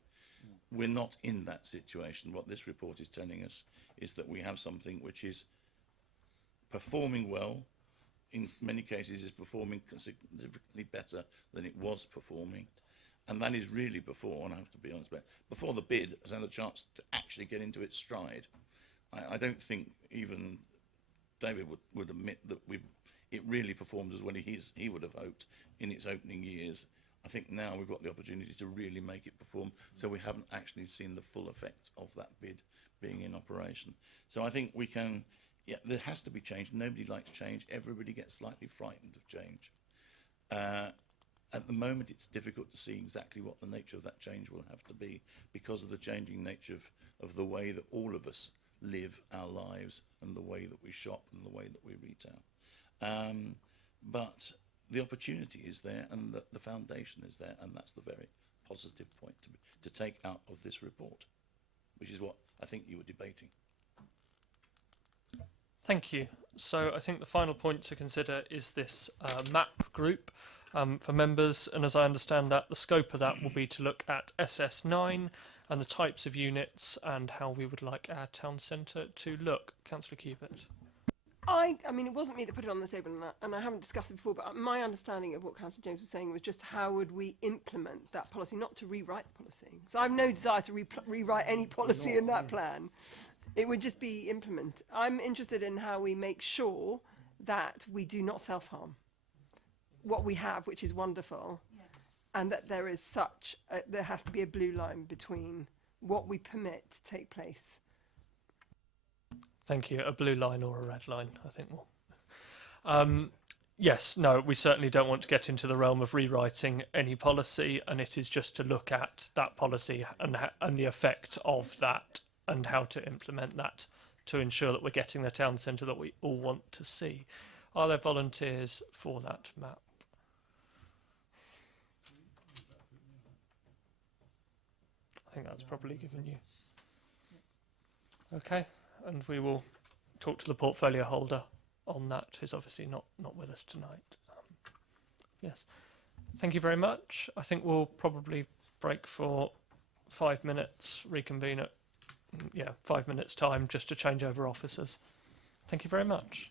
We're not in that situation. What this report is telling us is that we have something which is performing well, in many cases is performing significantly better than it was performing. And that is really before, and I have to be honest, before the bid has had a chance to actually get into its stride. I don't think even David would admit that it really performed as well as he would have hoped in its opening years. I think now we've got the opportunity to really make it perform, so we haven't actually seen the full effect of that bid being in operation. So I think we can, yeah, there has to be change. Nobody likes change. Everybody gets slightly frightened of change. At the moment, it's difficult to see exactly what the nature of that change will have to be because of the changing nature of the way that all of us live our lives and the way that we shop and the way that we retail. But the opportunity is there and the foundation is there, and that's the very positive point to take out of this report, which is what I think you were debating. Thank you. So I think the final point to consider is this map group for members, and as I understand that, the scope of that will be to look at SS9 and the types of units and how we would like our town centre to look. Councillor Cubitt. I mean, it wasn't me that put it on the table, and I haven't discussed it before, but my understanding of what Councillor James was saying was just how would we implement that policy, not to rewrite the policy. So I have no desire to rewrite any policy in that plan. It would just be implement. I'm interested in how we make sure that we do not self-harm what we have, which is wonderful, and that there is there has to be a blue line between what we permit to take place. Thank you. A blue line or a red line, I think. Yes, no, we certainly don't want to get into the realm of rewriting any policy, and it is just to look at that policy and the effect of that and how to implement that to ensure that we're getting the town centre that we all want to see. Are there volunteers for that map? I think that's probably given you. Okay, and we will talk to the portfolio holder on that, who's obviously not with us tonight. Yes, thank you very much. I think we'll probably break for 5 minutes, reconvene at 5 minutes time, just to change over officers. Thank you very much.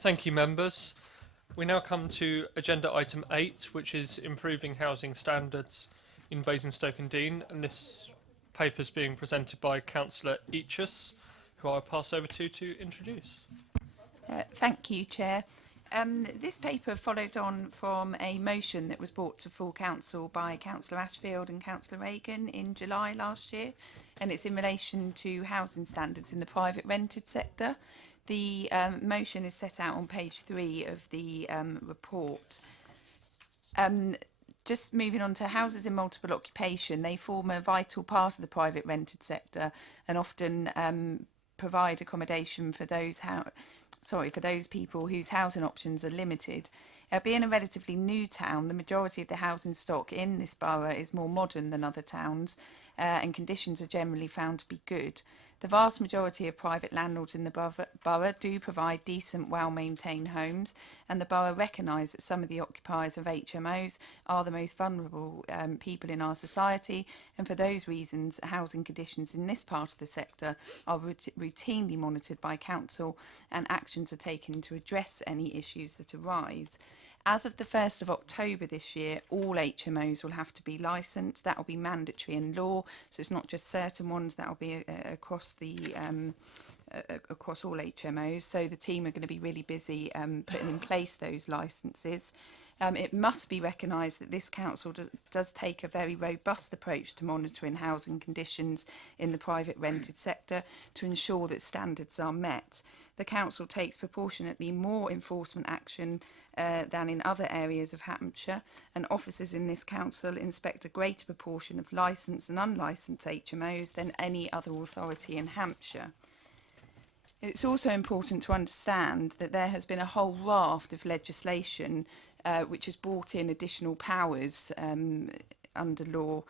Thank you, members. We now come to agenda item 8, which is improving housing standards in Basingstoke and Dean, and this paper is being presented by Councillor Eachus, who I'll pass over to introduce. Thank you, Chair. This paper follows on from a motion that was brought to full council by Councillor Ashfield and Councillor Reagan in July last year, and it's in relation to housing standards in the private rented sector. The motion is set out on page 3 of the report. Just moving on to houses in multiple occupation, they form a vital part of the private rented sector and often provide accommodation for those people whose housing options are limited. Being a relatively new town, the majority of the housing stock in this borough is more modern than other towns, and conditions are generally found to be good. The vast majority of private landlords in the borough do provide decent, well-maintained homes, and the borough recognise that some of the occupiers of HMOs are the most vulnerable people in our society, and for those reasons, housing conditions in this part of the sector are routinely monitored by council, and actions are taken to address any issues that arise. As of the 1st of October this year, all HMOs will have to be licensed. That will be mandatory in law, so it's not just certain ones. That will be across all HMOs. So the team are going to be really busy putting in place those licences. It must be recognised that this council does take a very robust approach to monitoring housing conditions in the private rented sector to ensure that standards are met. The council takes proportionately more enforcement action than in other areas of Hampshire, and officers in this council inspect a greater proportion of licensed and unlicensed HMOs than any other authority in Hampshire. It's also important to understand that there has been a whole raft of legislation which has brought in additional powers under law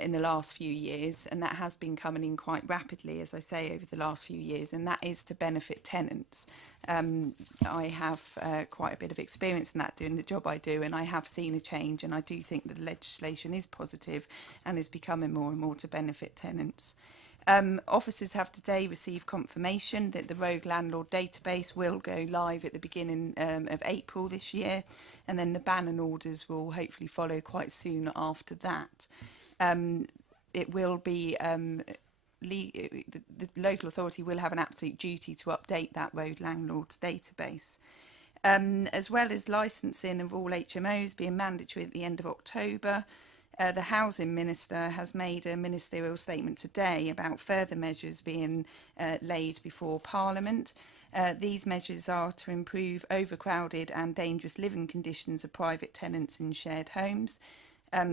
in the last few years, and that has been coming in quite rapidly, as I say, over the last few years, and that is to benefit tenants. I have quite a bit of experience in that, doing the job I do, and I have seen a change, and I do think that the legislation is positive and is becoming more and more to benefit tenants. Officers have today received confirmation that the Rogue Landlord database will go live at the beginning of April this year, and then the ban and orders will hopefully follow quite soon after that. It will be the local authority will have an absolute duty to update that Rogue Landlords database. As well as licensing of all HMOs being mandatory at the end of October, the Housing Minister has made a ministerial statement today about further measures being laid before Parliament. These measures are to improve overcrowded and dangerous living conditions of private tenants in shared homes.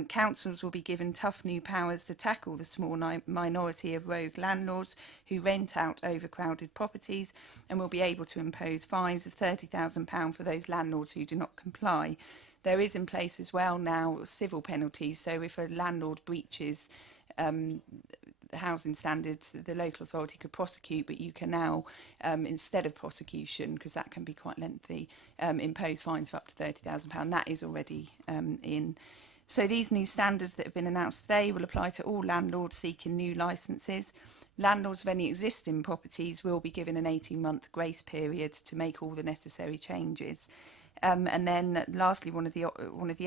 Councils will be given tough new powers to tackle the small minority of rogue landlords who rent out overcrowded properties, and will be able to impose fines of £30,000 for those landlords who do not comply. There is in place as well now civil penalties, so if a landlord breaches the housing standards, the local authority could prosecute, but you can now, instead of prosecution, because that can be quite lengthy, impose fines of up to £30,000. That is already in. So these new standards that have been announced today will apply to all landlords seeking new licences. Landlords of any existing properties will be given an 18-month grace period to make all the necessary changes. And then lastly, one of the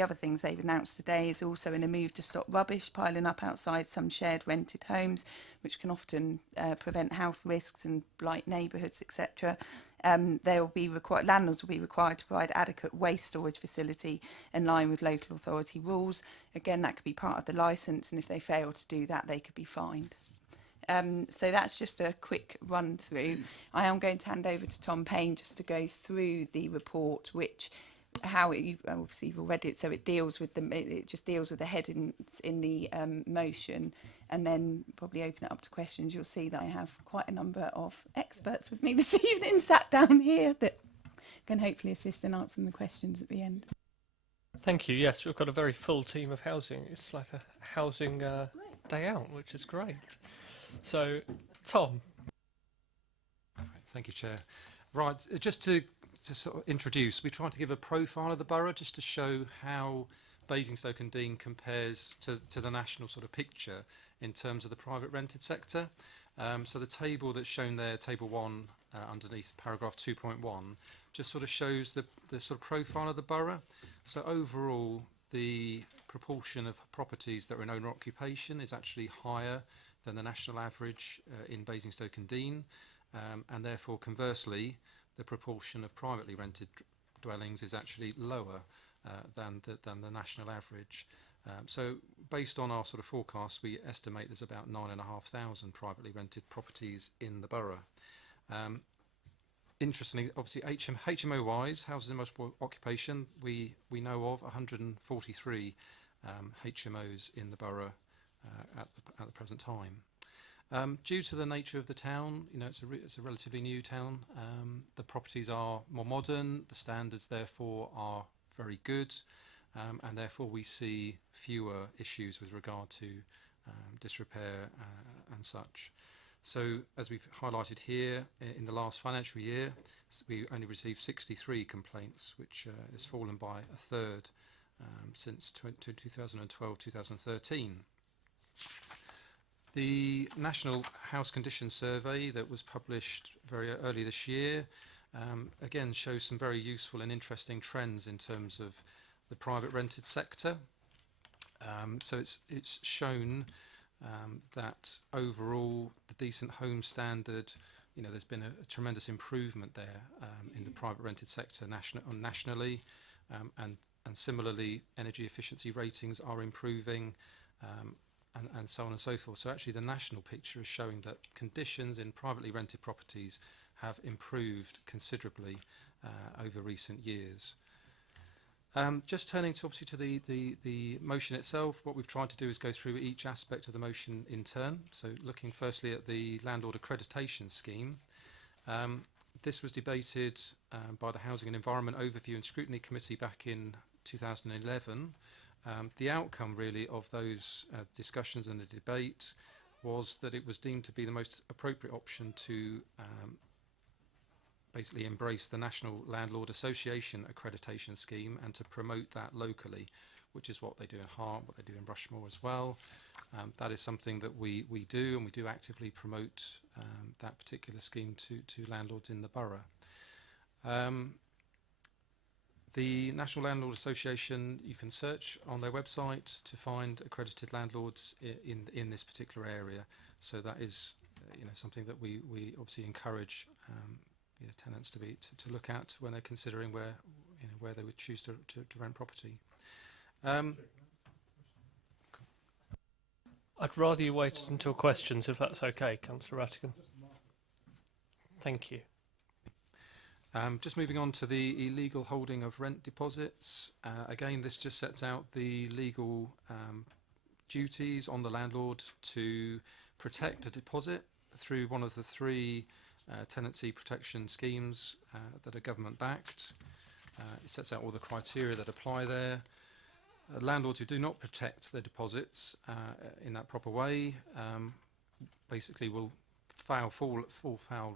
other things they've announced today is also in a move to stop rubbish piling up outside some shared rented homes, which can often prevent health risks and blight neighbourhoods, etc. Landlords will be required to provide adequate waste storage facility in line with local authority rules. Again, that could be part of the licence, and if they fail to do that, they could be fined. So that's just a quick run through. I am going to hand over to Tom Payne just to go through the report, obviously you've already it, so it just deals with the headings in the motion, and then probably open it up to questions. You'll see that I have quite a number of experts with me this evening sat down here that can hopefully assist in answering the questions at the end. Thank you. Yes, we've got a very full team of housing. It's like a housing day out, which is great. So, Tom. Thank you, Chair. Right, just to sort of introduce, we try to give a profile of the borough just to show how Basingstoke and Dean compares to the national sort of picture in terms of the private rented sector. So the table that's shown there, Table 1, underneath paragraph 2.1 just sort of shows the sort of profile of the borough. So overall, the proportion of properties that are in owner occupation is actually higher than the national average in Basingstoke and Deane, and therefore conversely, the proportion of privately rented dwellings is actually lower than the national average. So based on our sort of forecast, we estimate there's about 9,500 privately rented properties in the borough. Interestingly, obviously HMO wise, houses in multiple occupation, we know of 143 HMOs in the borough at the present time. Due to the nature of the town, you know, it's a relatively new town. The properties are more modern, the standards therefore are very good, and therefore we see fewer issues with regard to disrepair and such. So as we've highlighted here, in the last financial year, we only received 63 complaints, which has fallen by a third since 2012-2013. The National House Condition Survey that was published very early this year again shows some very useful and interesting trends in terms of the private rented sector. So it's shown that overall the decent home standard, you know, there's been a tremendous improvement there in the private rented sector nationally, and similarly energy efficiency ratings are improving, and so on and so forth. So actually the national picture is showing that conditions in privately rented properties have improved considerably over recent years. Just turning to obviously to the motion itself, what we've tried to do is go through each aspect of the motion in turn. So looking firstly at the landlord accreditation scheme. This was debated by the Housing and Environment Overview and Scrutiny Committee back in 2011. The outcome really of those discussions and the debate was that it was deemed to be the most appropriate option to basically embrace the National Landlord Association accreditation scheme and to promote that locally, which is what they do in Hart, what they do in Rushmore as well. That is something that we do, and we do actively promote that particular scheme to landlords in the borough. The National Landlord Association, you can search on their website to find accredited landlords in this particular area. So that is you know, something that we obviously encourage you know, tenants to look at when they're considering where they would choose to rent property. I'd rather you waited until questions, if that's okay, Councillor Rattigan. Thank you. Just moving on to the illegal holding of rent deposits. Again, this just sets out the legal duties on the landlord to protect a deposit through one of the three tenancy protection schemes that are government backed. It sets out all the criteria that apply there. Landlords who do not protect their deposits in that proper way basically will fall foul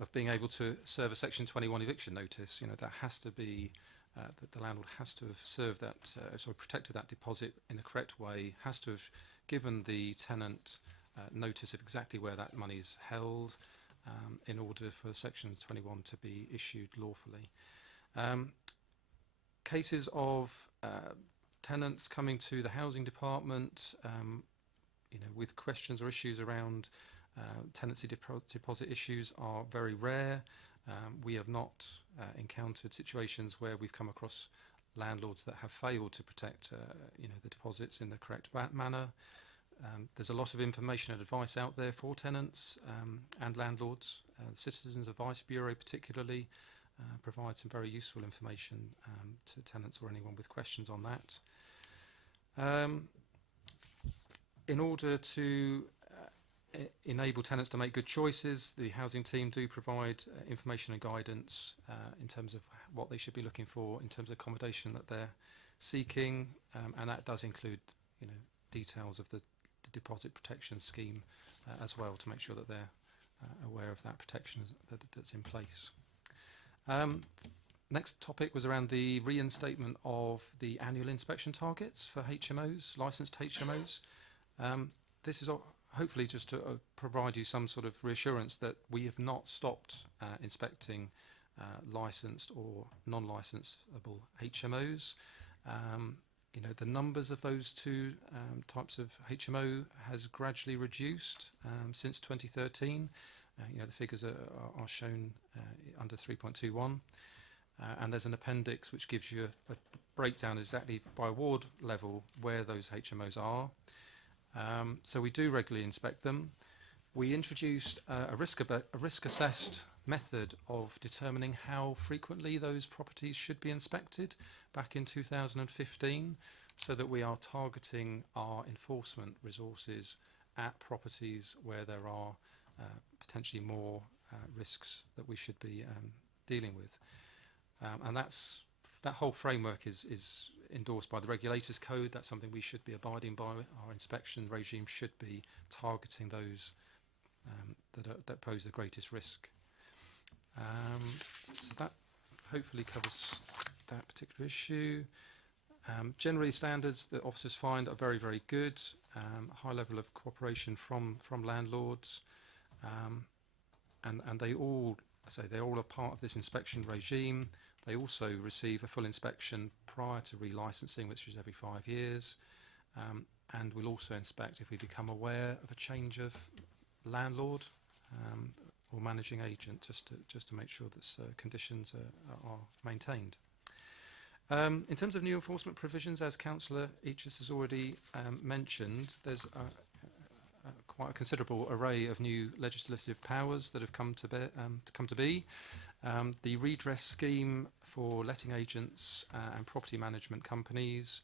of being able to serve a Section 21 eviction notice. You know, that has to be that the landlord has to have served that, protected that deposit in the correct way, has to have given the tenant notice of exactly where that money is held in order for Section 21 to be issued lawfully. Cases of tenants coming to the housing department, you know, with questions or issues around tenancy deposit issues are very rare. We have not encountered situations where we've come across landlords that have failed to protect you know, the deposits in the correct manner. There's a lot of information and advice out there for tenants and landlords. The Citizens Advice Bureau particularly provides some very useful information to tenants or anyone with questions on that. In order to enable tenants to make good choices, the housing team do provide information and guidance in terms of what they should be looking for in terms of accommodation that they're seeking, and that does include, you know, details of the deposit protection scheme as well, to make sure that they're aware of that protection that's in place. Next topic was around the reinstatement of the annual inspection targets for HMOs, licensed HMOs. This is hopefully just to provide you some sort of reassurance that we have not stopped inspecting licensed or non-licensable HMOs. You know, the numbers of those two types of HMO has gradually reduced since 2013. You know, the figures are shown under 3.21. And there's an appendix which gives you a breakdown exactly by ward level where those HMOs are. So we do regularly inspect them. We introduced a risk-assessed method of determining how frequently those properties should be inspected back in 2015, so that we are targeting our enforcement resources at properties where there are potentially more risks that we should be dealing with. And that whole framework is endorsed by the Regulators Code. That's something we should be abiding by. Our inspection regime should be targeting those that pose the greatest risk. So that hopefully covers that particular issue. Generally, standards that officers find are very, very good. High level of cooperation from landlords, and they all, they're all a part of this inspection regime. They also receive a full inspection prior to relicensing, which is every 5 years, and we'll also inspect if we become aware of a change of landlord or managing agent, just to make sure that conditions are maintained. In terms of new enforcement provisions, as Councillor Eachus has already mentioned, there's quite a considerable array of new legislative powers that have come to be. The redress scheme for letting agents and property management companies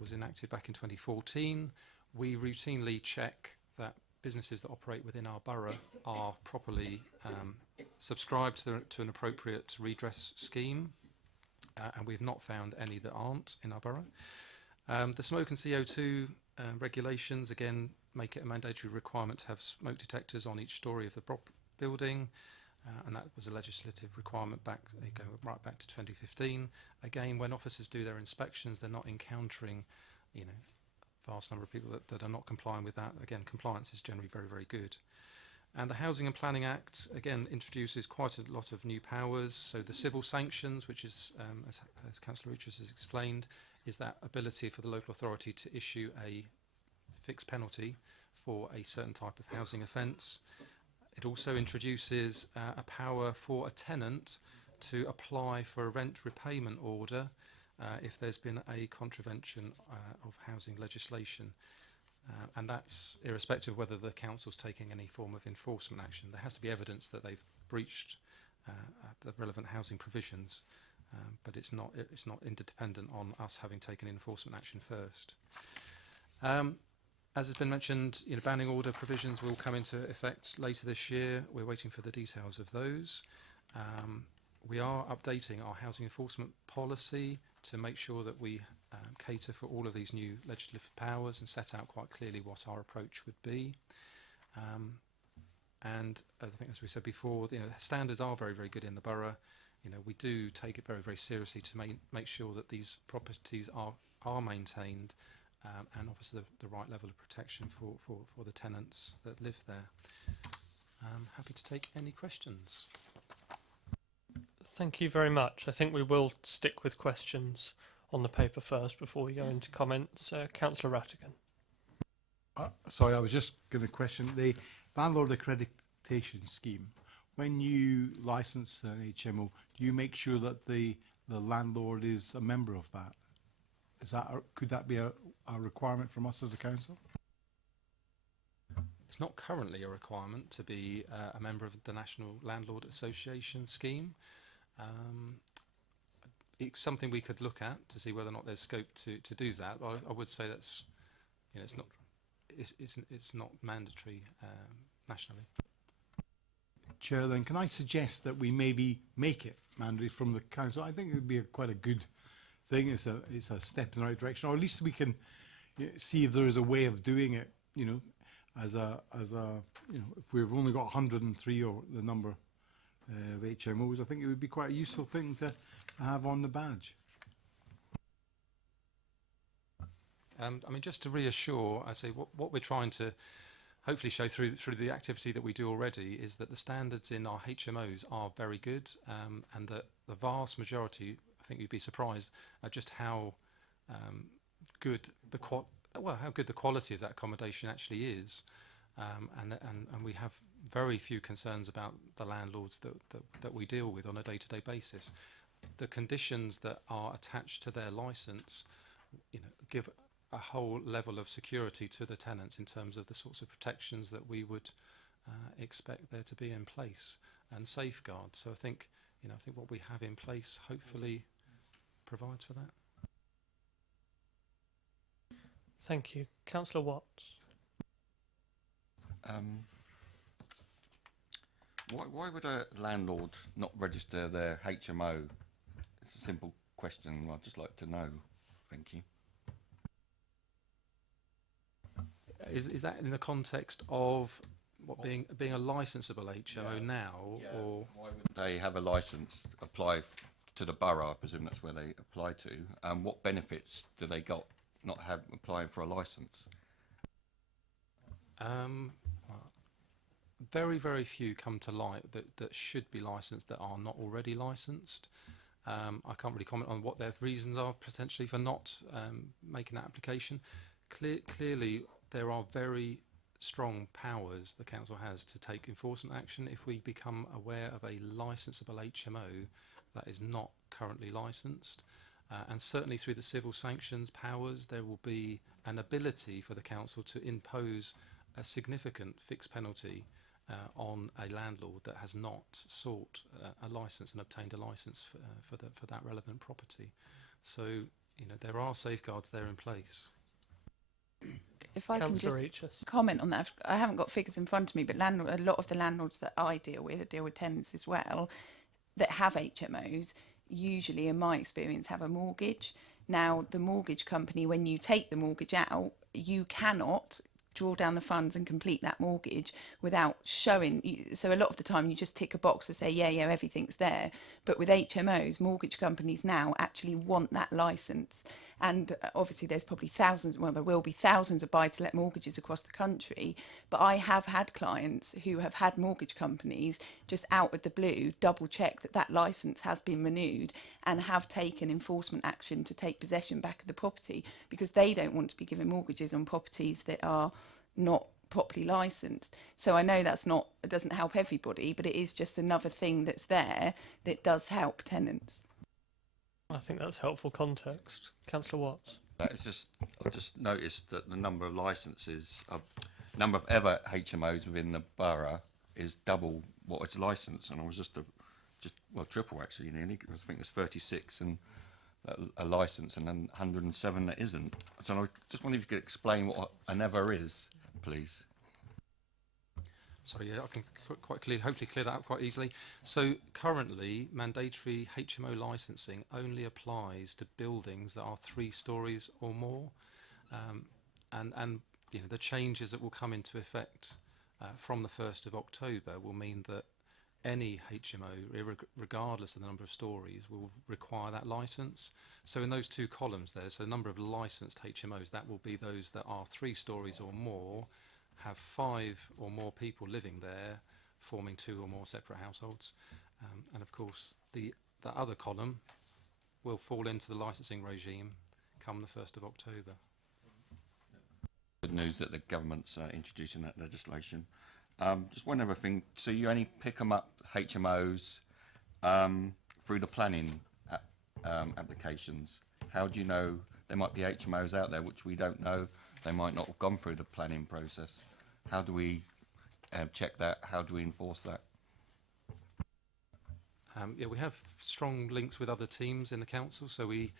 was enacted back in 2014. We routinely check that businesses that operate within our borough are properly subscribed to an appropriate redress scheme, and we've not found any that aren't in our borough. The smoke and CO2 regulations, again, make it a mandatory requirement to have smoke detectors on each story of the building, and that was a legislative requirement going right back to 2015. Again, when officers do their inspections, they're not encountering, vast number of people that are not complying with that. Again, compliance is generally very, very good. And the Housing and Planning Act, again, introduces quite a lot of new powers. So the civil sanctions, which is, as Councillor Richards has explained, is that ability for the local authority to issue a fixed penalty for a certain type of housing offence. It also introduces a power for a tenant to apply for a rent repayment order if there's been a contravention of housing legislation. And that's irrespective of whether the council's taking any form of enforcement action. There has to be evidence that they've breached the relevant housing provisions, but it's not interdependent on us having taken enforcement action first. As has been mentioned, banning order provisions will come into effect later this year. We're waiting for the details of those. We are updating our housing enforcement policy to make sure that we cater for all of these new legislative powers and set out quite clearly what our approach would be. And I think, as we said before, standards are very, very good in the borough. We do take it very, very seriously to make sure that these properties are maintained and offers the right level of protection for the tenants that live there. I'm happy to take any questions. Thank you very much. I think we will stick with questions on the paper first before we go into comments. Councillor Rattigan. Sorry, I was just going to question the landlord accreditation scheme. When you license an HMO, do you make sure that the landlord is a member of that? Could that be a requirement from us as a council? It's not currently a requirement to be a member of the National Landlord Association scheme. It's something we could look at to see whether or not there's scope to do that. I would say that's, it's not mandatory nationally. Chair, then can I suggest that we maybe make it mandatory from the council? I think it would be quite a good thing. It's a step in the right direction, or at least we can see if there is a way of doing it. As a if we've only got 103 or the number of HMOs, I think it would be quite a useful thing to have on the badge. I mean, just to reassure, I say what we're trying to hopefully show through the activity that we do already is that the standards in our HMOs are very good, and that the vast majority, I think you'd be surprised at just how good how good the quality of that accommodation actually is, and we have very few concerns about the landlords that we deal with on a day-to-day basis. The conditions that are attached to their license, give a whole level of security to the tenants in terms of the sorts of protections that we would expect there to be in place and safeguards. So I think what we have in place hopefully provides for that. Thank you. Councillor Watts. Why would a landlord not register their HMO? It's a simple question I'd just like to know. Thank you. Is that in the context of what being a licensable HMO now, or why would they have a license apply to the borough? I presume that's where they apply to. What benefits do they got not applying for a license? Very, very few come to light that should be licensed that are not already licensed. I can't really comment on what their reasons are potentially for not making that application. Clearly, there are very strong powers the council has to take enforcement action if we become aware of a licensable HMO that is not currently licensed. And certainly through the civil sanctions powers, there will be an ability for the council to impose a significant fixed penalty on a landlord that has not sought a licence and obtained a licence for that relevant property. So, there are safeguards there in place. If I can Councillor just Aegis. comment on that, I haven't got figures in front of me, but a lot of the landlords that I deal with tenants as well, that have HMOs, usually, in my experience, have a mortgage. Now, the mortgage company, when you take the mortgage out, you cannot draw down the funds and complete that mortgage without showing. So a lot of the time you just tick a box to say, yeah, everything's there. But with HMOs, mortgage companies now actually want that license. And obviously there's probably there will be thousands of buy-to-let mortgages across the country. But I have had clients who have had mortgage companies just out of the blue double check that license has been renewed and have taken enforcement action to take possession back of the property, because they don't want to be given mortgages on properties that are not properly licensed. So I know it doesn't help everybody, but it is just another thing that's there that does help tenants. I think that's helpful context. Councillor Watts. I just noticed that the number of licences, number of ever HMOs within the borough is double what is licensed, and I was triple actually nearly. I think there's 36 and a licence, and then 107 that isn't. So I just wonder if you could explain what an ever is, please. Sorry, I can hopefully clear that up quite easily. So currently, mandatory HMO licensing only applies to buildings that are 3 stories or more, and the changes that will come into effect from the 1st of October will mean that any HMO, regardless of the number of stories, will require that licence. So in those 2 columns there, so the number of licensed HMOs, that will be those that are 3 stories or more, have 5 or more people living there, forming 2 or more separate households. And of course, the other column will fall into the licensing regime come the 1st of October. Good news that the government's introducing that legislation. Just one other thing, so you only pick them up, HMOs, through the planning applications. How do you know there might be HMOs out there which we don't know? They might not have gone through the planning process. How do we check that? How do we enforce that? We have strong links with other teams in the council, so we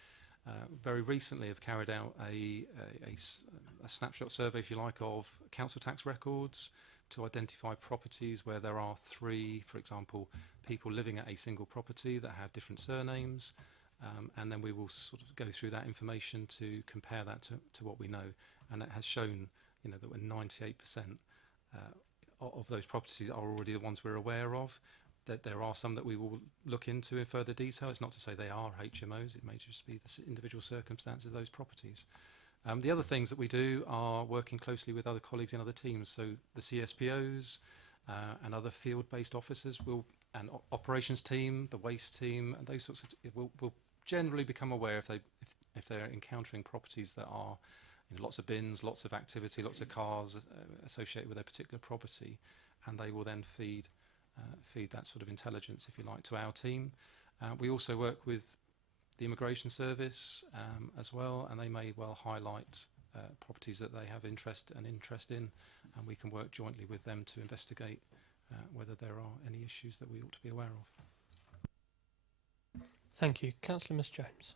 very recently have carried out a snapshot survey, if you like, of council tax records to identify properties where there are 3, for example, people living at a single property that have different surnames, and then we will sort of go through that information to compare that to what we know, and it has shown that when 98% of those properties are already the ones we're aware of, that there are some that we will look into in further detail. It's not to say they are HMOs, it may just be the individual circumstances of those properties. The other things that we do are working closely with other colleagues in other teams, so the CSPOs and other field-based officers and operations team, the waste team, and those sorts of will generally become aware if they're encountering properties that are lots of bins, lots of activity, lots of cars associated with a particular property, and they will then feed that sort of intelligence, if you like, to our team. We also work with the Immigration Service as well, and they may well highlight properties that they have interest in, and we can work jointly with them to investigate whether there are any issues that we ought to be aware of. Thank you. Councillor Miss James.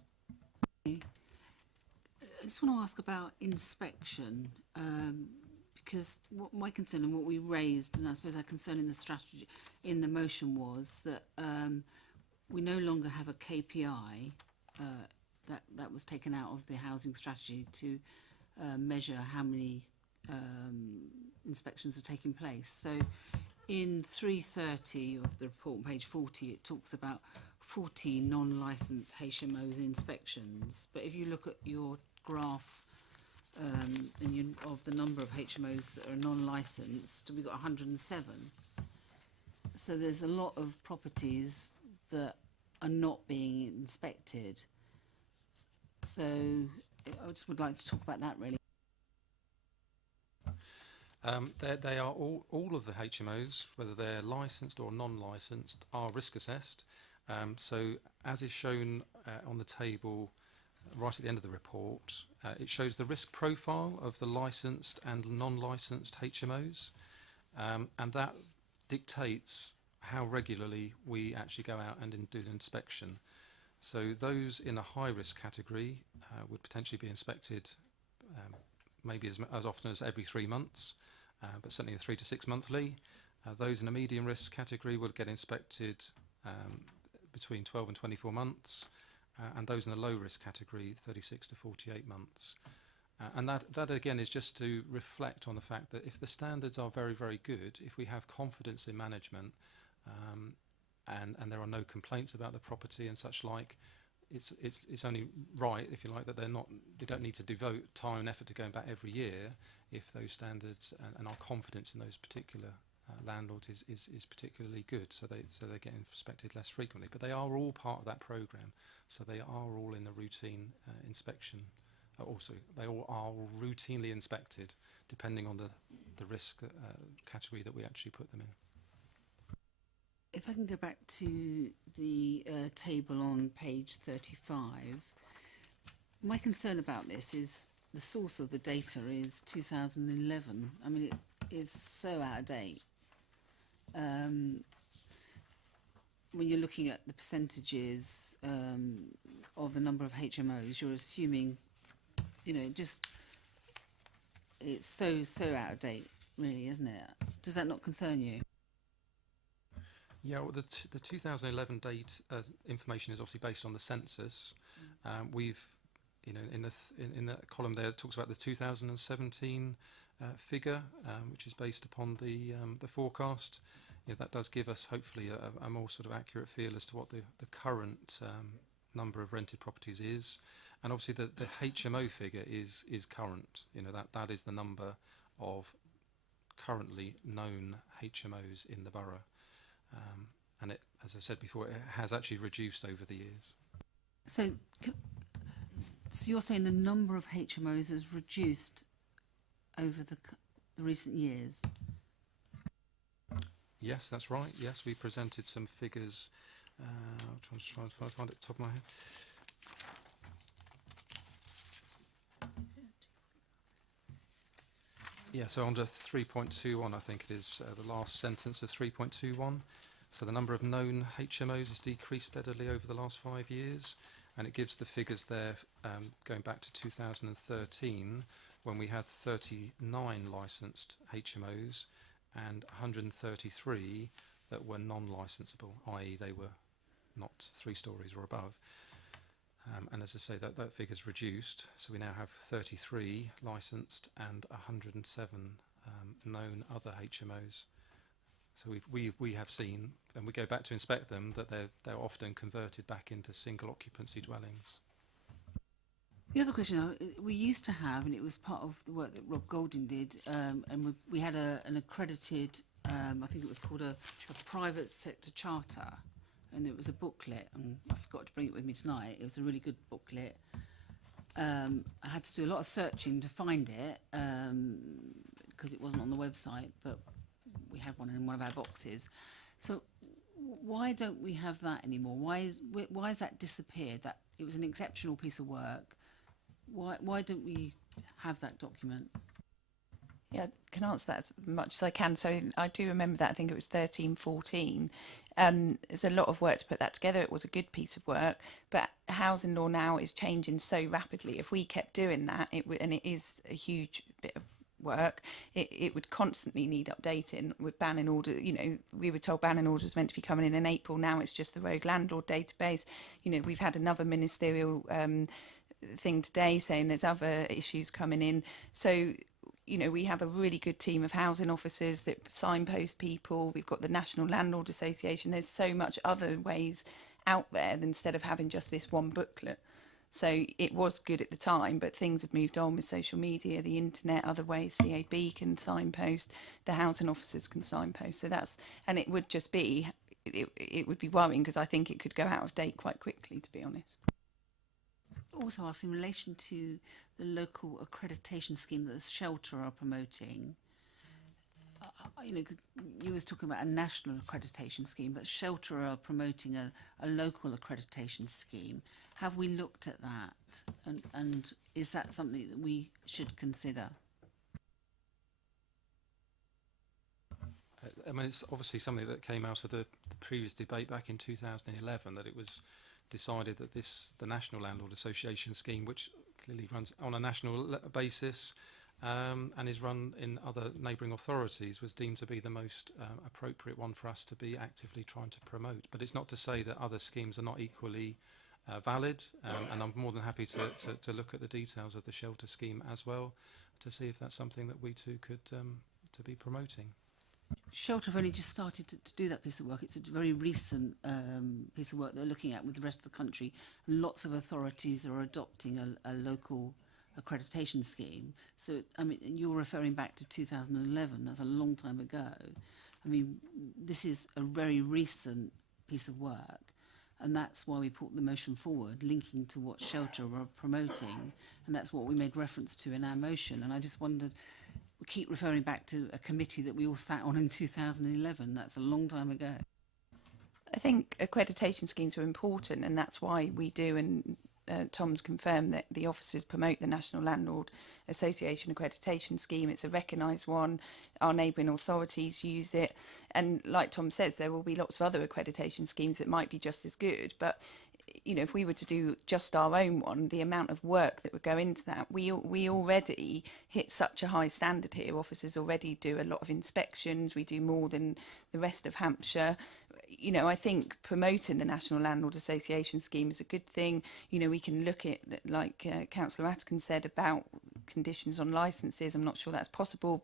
I just want to ask about inspection, because what my concern and what we raised, and I suppose our concern in the strategy, in the motion, was that we no longer have a KPI that was taken out of the housing strategy to measure how many inspections are taking place. So in 330 of the report, on page 40, it talks about 40 non-licensed HMO inspections. But if you look at your graph of the number of HMOs that are non-licensed, we've got 107. So there's a lot of properties that are not being inspected. So I just would like to talk about that, really. They are all of the HMOs, whether they're licensed or non-licensed, are risk assessed. So as is shown on the table right at the end of the report, it shows the risk profile of the licensed and non-licensed HMOs, and that dictates how regularly we actually go out and do the inspection. So those in a high risk category would potentially be inspected maybe as often as every 3 months, but certainly 3 to 6 monthly. Those in a medium risk category would get inspected between 12 and 24 months, and those in a low risk category 36 to 48 months. And that again is just to reflect on the fact that if the standards are very, very good, if we have confidence in management, and there are no complaints about the property and such like, it's only right, if you like, that they don't need to devote time and effort to going back every year if those standards and our confidence in those particular landlords is particularly good. So they get inspected less frequently, but they are all part of that program. So they are all in the routine inspection. Also, they all are routinely inspected, depending on the risk category that we actually put them in. If I can go back to the table on page 35, my concern about this is the source of the data is 2011. I mean, it is so out of date. When you're looking at the percentages of the number of HMOs, you're assuming, it's so out of date, really, isn't it? Does that not concern you? Yeah, well, the 2011 date information is obviously based on the census. We've, in the column there, it talks about the 2017 figure, which is based upon the forecast. That does give us hopefully a more sort of accurate feel as to what the current number of rented properties is, and obviously the HMO figure is current. That is the number of currently known HMOs in the borough. And it, as I said before, it has actually reduced over the years. So you're saying the number of HMOs has reduced over the recent years? Yes, that's right. Yes, we presented some figures. I'll try and find it at the top of my head. Yeah, so under 3.21, I think it is the last sentence of 3.21. So the number of known HMOs has decreased steadily over the last 5 years, and it gives the figures there going back to 2013, when we had 39 licensed HMOs and 133 that were non-licensable, i.e. they were not 3 stories or above. And as I say, that figure's reduced, so we now have 33 licensed and 107 known other HMOs. So we have seen, and we go back to inspect them, that they're often converted back into single occupancy dwellings. The other question we used to have, and it was part of the work that Rob Golding did, and we had an accredited, I think it was called a private sector charter, and it was a booklet, and I forgot to bring it with me tonight. It was a really good booklet. I had to do a lot of searching to find it because it wasn't on the website, but we had one in one of our boxes. So why don't we have that anymore? Why has that disappeared? That it was an exceptional piece of work. Why don't we have that document? Yeah, I can answer that as much as I can. So I do remember that. I think it was 13, 14. There's a lot of work to put that together. It was a good piece of work, but housing law now is changing so rapidly. If we kept doing that, and it is a huge bit of work, it would constantly need updating with banning order. You know, we were told banning orders meant to be coming in April. Now it's just the road landlord database. You know, we've had another ministerial thing today saying there's other issues coming in. So, you know, we have a really good team of housing officers that signpost people. We've got the National Landlord Association. There's so much other ways out there than instead of having just this one booklet. So it was good at the time, but things have moved on with social media, the internet, other ways. CAB can signpost, the housing officers can signpost. So that's, and it would just be, it would be worrying because I think it could go out of date quite quickly, to be honest. Also ask in relation to the local accreditation scheme that the Shelter are promoting. You know, 'cause you was talking about a national accreditation scheme, but Shelter are promoting a local accreditation scheme. Have we looked at that? And is that something that we should consider? I mean, it's obviously something that came out of the previous debate back in 2011, that it was decided that the National Landlord Association scheme, which clearly runs on a national basis and is run in other neighbouring authorities, was deemed to be the most appropriate one for us to be actively trying to promote. But it's not to say that other schemes are not equally valid, and I'm more than happy to look at the details of the Shelter scheme as well to see if that's something that we too could to be promoting. Shelter have only just started to do that piece of work. It's a very recent piece of work they're looking at with the rest of the country. And lots of authorities are adopting a local accreditation scheme. So, I mean, you're referring back to 2011. That's a long time ago. I mean, this is a very recent piece of work. And that's why we put the motion forward, linking to what Shelter are promoting. And that's what we made reference to in our motion. And I just wondered, we keep referring back to a committee that we all sat on in 2011. That's a long time ago. I think accreditation schemes are important, and that's why we do, and Tom's confirmed that the officers promote the National Landlord Association accreditation scheme. It's a recognised one. Our neighbouring authorities use it. And like Tom says, there will be lots of other accreditation schemes that might be just as good. But, you know, if we were to do just our own one, the amount of work that would go into that, we already hit such a high standard here. Officers already do a lot of inspections. We do more than the rest of Hampshire. You know, I think promoting the National Landlord Association scheme is a good thing. You know, we can look at, like Councillor Atkin said, about conditions on licences. I'm not sure that's possible,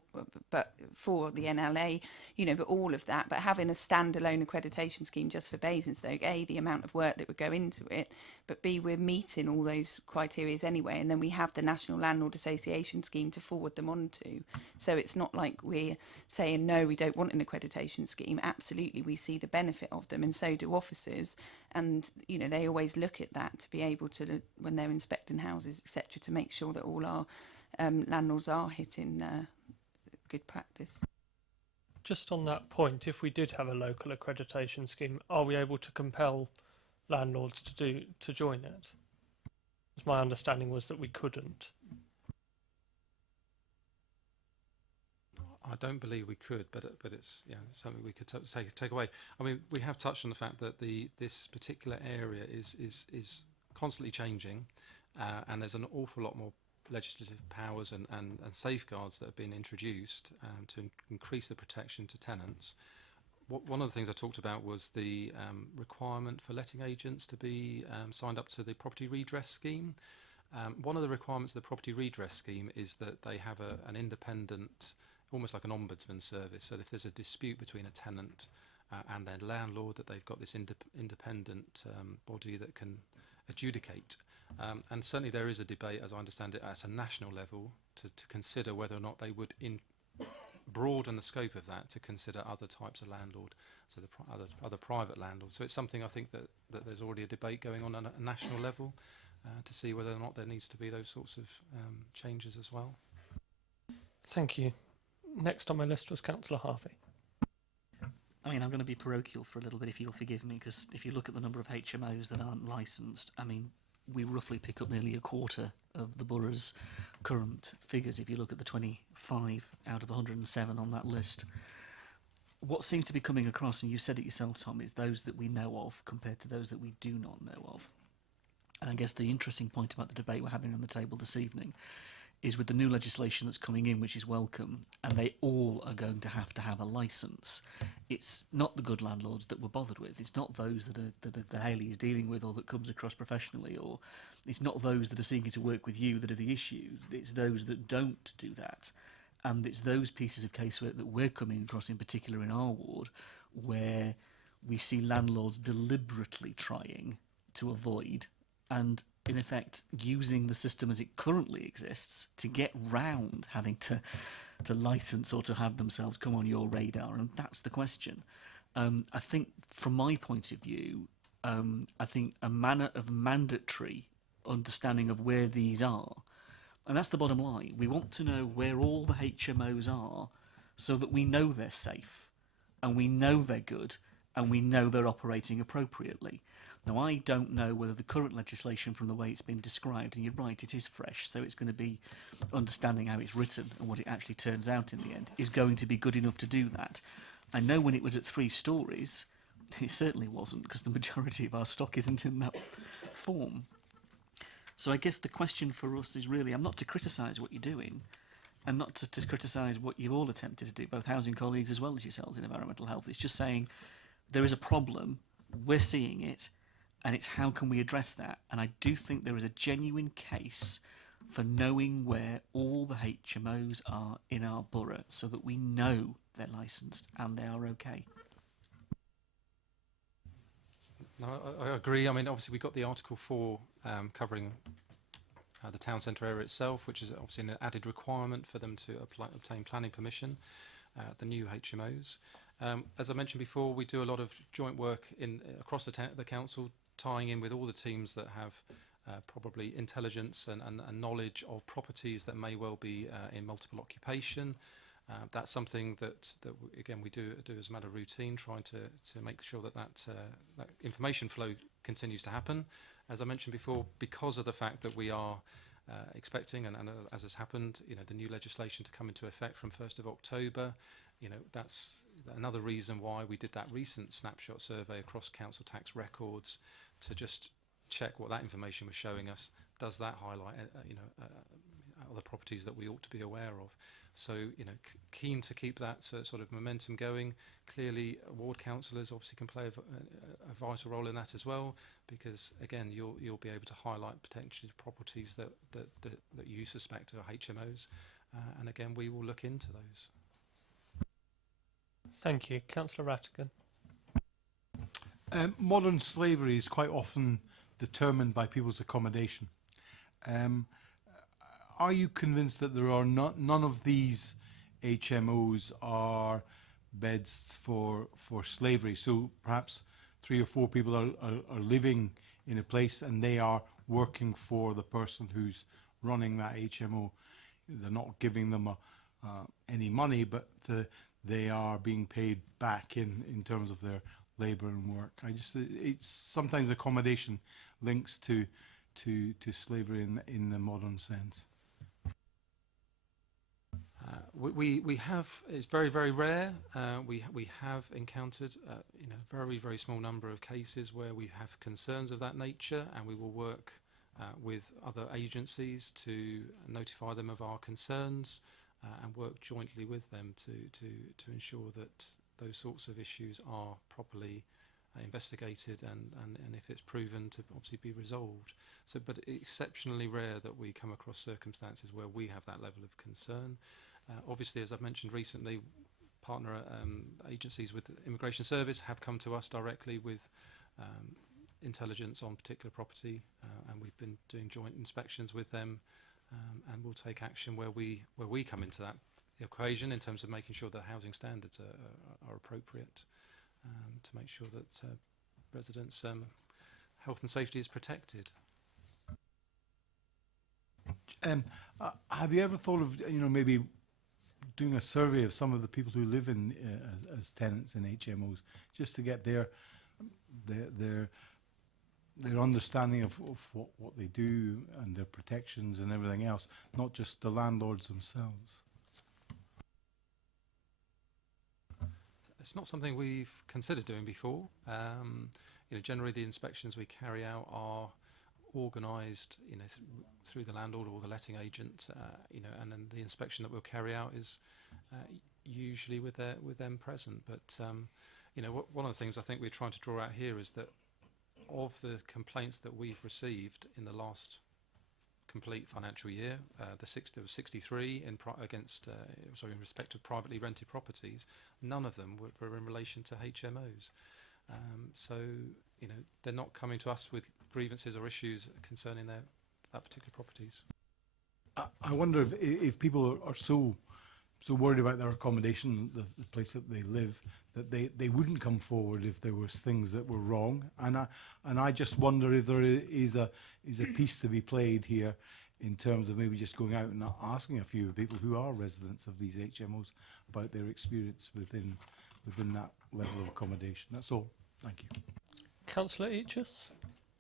but for the NLA, you know, but all of that. But having a standalone accreditation scheme just for Basingstoke, A, the amount of work that would go into it, but B, we're meeting all those criteria anyway. And then we have the National Landlord Association scheme to forward them on to. So it's not like we're saying, no, we don't want an accreditation scheme. Absolutely, we see the benefit of them, and so do officers. And, you know, they always look at that to be able to, when they're inspecting houses, etc., to make sure that all our landlords are hitting good practice. Just on that point, if we did have a local accreditation scheme, are we able to compel landlords to join it? My understanding was that we couldn't. I don't believe we could, but it's something we could take away. I mean, we have touched on the fact that this particular area is constantly changing, and there's an awful lot more legislative powers and safeguards that have been introduced to increase the protection to tenants. One of the things I talked about was the requirement for letting agents to be signed up to the property redress scheme. One of the requirements of the property redress scheme is that they have an independent, almost like an ombudsman service. So if there's a dispute between a tenant and their landlord, that they've got this independent body that can adjudicate. And certainly there is a debate, as I understand it, at a national level to consider whether or not they would broaden the scope of that to consider other types of landlord, so the other private landlords. So it's something I think that there's already a debate going on at a national level to see whether or not there needs to be those sorts of changes as well. Thank you. Next on my list was Councillor Harvey. I mean, I'm going to be parochial for a little bit, if you'll forgive me, because if you look at the number of HMOs that aren't licensed, I mean, we roughly pick up nearly a quarter of the borough's current figures if you look at the 25 out of 107 on that list. What seems to be coming across, and you said it yourself, Tom, is those that we know of compared to those that we do not know of. And I guess the interesting point about the debate we're having on the table this evening is with the new legislation that's coming in, which is welcome, and they all are going to have a licence. It's not the good landlords that we're bothered with. It's not those that Hayley is dealing with or that comes across professionally, or it's not those that are seeking to work with you that are the issue. It's those that don't do that. And it's those pieces of casework that we're coming across, in particular in our ward, where we see landlords deliberately trying to avoid and in effect using the system as it currently exists to get round having to license or to have themselves come on your radar. And that's the question. I think from my point of view, I think a manner of mandatory understanding of where these are, and that's the bottom line. We want to know where all the HMOs are so that we know they're safe and we know they're good and we know they're operating appropriately. Now, I don't know whether the current legislation, from the way it's been described, and you're right, it is fresh, so it's going to be understanding how it's written and what it actually turns out in the end, is going to be good enough to do that. I know when it was at 3 stories, it certainly wasn't, because the majority of our stock isn't in that form. So I guess the question for us is really, I'm not to criticise what you're doing, and not to criticise what you've all attempted to do, both housing colleagues as well as yourselves in environmental health. It's just saying there is a problem, we're seeing it, and it's how can we address that. And I do think there is a genuine case for knowing where all the HMOs are in our borough so that we know they're licensed and they are okay. No, I agree. I mean, obviously we've got the Article 4 covering the town centre area itself, which is obviously an added requirement for them to obtain planning permission, the new HMOs. As I mentioned before, we do a lot of joint work across the council, tying in with all the teams that have probably intelligence and knowledge of properties that may well be in multiple occupation. That's something that again we do as a matter of routine, trying to make sure that information flow continues to happen. As I mentioned before, because of the fact that we are expecting, and as has happened, the new legislation to come into effect from 1st of October, that's another reason why we did that recent snapshot survey across council tax records to just check what that information was showing us. Does that highlight, other properties that we ought to be aware of? So, keen to keep that sort of momentum going. Clearly, ward councillors obviously can play a vital role in that as well, because again, you'll be able to highlight potentially properties that you suspect are HMOs, and again, we will look into those. Thank you. Councillor Rattigan. Modern slavery is quite often determined by people's accommodation. Are you convinced that there are none of these HMOs are beds for slavery? So perhaps 3 or 4 people are living in a place and they are working for the person who's running that HMO. They're not giving them any money, but they are being paid back in terms of their labour and work. It's sometimes accommodation links to slavery in the modern sense. We have, it's very, very rare. We have encountered very, very small number of cases where we have concerns of that nature, and we will work with other agencies to notify them of our concerns and work jointly with them to ensure that those sorts of issues are properly investigated and if it's proven to obviously be resolved. So, but exceptionally rare that we come across circumstances where we have that level of concern. Obviously, as I've mentioned recently, partner agencies with the Immigration Service have come to us directly with intelligence on particular property, and we've been doing joint inspections with them, and we'll take action where we come into that equation in terms of making sure that housing standards are appropriate, to make sure that residents' health and safety is protected. Have you ever thought of, maybe doing a survey of some of the people who live in as tenants in HMOs, just to get their understanding of what they do and their protections and everything else, not just the landlords themselves? It's not something we've considered doing before. Generally the inspections we carry out are organised, through the landlord or the letting agent, and then the inspection that we'll carry out is usually with them present. But one of the things I think we're trying to draw out here is that of the complaints that we've received in the last complete financial year, there was 63 in respect of privately rented properties. None of them were in relation to HMOs. So they're not coming to us with grievances or issues concerning that particular properties. I wonder if people are so worried about their accommodation, the place that they live, that they wouldn't come forward if there was things that were wrong. And I just wonder if there is a piece to be played here in terms of maybe just going out and asking a few people who are residents of these HMOs about their experience within that level of accommodation. That's all. Thank you. Councillor Aegis?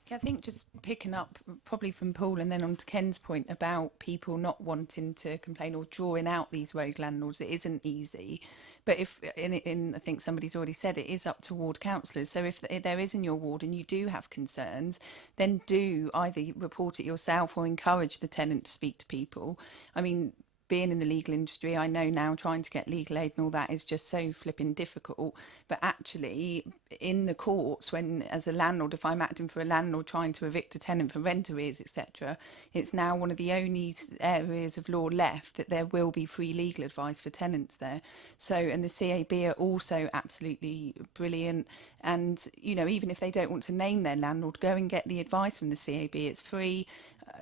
Yeah, I think just picking up probably from Paul and then on to Ken's point about people not wanting to complain or drawing out these rogue landlords, it isn't easy. But if, I think somebody's already said, it is up to ward councillors. So if there is in your ward and you do have concerns, then do either report it yourself or encourage the tenant to speak to people. I mean, being in the legal industry, I know now trying to get legal aid and all that is just so flipping difficult. But actually, in the courts, when as a landlord, if I'm acting for a landlord trying to evict a tenant for rent arrears, etc., it's now one of the only areas of law left that there will be free legal advice for tenants there. So, and the CAB are also absolutely brilliant. And, even if they don't want to name their landlord, go and get the advice from the CAB. It's free.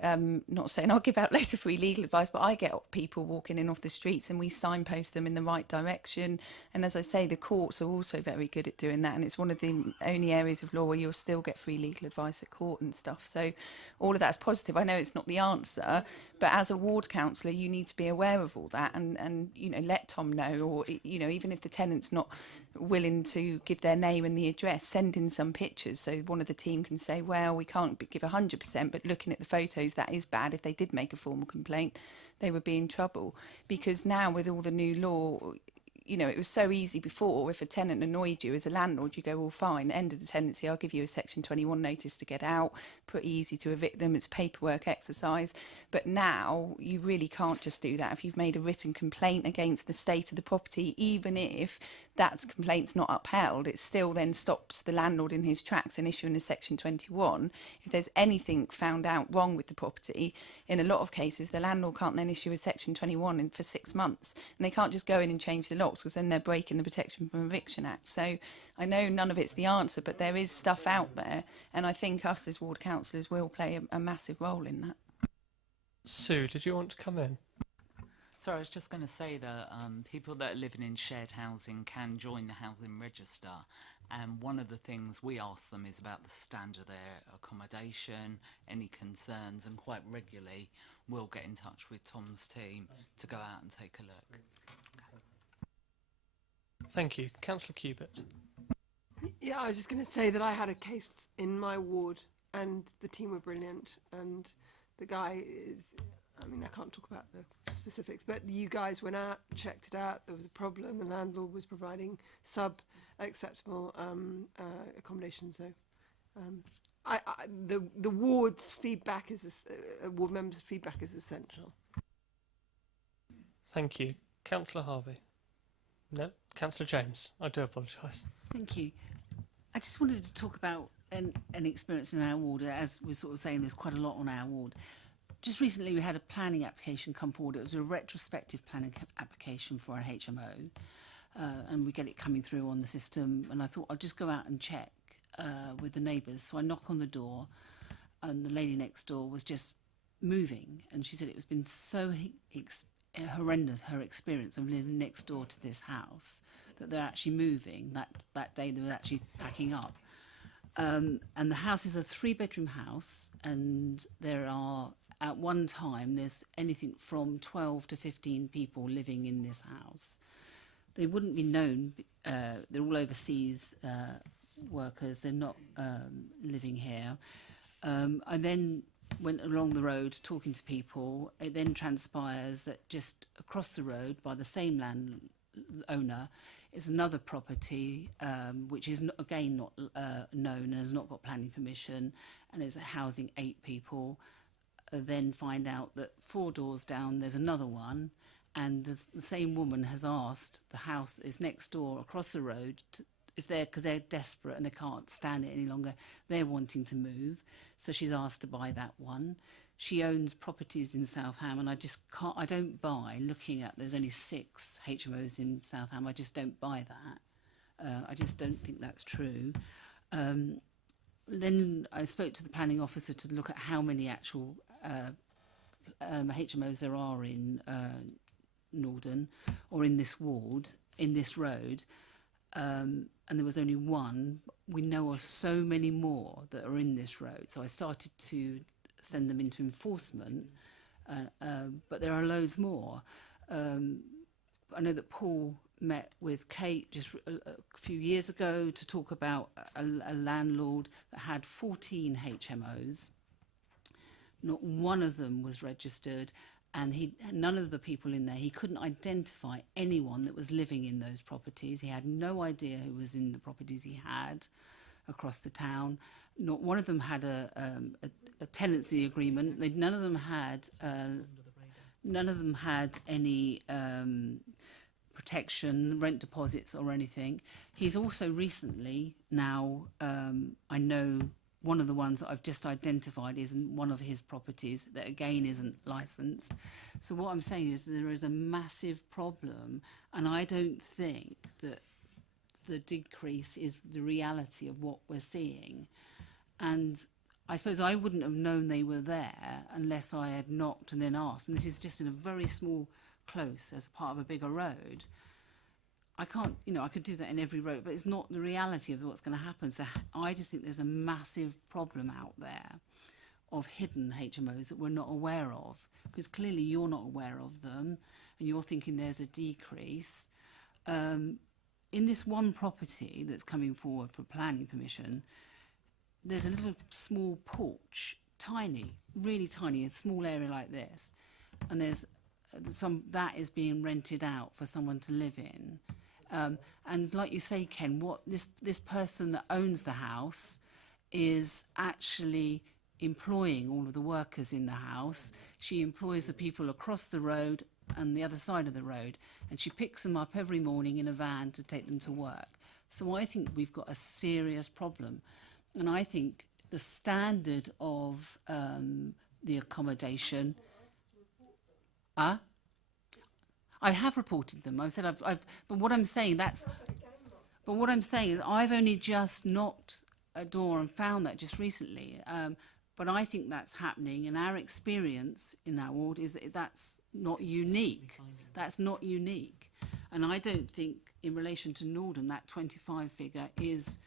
Not saying I'll give out loads of free legal advice, but I get people walking in off the streets and we signpost them in the right direction. And as I say, the courts are also very good at doing that. And it's one of the only areas of law where you'll still get free legal advice at court and stuff. So all of that's positive. I know it's not the answer, but as a ward councillor, you need to be aware of all that and let Tom know, or, even if the tenant's not willing to give their name and the address, send in some pictures so one of the team can say, well, we can't give 100%, but looking at the photos, that is bad. If they did make a formal complaint, they would be in trouble. Because now with all the new law, it was so easy before. If a tenant annoyed you as a landlord, you go, well, fine, end of the tenancy, I'll give you a Section 21 notice to get out. Pretty easy to evict them. It's a paperwork exercise. But now you really can't just do that. If you've made a written complaint against the state of the property, even if that complaint's not upheld, it still then stops the landlord in his tracks and issuing a Section 21. If there's anything found out wrong with the property, in a lot of cases, the landlord can't then issue a Section 21 for 6 months. And they can't just go in and change the locks, because then they're breaking the Protection from Eviction Act. So I know none of it's the answer, but there is stuff out there. And I think us as ward councillors will play a massive role in that. Sue, did you want to come in? Sorry, I was just going to say that people that are living in shared housing can join the housing register, and one of the things we ask them is about the standard of their accommodation, any concerns, and quite regularly we'll get in touch with Tom's team to go out and take a look. Thank you. Councillor Cubitt. Yeah, I was just going to say that I had a case in my ward and the team were brilliant, and the guy is, I can't talk about the specifics, but you guys went out, checked it out, there was a problem, the landlord was providing sub-acceptable accommodation, so the ward's feedback is, ward members' feedback is essential. Thank you. Councillor Harvey. No? Councillor James. I do apologise. Thank you. I just wanted to talk about an experience in our ward. As we're sort of saying, there's quite a lot on our ward. Just recently we had a planning application come forward. It was a retrospective planning application for an HMO, and we get it coming through on the system, and I thought I'll just go out and check with the neighbours. So I knock on the door, and the lady next door was just moving, and she said it was been so horrendous, her experience of living next door to this house, that they're actually moving. That day they were actually packing up. And the house is a 3-bedroom house, and there are, at one time, there's anything from 12 to 15 people living in this house. They wouldn't be known, they're all overseas workers, they're not living here. I then went along the road talking to people. It then transpires that just across the road by the same landowner is another property which is not, again not known and has not got planning permission, and is housing 8 people. Then find out that 4 doors down there's another one, and the same woman has asked the house that is next door across the road to, if they're, because they're desperate and they can't stand it any longer, they're wanting to move, so she's asked to buy that one. She owns properties in Southam, and I just can't, I don't buy, looking at there's only 6 HMOs in Southam, I just don't buy that. I just don't think that's true. Then I spoke to the planning officer to look at how many actual HMOs there are in Norden, or in this ward, in this road. And there was only one. We know of so many more that are in this road. So I started to send them into enforcement, but there are loads more. I know that Paul met with Kate just a few years ago to talk about a landlord that had 14 HMOs. Not one of them was registered, and none of the people in there, he couldn't identify anyone that was living in those properties. He had no idea who was in the properties he had across the town. Not one of them had a tenancy agreement. None of them had any protection, rent deposits or anything. He's also recently now, I know one of the ones that I've just identified is one of his properties that again isn't licensed. So what I'm saying is there is a massive problem, and I don't think that the decrease is the reality of what we're seeing. And I suppose I wouldn't have known they were there unless I had knocked and then asked. And this is just in a very small close as part of a bigger road. I can't, I could do that in every road, but it's not the reality of what's going to happen. So I just think there's a massive problem out there of hidden HMOs that we're not aware of, because clearly you're not aware of them and you're thinking there's a decrease. In this one property that's coming forward for planning permission, there's a little small porch, tiny, really tiny, a small area like this, and there's that is being rented out for someone to live in. And like you say, Ken, what this person that owns the house is actually employing all of the workers in the house. She employs the people across the road and the other side of the road, and she picks them up every morning in a van to take them to work. So I think we've got a serious problem. And I think the standard of the accommodation... I have reported them. I've said but what I'm saying is I've only just knocked a door and found that just recently. But I think that's happening, and our experience in our ward is that that's not unique. That's not unique, and I don't think in relation to Norden that 25 figure is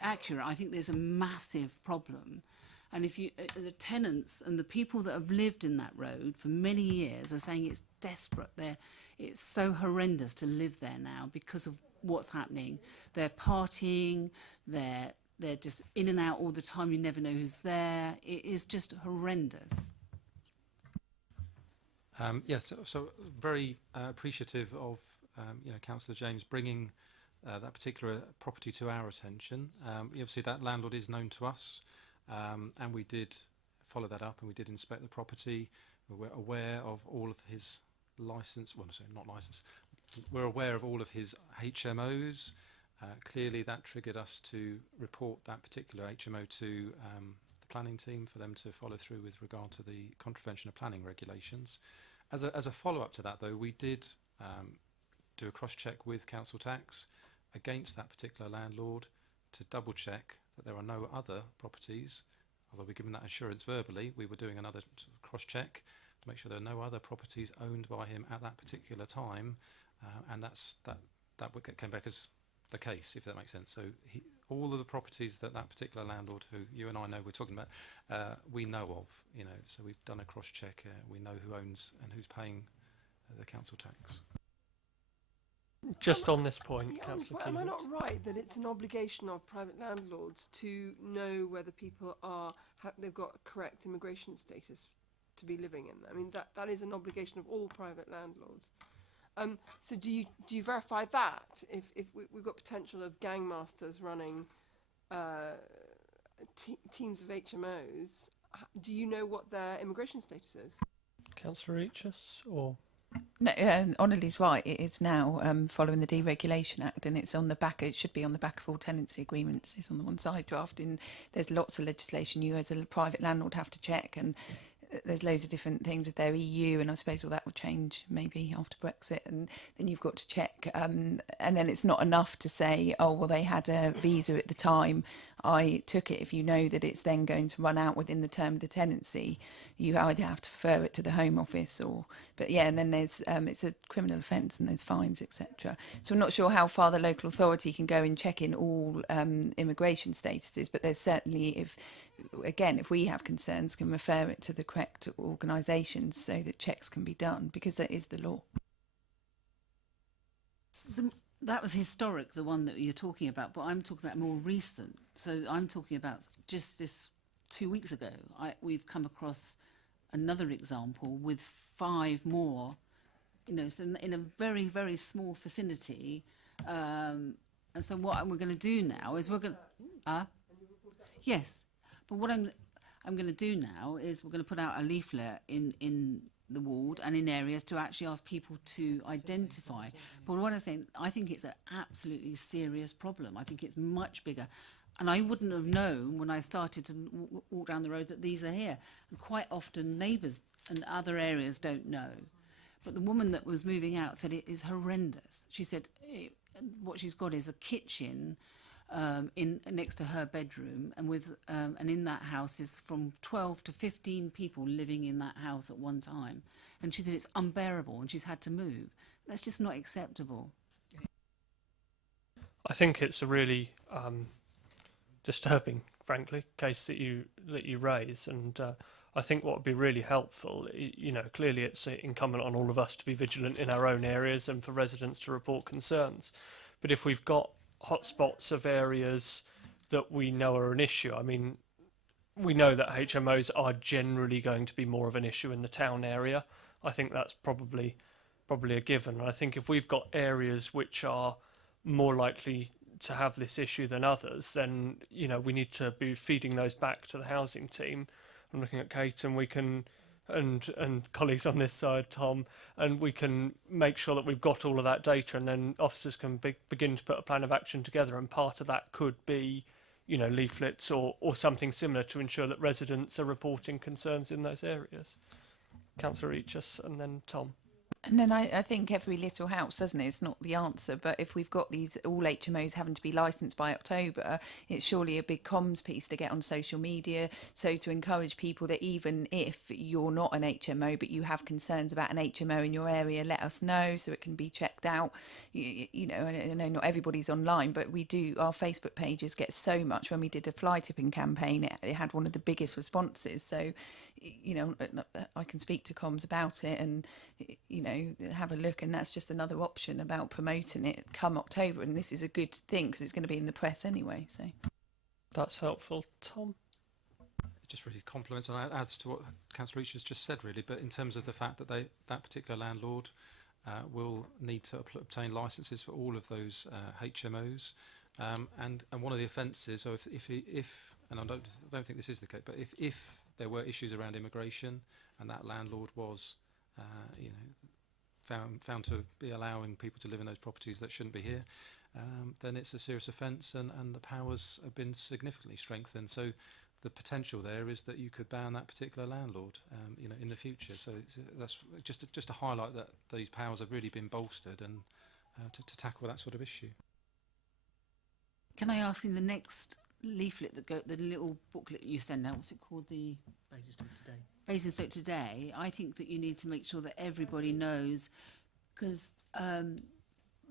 accurate. I think there's a massive problem. And if you, the tenants and the people that have lived in that road for many years are saying it's desperate. It's so horrendous to live there now because of what's happening. They're partying, they're just in and out all the time. You never know who's there. It is just horrendous. Yes, so very appreciative of Councillor James bringing that particular property to our attention. Obviously, that landlord is known to us. And we did follow that up, and we did inspect the property. We're aware of all of his we're aware of all of his HMOs. Clearly that triggered us to report that particular HMO to the planning team for them to follow through with regard to the contravention of planning regulations. As a follow-up to that, though, we did do a cross-check with council tax against that particular landlord to double check that there are no other properties. Although we're given that assurance verbally, we were doing another sort of cross check to make sure there are no other properties owned by him at that particular time, and that came back as the case, if that makes sense. So all of the properties that particular landlord, who you and I know we're talking about, we know of, so we've done a cross check. We know who owns and who's paying the council tax. Just on this point, Yeah, Councillor am I Keane. not right that it's an obligation of private landlords to know whether people they've got correct immigration status to be living in them? I mean, that is an obligation of all private landlords. So do you verify that if we've got potential of gangmasters running teams of HMOs? Do you know what their immigration status is? Councillor Eachus, or No, Onnelly's right. It is now following the Deregulation Act, and it's on the back. It should be on the back of all tenancy agreements. It's on the one side drafting. There's lots of legislation you as a private landlord have to check, and there's loads of different things if they're EU, and I suppose all that will change maybe after Brexit, and then you've got to check, and then it's not enough to say, oh well, they had a visa at the time, I took it. If you know that it's then going to run out within the term of the tenancy, you either have to refer it to the Home Office but yeah, and then there's it's a criminal offence and there's fines, etc. So I'm not sure how far the local authority can go in checking all immigration statuses, but there's certainly, if we have concerns, can refer it to the correct organisations so that checks can be done, because that is the law. So that was historic, the one that you're talking about, but I'm talking about more recent. So I'm talking about just this 2 weeks ago. We've come across another example with 5 more, so in a very, very small vicinity. And so what we're going to do now is we're going to... yes, but what I'm going to do now is we're going to put out a leaflet in the ward and in areas to actually ask people to identify. But what I'm saying, I think it's an absolutely serious problem. I think it's much bigger. And I wouldn't have known when I started to walk down the road that these are here. And quite often neighbours and other areas don't know. But the woman that was moving out said it is horrendous. She said what she's got is a kitchen next to her bedroom, and in that house is from 12 to 15 people living in that house at one time. And she said it's unbearable and she's had to move. That's just not acceptable. I think it's a really disturbing, frankly, case that you raise, and I think what would be really helpful, clearly it's incumbent on all of us to be vigilant in our own areas and for residents to report concerns. But if we've got hotspots of areas that we know are an issue, I mean, we know that HMOs are generally going to be more of an issue in the town area. I think that's probably a given. And I think if we've got areas which are more likely to have this issue than others, then we need to be feeding those back to the housing team. I'm looking at Kate, and we can, and colleagues on this side, Tom, and we can make sure that we've got all of that data, and then officers can begin to put a plan of action together. And part of that could be, leaflets or something similar to ensure that residents are reporting concerns in those areas. Councillor Eachus, and then Tom. And then I think every little helps, doesn't it? It's not the answer, but if we've got these all HMOs having to be licensed by October, it's surely a big comms piece to get on social media. So to encourage people that even if you're not an HMO, but you have concerns about an HMO in your area, let us know so it can be checked out. I know not everybody's online, but we do. Our Facebook pages get so much. When we did a fly tipping campaign, it had one of the biggest responses. So, I can speak to comms about it and, have a look, and that's just another option about promoting it come October, and this is a good thing because it's going to be in the press anyway. So that's helpful. Tom? It just really complements and adds to what Councillor Each has just said, really, but in terms of the fact that that particular landlord will need to obtain licences for all of those HMOs, and one of the offences, so if and I don't think this is the case, but if there were issues around immigration and that landlord was found to be allowing people to live in those properties that shouldn't be here, then it's a serious offence, and the powers have been significantly strengthened. So the potential there is that you could ban that particular landlord, in the future. So that's just to highlight that these powers have really been bolstered and to tackle that sort of issue. can I ask in the next leaflet the little booklet you send out, what's it called, the Basingstoke Today, I think that you need to make sure that everybody knows, because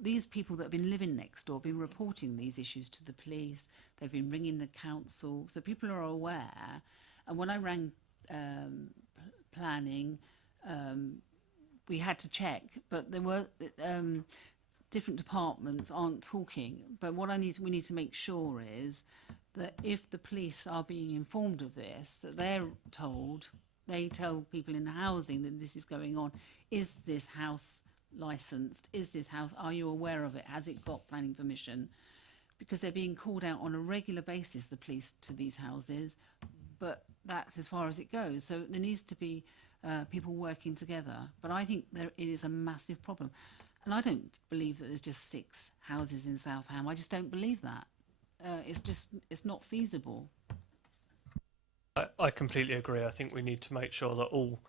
these people that have been living next door have been reporting these issues to the police, they've been ringing the council, so people are aware. And when I rang planning, we had to check, but there were different departments aren't talking. But what we need to make sure is that if the police are being informed of this, that they tell people in the housing that this is going on. Is this house licensed? Is this house, are you aware of it? Has it got planning permission? Because they're being called out on a regular basis, the police, to these houses, but that's as far as it goes. So there needs to be people working together. But I think it is a massive problem. And I don't believe that there's just 6 houses in South Ham. I just don't believe that. It's not feasible. I completely agree. I think we need to make sure that all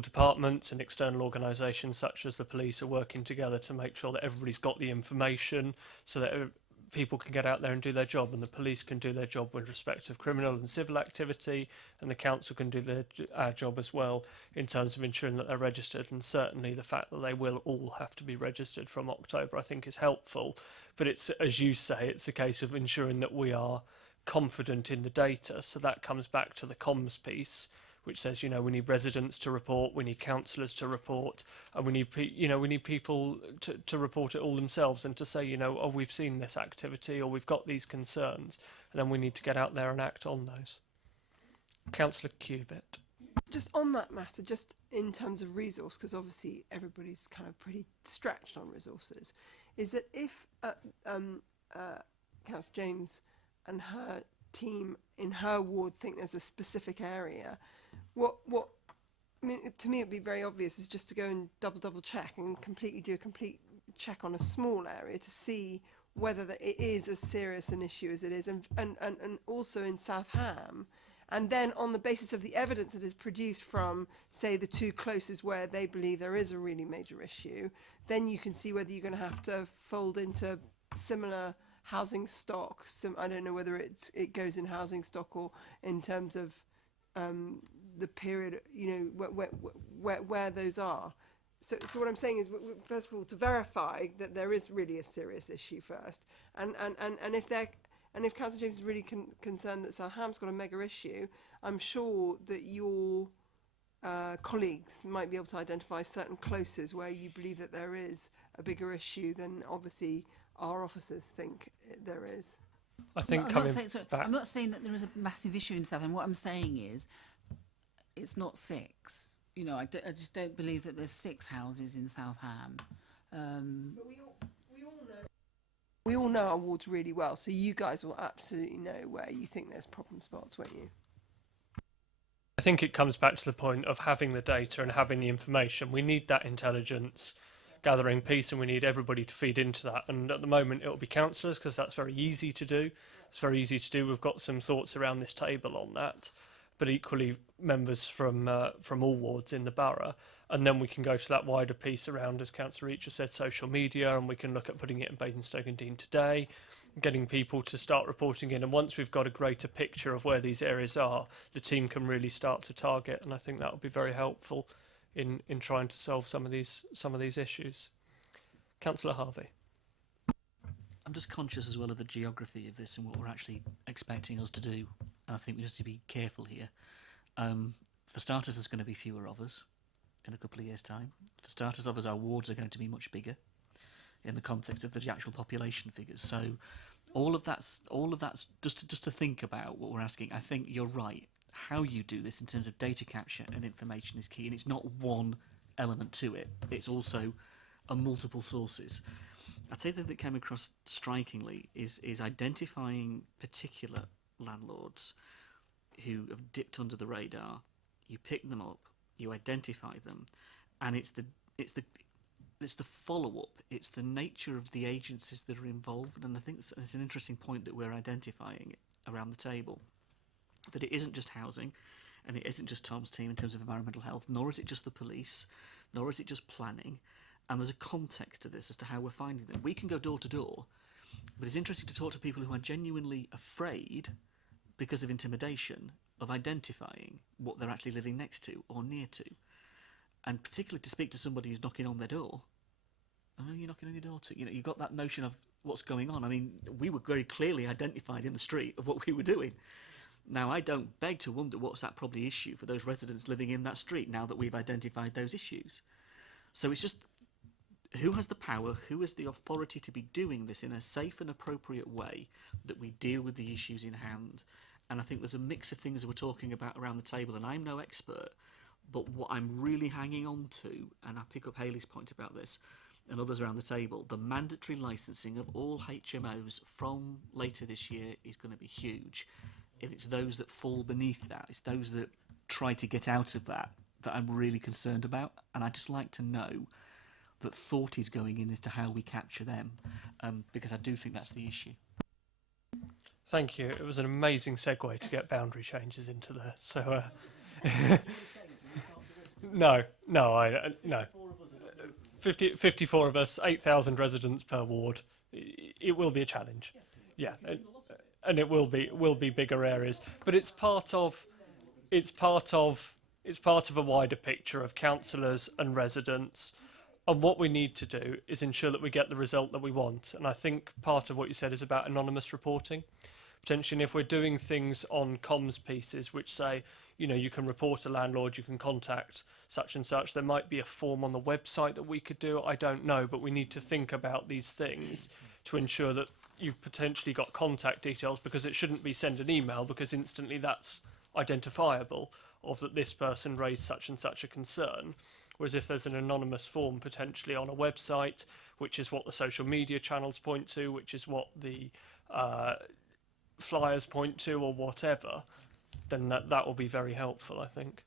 departments and external organisations such as the police are working together to make sure that everybody's got the information so that people can get out there and do their job, and the police can do their job with respect of criminal and civil activity, and the council can do our job as well in terms of ensuring that they're registered. And certainly the fact that they will all have to be registered from October I think is helpful, but it's, as you say, it's a case of ensuring that we are confident in the data. So that comes back to the comms piece, which says, we need residents to report, we need councillors to report, and we need people to report it all themselves and to say, oh, we've seen this activity or we've got these concerns, and then we need to get out there and act on those. Councillor Cubitt. Just on that matter, just in terms of resource, because obviously everybody's kind of pretty stretched on resources, is that if Councillor James and her team in her ward think there's a specific area, I mean, to me it'd be very obvious is just to go and double check and do a complete check on a small area to see whether it is as serious an issue as it is, and also in South Ham, and then on the basis of the evidence that is produced from, say, the 2 closest where they believe there is a really major issue, then you can see whether you're going to have to fold into similar housing stock. I don't know whether it goes in housing stock or in terms of the period, where those are. So what I'm saying is, first of all, to verify that there is really a serious issue first, and if Councillor James is really concerned that South Ham's got a mega issue, I'm sure that your colleagues might be able to identify certain closes where you believe that there is a bigger issue than obviously our officers think there is. I think I'm not saying that there is a massive issue in South Ham. What I'm saying is, it's not 6. I just don't believe that there's 6 houses in South Ham. But we all know our wards really well, so you guys will absolutely know where you think there's problem spots, won't you? I think it comes back to the point of having the data and having the information. We need that intelligence gathering piece, and we need everybody to feed into that. And at the moment it'll be councillors, because that's very easy to do. It's very easy to do. We've got some thoughts around this table on that, but equally members from all wards in the borough. And then we can go to that wider piece around, as Councillor Reacher said, social media, and we can look at putting it in Basingstoke and Dean Today, getting people to start reporting in. And once we've got a greater picture of where these areas are, the team can really start to target, and I think that will be very helpful in trying to solve some of these issues. Councillor Harvey. I'm just conscious as well of the geography of this and what we're actually expecting us to do. And I think we need to be careful here. For starters, there's going to be fewer of us in a couple of years' time. For starters of us, our wards are going to be much bigger in the context of the actual population figures. So all of that's just to think about what we're asking. I think you're right. How you do this in terms of data capture and information is key, and it's not one element to it. It's also multiple sources. I'd say that came across strikingly is identifying particular landlords who have dipped under the radar. You pick them up, you identify them, and it's the follow-up. It's the nature of the agencies that are involved, and I think it's an interesting point that we're identifying around the table. That it isn't just housing, and it isn't just Tom's team in terms of environmental health, nor is it just the police, nor is it just planning. And there's a context to this as to how we're finding them. We can go door to door But it's interesting to talk to people who are genuinely afraid, because of intimidation, of identifying what they're actually living next to or near to. And particularly to speak to somebody who's knocking on their door. I know you're knocking on your door to, you've got that notion of what's going on. I mean, we were very clearly identified in the street of what we were doing. Now, I don't beg to wonder what's that probably issue for those residents living in that street now that we've identified those issues. So it's just, who has the power, who has the authority to be doing this in a safe and appropriate way that we deal with the issues in hand? And I think there's a mix of things that we're talking about around the table, and I'm no expert, but what I'm really hanging on to, and I pick up Hayley's point about this, and others around the table, the mandatory licensing of all HMOs from later this year is going to be huge. And it's those that fall beneath that, it's those that try to get out of that I'm really concerned about. And I'd just like to know that thought is going in as to how we capture them, because I do think that's the issue. Thank you. It was an amazing segue to get boundary changes into there. So, no. 54 of us, 8,000 residents per ward. It will be a challenge. Yeah, and it will be bigger areas. But it's part of a wider picture of councillors and residents. And what we need to do is ensure that we get the result that we want. And I think part of what you said is about anonymous reporting. Potentially, if we're doing things on comms pieces which say, you can report a landlord, you can contact such and such, there might be a form on the website that we could do, I don't know, but we need to think about these things to ensure that you've potentially got contact details, because it shouldn't be send an email, because instantly that's identifiable of that this person raised such and such a concern. Whereas if there's an anonymous form potentially on a website, which is what the social media channels point to, which is what the flyers point to, or whatever, then that will be very helpful, I think.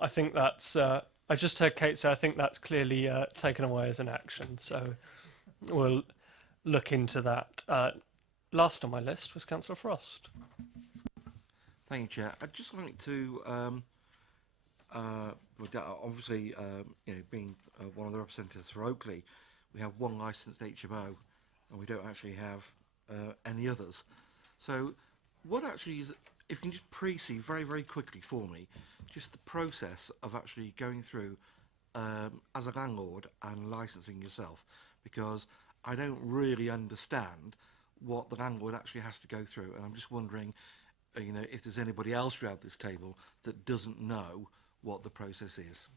I think that's, I just heard Kate say, I think that's clearly taken away as an action, so we'll look into that. Last on my list was Councillor Frost. Thank you, Chair. I'd just like to, obviously, being one of the representatives for Oakley, we have one licensed HMO, and we don't actually have any others. So what actually is, if you can just pre-see very, very quickly for me, just the process of actually going through as a landlord and licensing yourself, because I don't really understand what the landlord actually has to go through, and I'm just wondering, if there's anybody else around this table that doesn't know what the process is.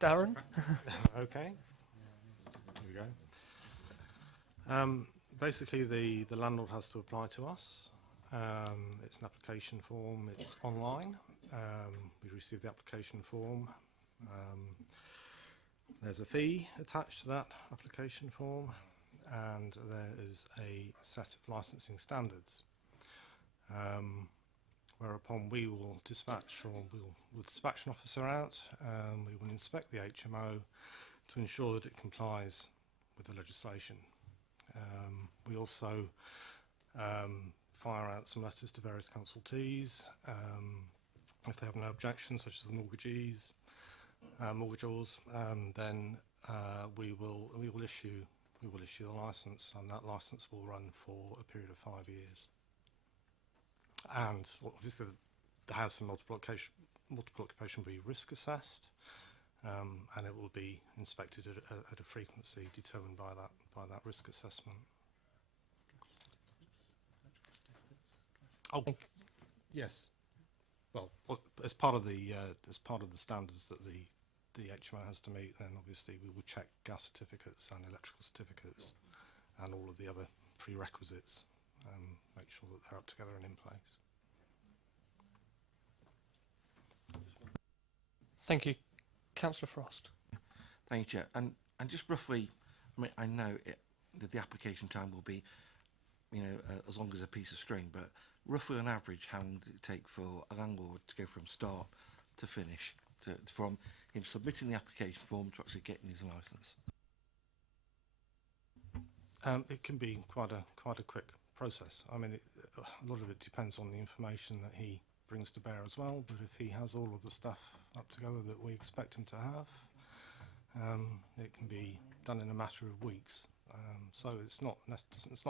Darren? Okay. Here we go. Basically, the landlord has to apply to us. It's an application form. It's online. We receive the application form. There's a fee attached to that application form, and there is a set of licensing standards. Whereupon we will dispatch, or we'll dispatch an officer out. We will inspect the HMO to ensure that it complies with the legislation. We also fire out some letters to various consultees. If they have no objections, such as the mortgagees, mortgagors, then we will issue the license, and that license will run for a period of 5 years. And obviously, the house and multiple occupation will be risk assessed, and it will be inspected at a frequency determined by that risk assessment. Oh, yes. Well, as part of the standards that the HMO has to meet, then obviously we will check gas certificates and electrical certificates and all of the other prerequisites, make sure that they're up together and in place. Thank you. Councillor Frost. Thank you, Chair. And just roughly, I know that the application time will be, as long as a piece of string, but roughly on average, how long does it take for a landlord to go from start to finish, from him submitting the application form to actually getting his licence? It can be quite a quick process. I mean, a lot of it depends on the information that he brings to bear as well, but if he has all of the stuff up together that we expect him to have, it can be done in a matter of weeks. So it's not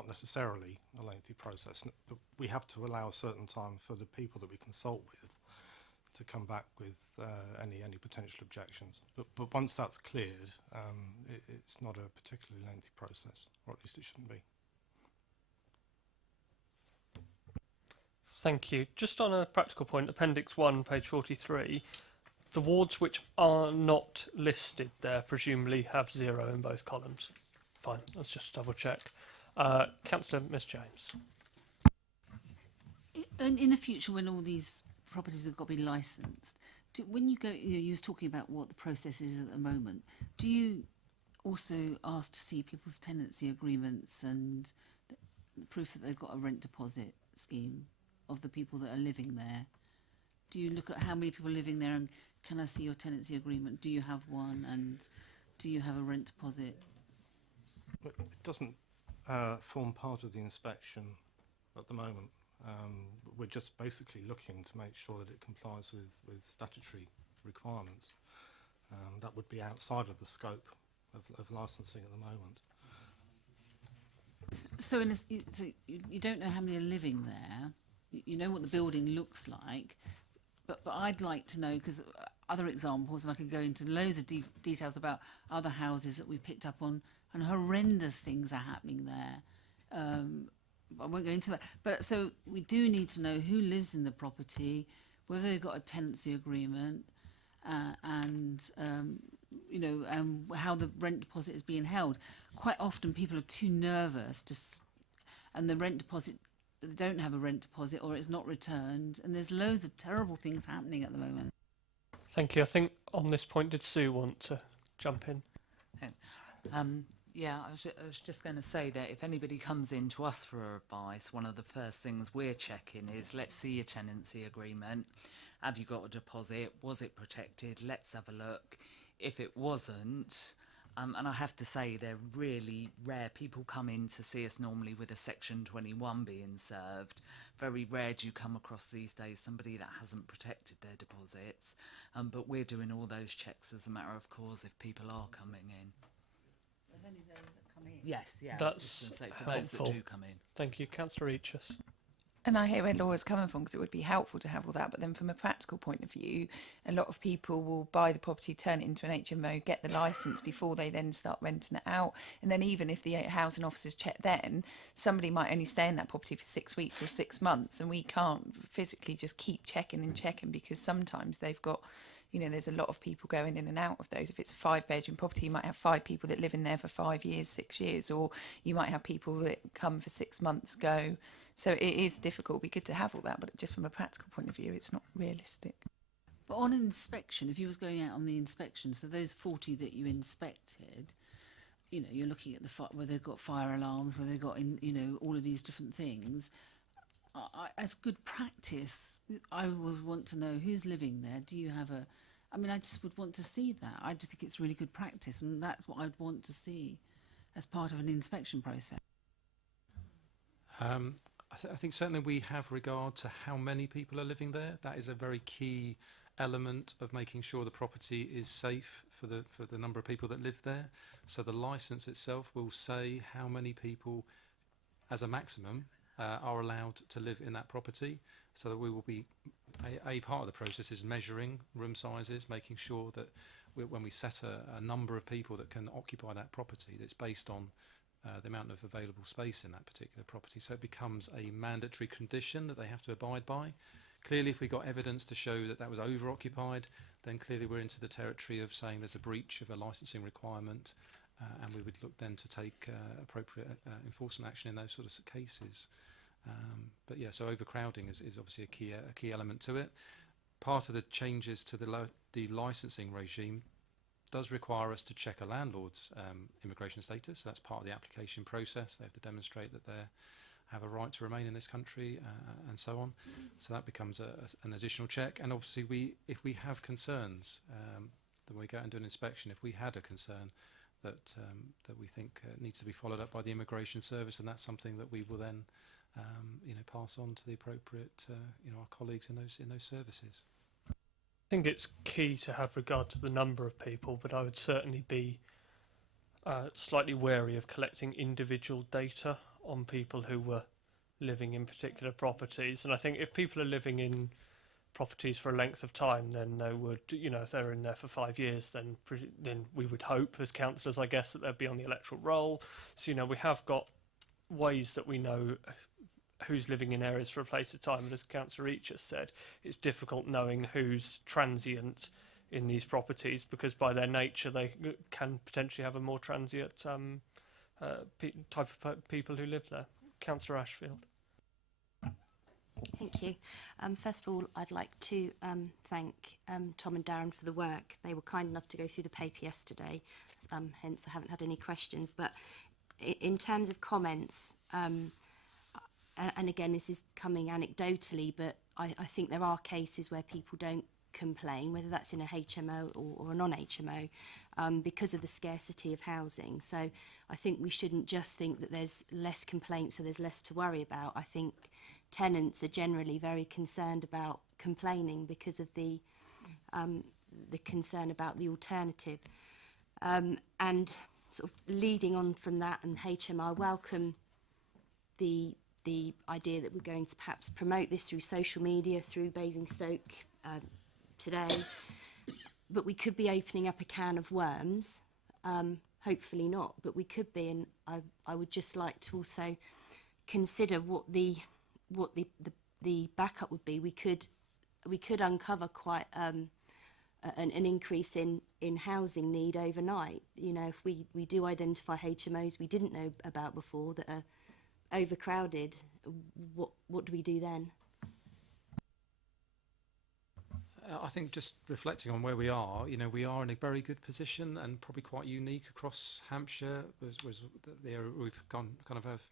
necessarily a lengthy process, but we have to allow a certain time for the people that we consult with to come back with any potential objections. But once that's cleared, it's not a particularly lengthy process, or at least it shouldn't be. Thank you. Just on a practical point, Appendix 1, page 43, the wards which are not listed there presumably have 0 in both columns. Fine, let's just double check. Councillor Ms James. In the future, when all these properties have got to be licensed, when you go, you was talking about what the process is at the moment, do you also ask to see people's tenancy agreements and the proof that they've got a rent deposit scheme of the people that are living there? Do you look at how many people are living there and can I see your tenancy agreement? Do you have one, and do you have a rent deposit? It doesn't form part of the inspection at the moment. We're just basically looking to make sure that it complies with statutory requirements. That would be outside of the scope of licensing at the moment. So, so you don't know how many are living there. You know what the building looks like, but I'd like to know, because other examples, and I could go into loads of details about other houses that we've picked up on, and horrendous things are happening there. I won't go into that. But so we do need to know who lives in the property, whether they've got a tenancy agreement, and you know, how the rent deposit is being held. Quite often people are too nervous and the rent deposit, they don't have a rent deposit, or it's not returned, and there's loads of terrible things happening at the moment. Thank you. I think on this point, did Sue want to jump in? Yeah, I was just going to say that if anybody comes in to us for advice, one of the first things we're checking is, let's see your tenancy agreement. Have you got a deposit? Was it protected? Let's have a look. If it wasn't, and I have to say they're really rare. People come in to see us normally with a Section 21 being served. Very rare do you come across these days somebody that hasn't protected their deposits. But we're doing all those checks as a matter of course if people are coming in. There's only those that come in. Yes, yeah. That's for helpful. those that do come in. Thank you. Councillor Eachus. And I hear where Laura's coming from, because it would be helpful to have all that. But then from a practical point of view, a lot of people will buy the property, turn it into an HMO, get the licence before they then start renting it out. And then even if the housing officers check then, somebody might only stay in that property for 6 weeks or 6 months. And we can't physically just keep checking and checking, because sometimes they've got, you know, there's a lot of people going in and out of those. If it's a 5-bedroom property, you might have 5 people that live in there for 5 years, 6 years, or you might have people that come for 6 months, go. So it is difficult. It'd be good to have all that, but just from a practical point of view, it's not realistic. But on inspection, if you was going out on the inspection, so those 40 that you inspected, you know, you're looking at the where they've got fire alarms, where they've got, you know, all of these different things. As good practice, I would want to know who's living there. Do you have a? I mean, I just would want to see that. I just think it's really good practice, and that's what I'd want to see as part of an inspection process. I think certainly we have regard to how many people are living there. That is a very key element of making sure the property is safe for the number of people that live there. So the licence itself will say how many people, as a maximum, are allowed to live in that property. So that we will be a part of the process is measuring room sizes, making sure that when we set a number of people that can occupy that property, that's based on the amount of available space in that particular property. So it becomes a mandatory condition that they have to abide by. Clearly, if we got evidence to show that that was over-occupied, then clearly we're into the territory of saying there's a breach of a licensing requirement, and we would look then to take appropriate enforcement action in those sort of cases. But yeah, so overcrowding is obviously a key element to it. Part of the changes to the licensing regime does require us to check a landlord's immigration status. So that's part of the application process. They have to demonstrate that they have a right to remain in this country and so on. So that becomes an additional check. And obviously, if we have concerns, then we go out and do an inspection. If we had a concern that we think needs to be followed up by the immigration service, and that's something that we will then pass on to the appropriate, our colleagues in those services. I think it's key to have regard to the number of people, but I would certainly be slightly wary of collecting individual data on people who were living in particular properties. And I think if people are living in properties for a length of time, then they would, if they're in there for 5 years, then we would hope as councillors, I guess, that they'd be on the electoral roll. So, we have got ways that we know who's living in areas for a place of time. But as Councillor Each has said, it's difficult knowing who's transient in these properties, because by their nature they can potentially have a more transient type of people who live there. Councillor Ashfield. Thank you. First of all, I'd like to thank Tom and Darren for the work. They were kind enough to go through the paper yesterday, hence I haven't had any questions. But in terms of comments, and again, this is coming anecdotally, but I think there are cases where people don't complain, whether that's in a HMO or a non-HMO, because of the scarcity of housing. So I think we shouldn't just think that there's less complaints, so there's less to worry about. I think tenants are generally very concerned about complaining because of the concern about the alternative. And sort of leading on from that, and HMO, I welcome the idea that we're going to perhaps promote this through social media, through Basingstoke today, but we could be opening up a can of worms. Hopefully not, but we could be, and I would just like to also consider what the backup would be. We could uncover quite an increase in housing need overnight. If we do identify HMOs we didn't know about before that are overcrowded, what do we do then? I think just reflecting on where we are, we are in a very good position and probably quite unique across Hampshire. Was the area we've kind of have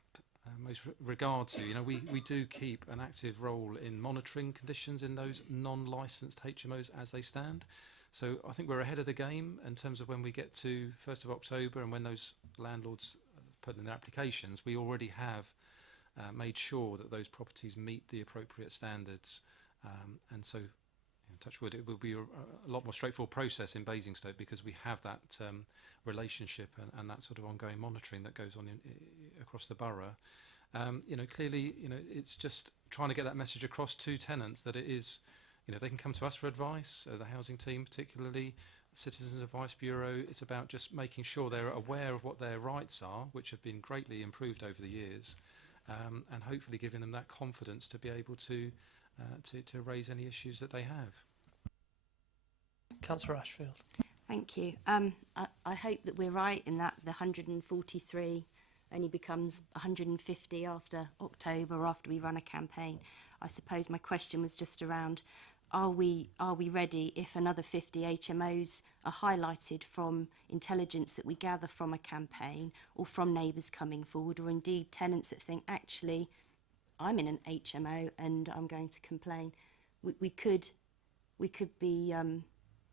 most regard to. We do keep an active role in monitoring conditions in those non-licensed HMOs as they stand. So I think we're ahead of the game in terms of when we get to 1st of October and when those landlords put in their applications, we already have made sure that those properties meet the appropriate standards. And so, touch wood, it will be a lot more straightforward process in Basingstoke because we have that relationship and that sort of ongoing monitoring that goes on across the borough. Clearly, it's just trying to get that message across to tenants that it is, they can come to us for advice, the housing team particularly, Citizens Advice Bureau. It's about just making sure they're aware of what their rights are, which have been greatly improved over the years, and hopefully giving them that confidence to be able to raise any issues that they have. Councillor Ashfield. Thank you. I hope that we're right in that the 143 only becomes 150 after October or after we run a campaign. I suppose my question was just around, are we ready if another 50 HMOs are highlighted from intelligence that we gather from a campaign or from neighbours coming forward, or indeed tenants that think, actually, I'm in an HMO and I'm going to complain. We could be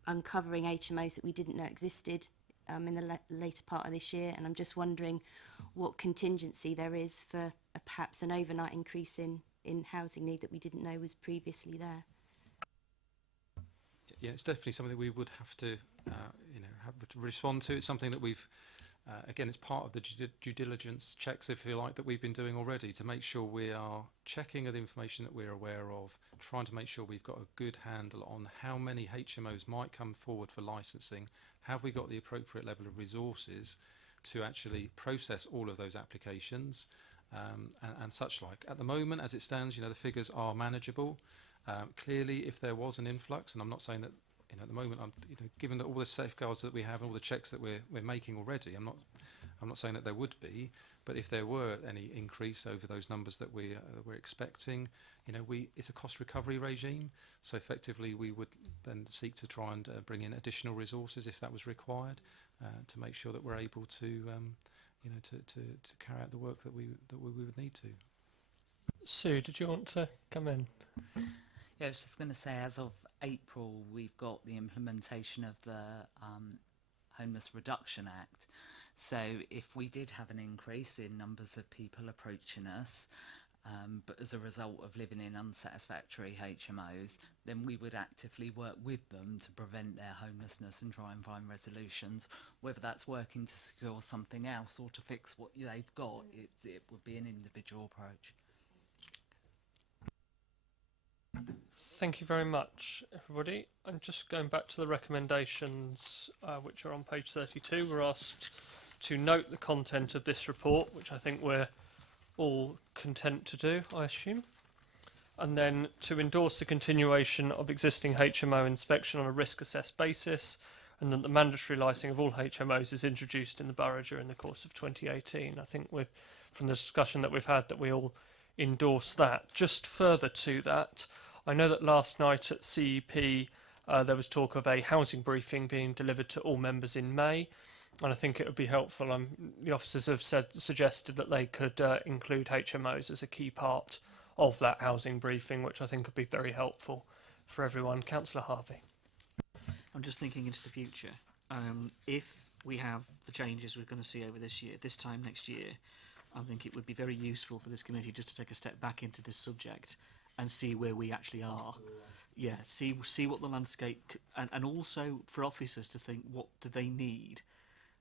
uncovering HMOs that we didn't know existed in the later part of this year, and I'm just wondering what contingency there is for perhaps an overnight increase in housing need that we didn't know was previously there. Yeah, it's definitely something we would have to, have to respond to. It's something that we've, again, it's part of the due diligence checks, if you like, that we've been doing already to make sure we are checking the information that we're aware of, trying to make sure we've got a good handle on how many HMOs might come forward for licensing. Have we got the appropriate level of resources to actually process all of those applications and such like? At the moment, as it stands, the figures are manageable. Clearly, if there was an influx, and I'm not saying that, at the moment, given that all the safeguards that we have and all the checks that we're making already, I'm not saying that there would be, but if there were any increase over those numbers that we're expecting, it's a cost recovery regime. So effectively, we would then seek to try and bring in additional resources if that was required to make sure that we're able to, to carry out the work that we would need to. Sue, did you want to come in? Yeah, I was just going to say, as of April, we've got the implementation of the Homeless Reduction Act. So if we did have an increase in numbers of people approaching us, but as a result of living in unsatisfactory HMOs, then we would actively work with them to prevent their homelessness and try and find resolutions. Whether that's working to secure something else or to fix what they've got, it would be an individual approach. Thank you very much, everybody. I'm just going back to the recommendations, which are on page 32. We're asked to note the content of this report, which I think we're all content to do, I assume. And then to endorse the continuation of existing HMO inspection on a risk-assessed basis, and that the mandatory licensing of all HMOs is introduced in the borough during the course of 2018. I think from the discussion that we've had, that we all endorse that. Just further to that, I know that last night at CEP there was talk of a housing briefing being delivered to all members in May, and I think it would be helpful. The officers have suggested that they could include HMOs as a key part of that housing briefing, which I think would be very helpful for everyone. Councillor Harvey. I'm just thinking into the future. If we have the changes we're going to see over this time next year, I think it would be very useful for this committee just to take a step back into this subject and see where we actually are. Yeah, see what the landscape, and also for officers to think, what do they need?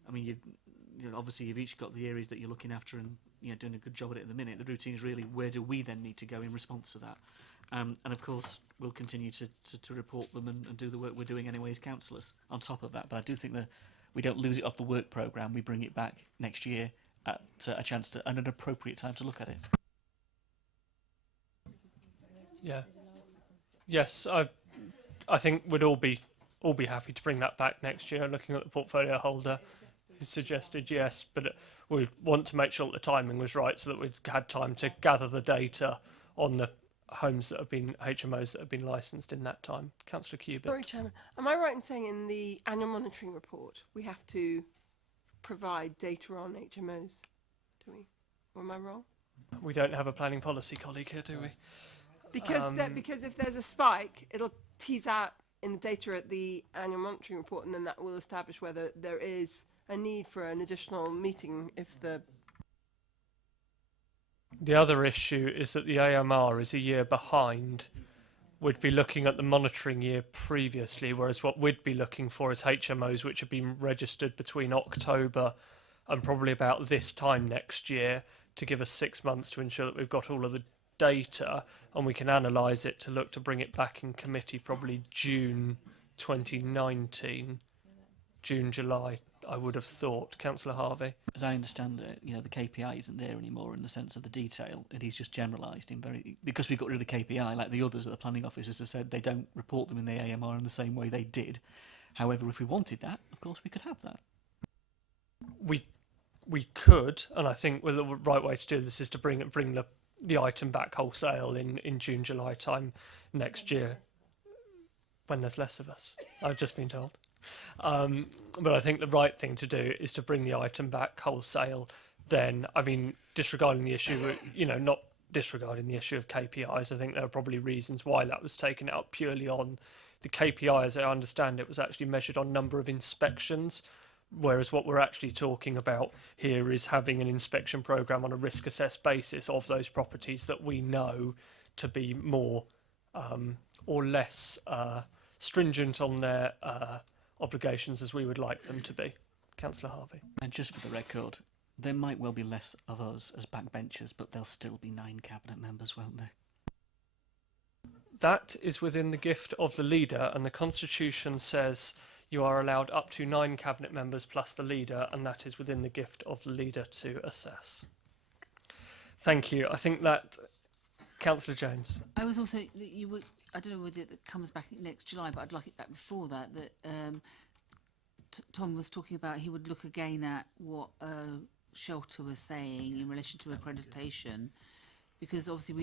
I mean, you know, obviously you've each got the areas that you're looking after and doing a good job at it at the minute. The routine is really, where do we then need to go in response to that? And of course, we'll continue to report them and do the work we're doing anyway as councillors on top of that. But I do think that we don't lose it off the work programme. We bring it back next year at a chance to, and an appropriate time to look at it. Yeah. Yes, I think we'd all be happy to bring that back next year. Looking at the portfolio holder who suggested yes, but we want to make sure that the timing was right so that we'd had time to gather the data on the homes that have been HMOs that have been licensed in that time. Councillor Cubitt. Sorry, Chairman. Am I right in saying in the annual monitoring report we have to provide data on HMOs? Do we? Or am I wrong? We don't have a planning policy colleague here, do we? Because if there's a spike, it'll tease out in the data at the annual monitoring report, and then that will establish whether there is a need for an additional meeting if the... The other issue is that the AMR is a year behind. We'd be looking at the monitoring year previously, whereas what we'd be looking for is HMOs which have been registered between October and probably about this time next year, to give us 6 months to ensure that we've got all of the data and we can analyse it to look to bring it back in committee probably June 2019, June, July, I would have thought. Councillor Harvey. As I understand it, the KPI isn't there anymore in the sense of the detail. It is just generalised because we got rid of the KPI, like the others at the planning officers have said, they don't report them in the AMR in the same way they did. However, if we wanted that, of course we could have that. We could, and I think the right way to do this is to bring the item back wholesale in June, July time next year, when there's less of us. I've just been told. But I think the right thing to do is to bring the item back wholesale. Then, I mean, disregarding the issue, not disregarding the issue of KPIs. I think there are probably reasons why that was taken out purely on the KPI, as I understand it, was actually measured on number of inspections. Whereas what we're actually talking about here is having an inspection programme on a risk assessed basis of those properties that we know to be more or less stringent on their obligations as we would like them to be. Councillor Harvey. And just for the record, there might well be less of us as backbenchers, but there'll still be 9 cabinet members, won't there? That is within the gift of the leader, and the Constitution says you are allowed up to 9 cabinet members plus the leader, and that is within the gift of the leader to assess. Thank you. I think that Councillor James. I was also I don't know whether it comes back next July, but I'd like it back before that. Tom was talking about he would look again at what Shelter was saying in relation to accreditation, because obviously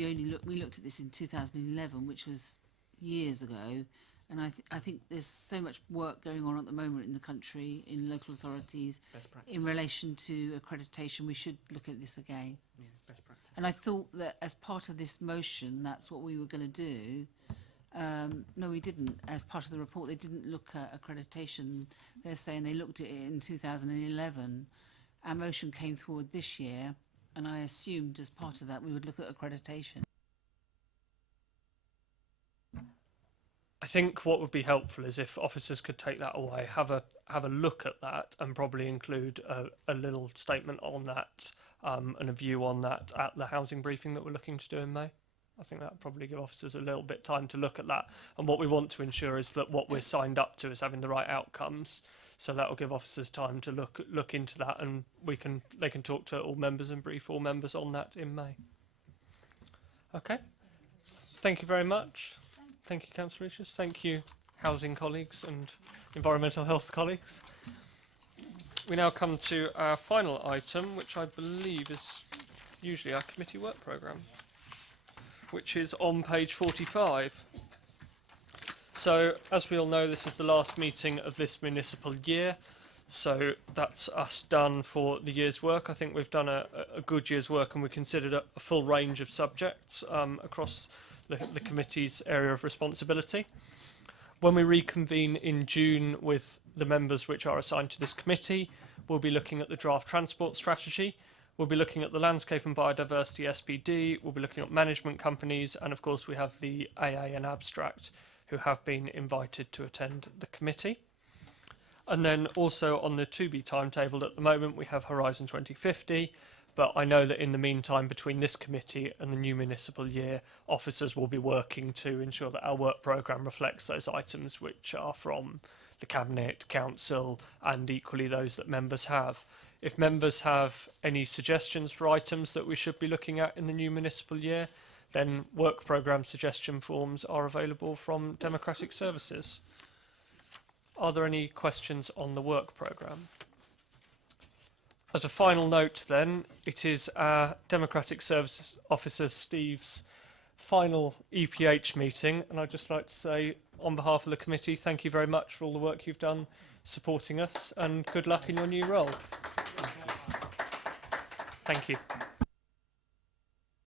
we looked at this in 2011, which was years ago. And I think there's so much work going on at the moment in the country, in local authorities, in relation to accreditation. We should look at this again. Yeah, best practice. And I thought that as part of this motion, that's what we were going to do. No, we didn't. As part of the report, they didn't look at accreditation. They're saying they looked at it in 2011. Our motion came forward this year, And I assumed as part of that we would look at accreditation. I think what would be helpful is if officers could take that away, have a look at that, and probably include a little statement on that and a view on that at the housing briefing that we're looking to do in May. I think that would probably give officers a little bit time to look at that. And what we want to ensure is that what we're signed up to is having the right outcomes. So that will give officers time to look into that, and they can talk to all members and brief all members on that in May. Okay. Thank you very much. Thank you, Councillor Richards. Thank you, housing colleagues and environmental health colleagues. We now come to our final item, which I believe is usually our committee work programme, which is on page 45. So, as we all know, this is the last meeting of this municipal year. So that's us done for the year's work. I think we've done a good year's work, and we considered a full range of subjects across the committee's area of responsibility. When we reconvene in June with the members which are assigned to this committee, we'll be looking at the draft transport strategy. We'll be looking at the landscape and biodiversity SPD. We'll be looking at management companies, and of course we have the AA and Abstract, who have been invited to attend the committee. And then also on the to-be timetable at the moment, we have Horizon 2050, but I know that in the meantime, between this committee and the new municipal year, officers will be working to ensure that our work programme reflects those items which are from the Cabinet, Council, and equally those that members have. If members have any suggestions for items that we should be looking at in the new municipal year, then work programme suggestion forms are available from Democratic Services. Are there any questions on the work programme? As a final note then, it is our Democratic Services Officer Steve's final EPH meeting, and I'd just like to say on behalf of the committee, thank you very much for all the work you've done supporting us, and good luck in your new role. Thank you.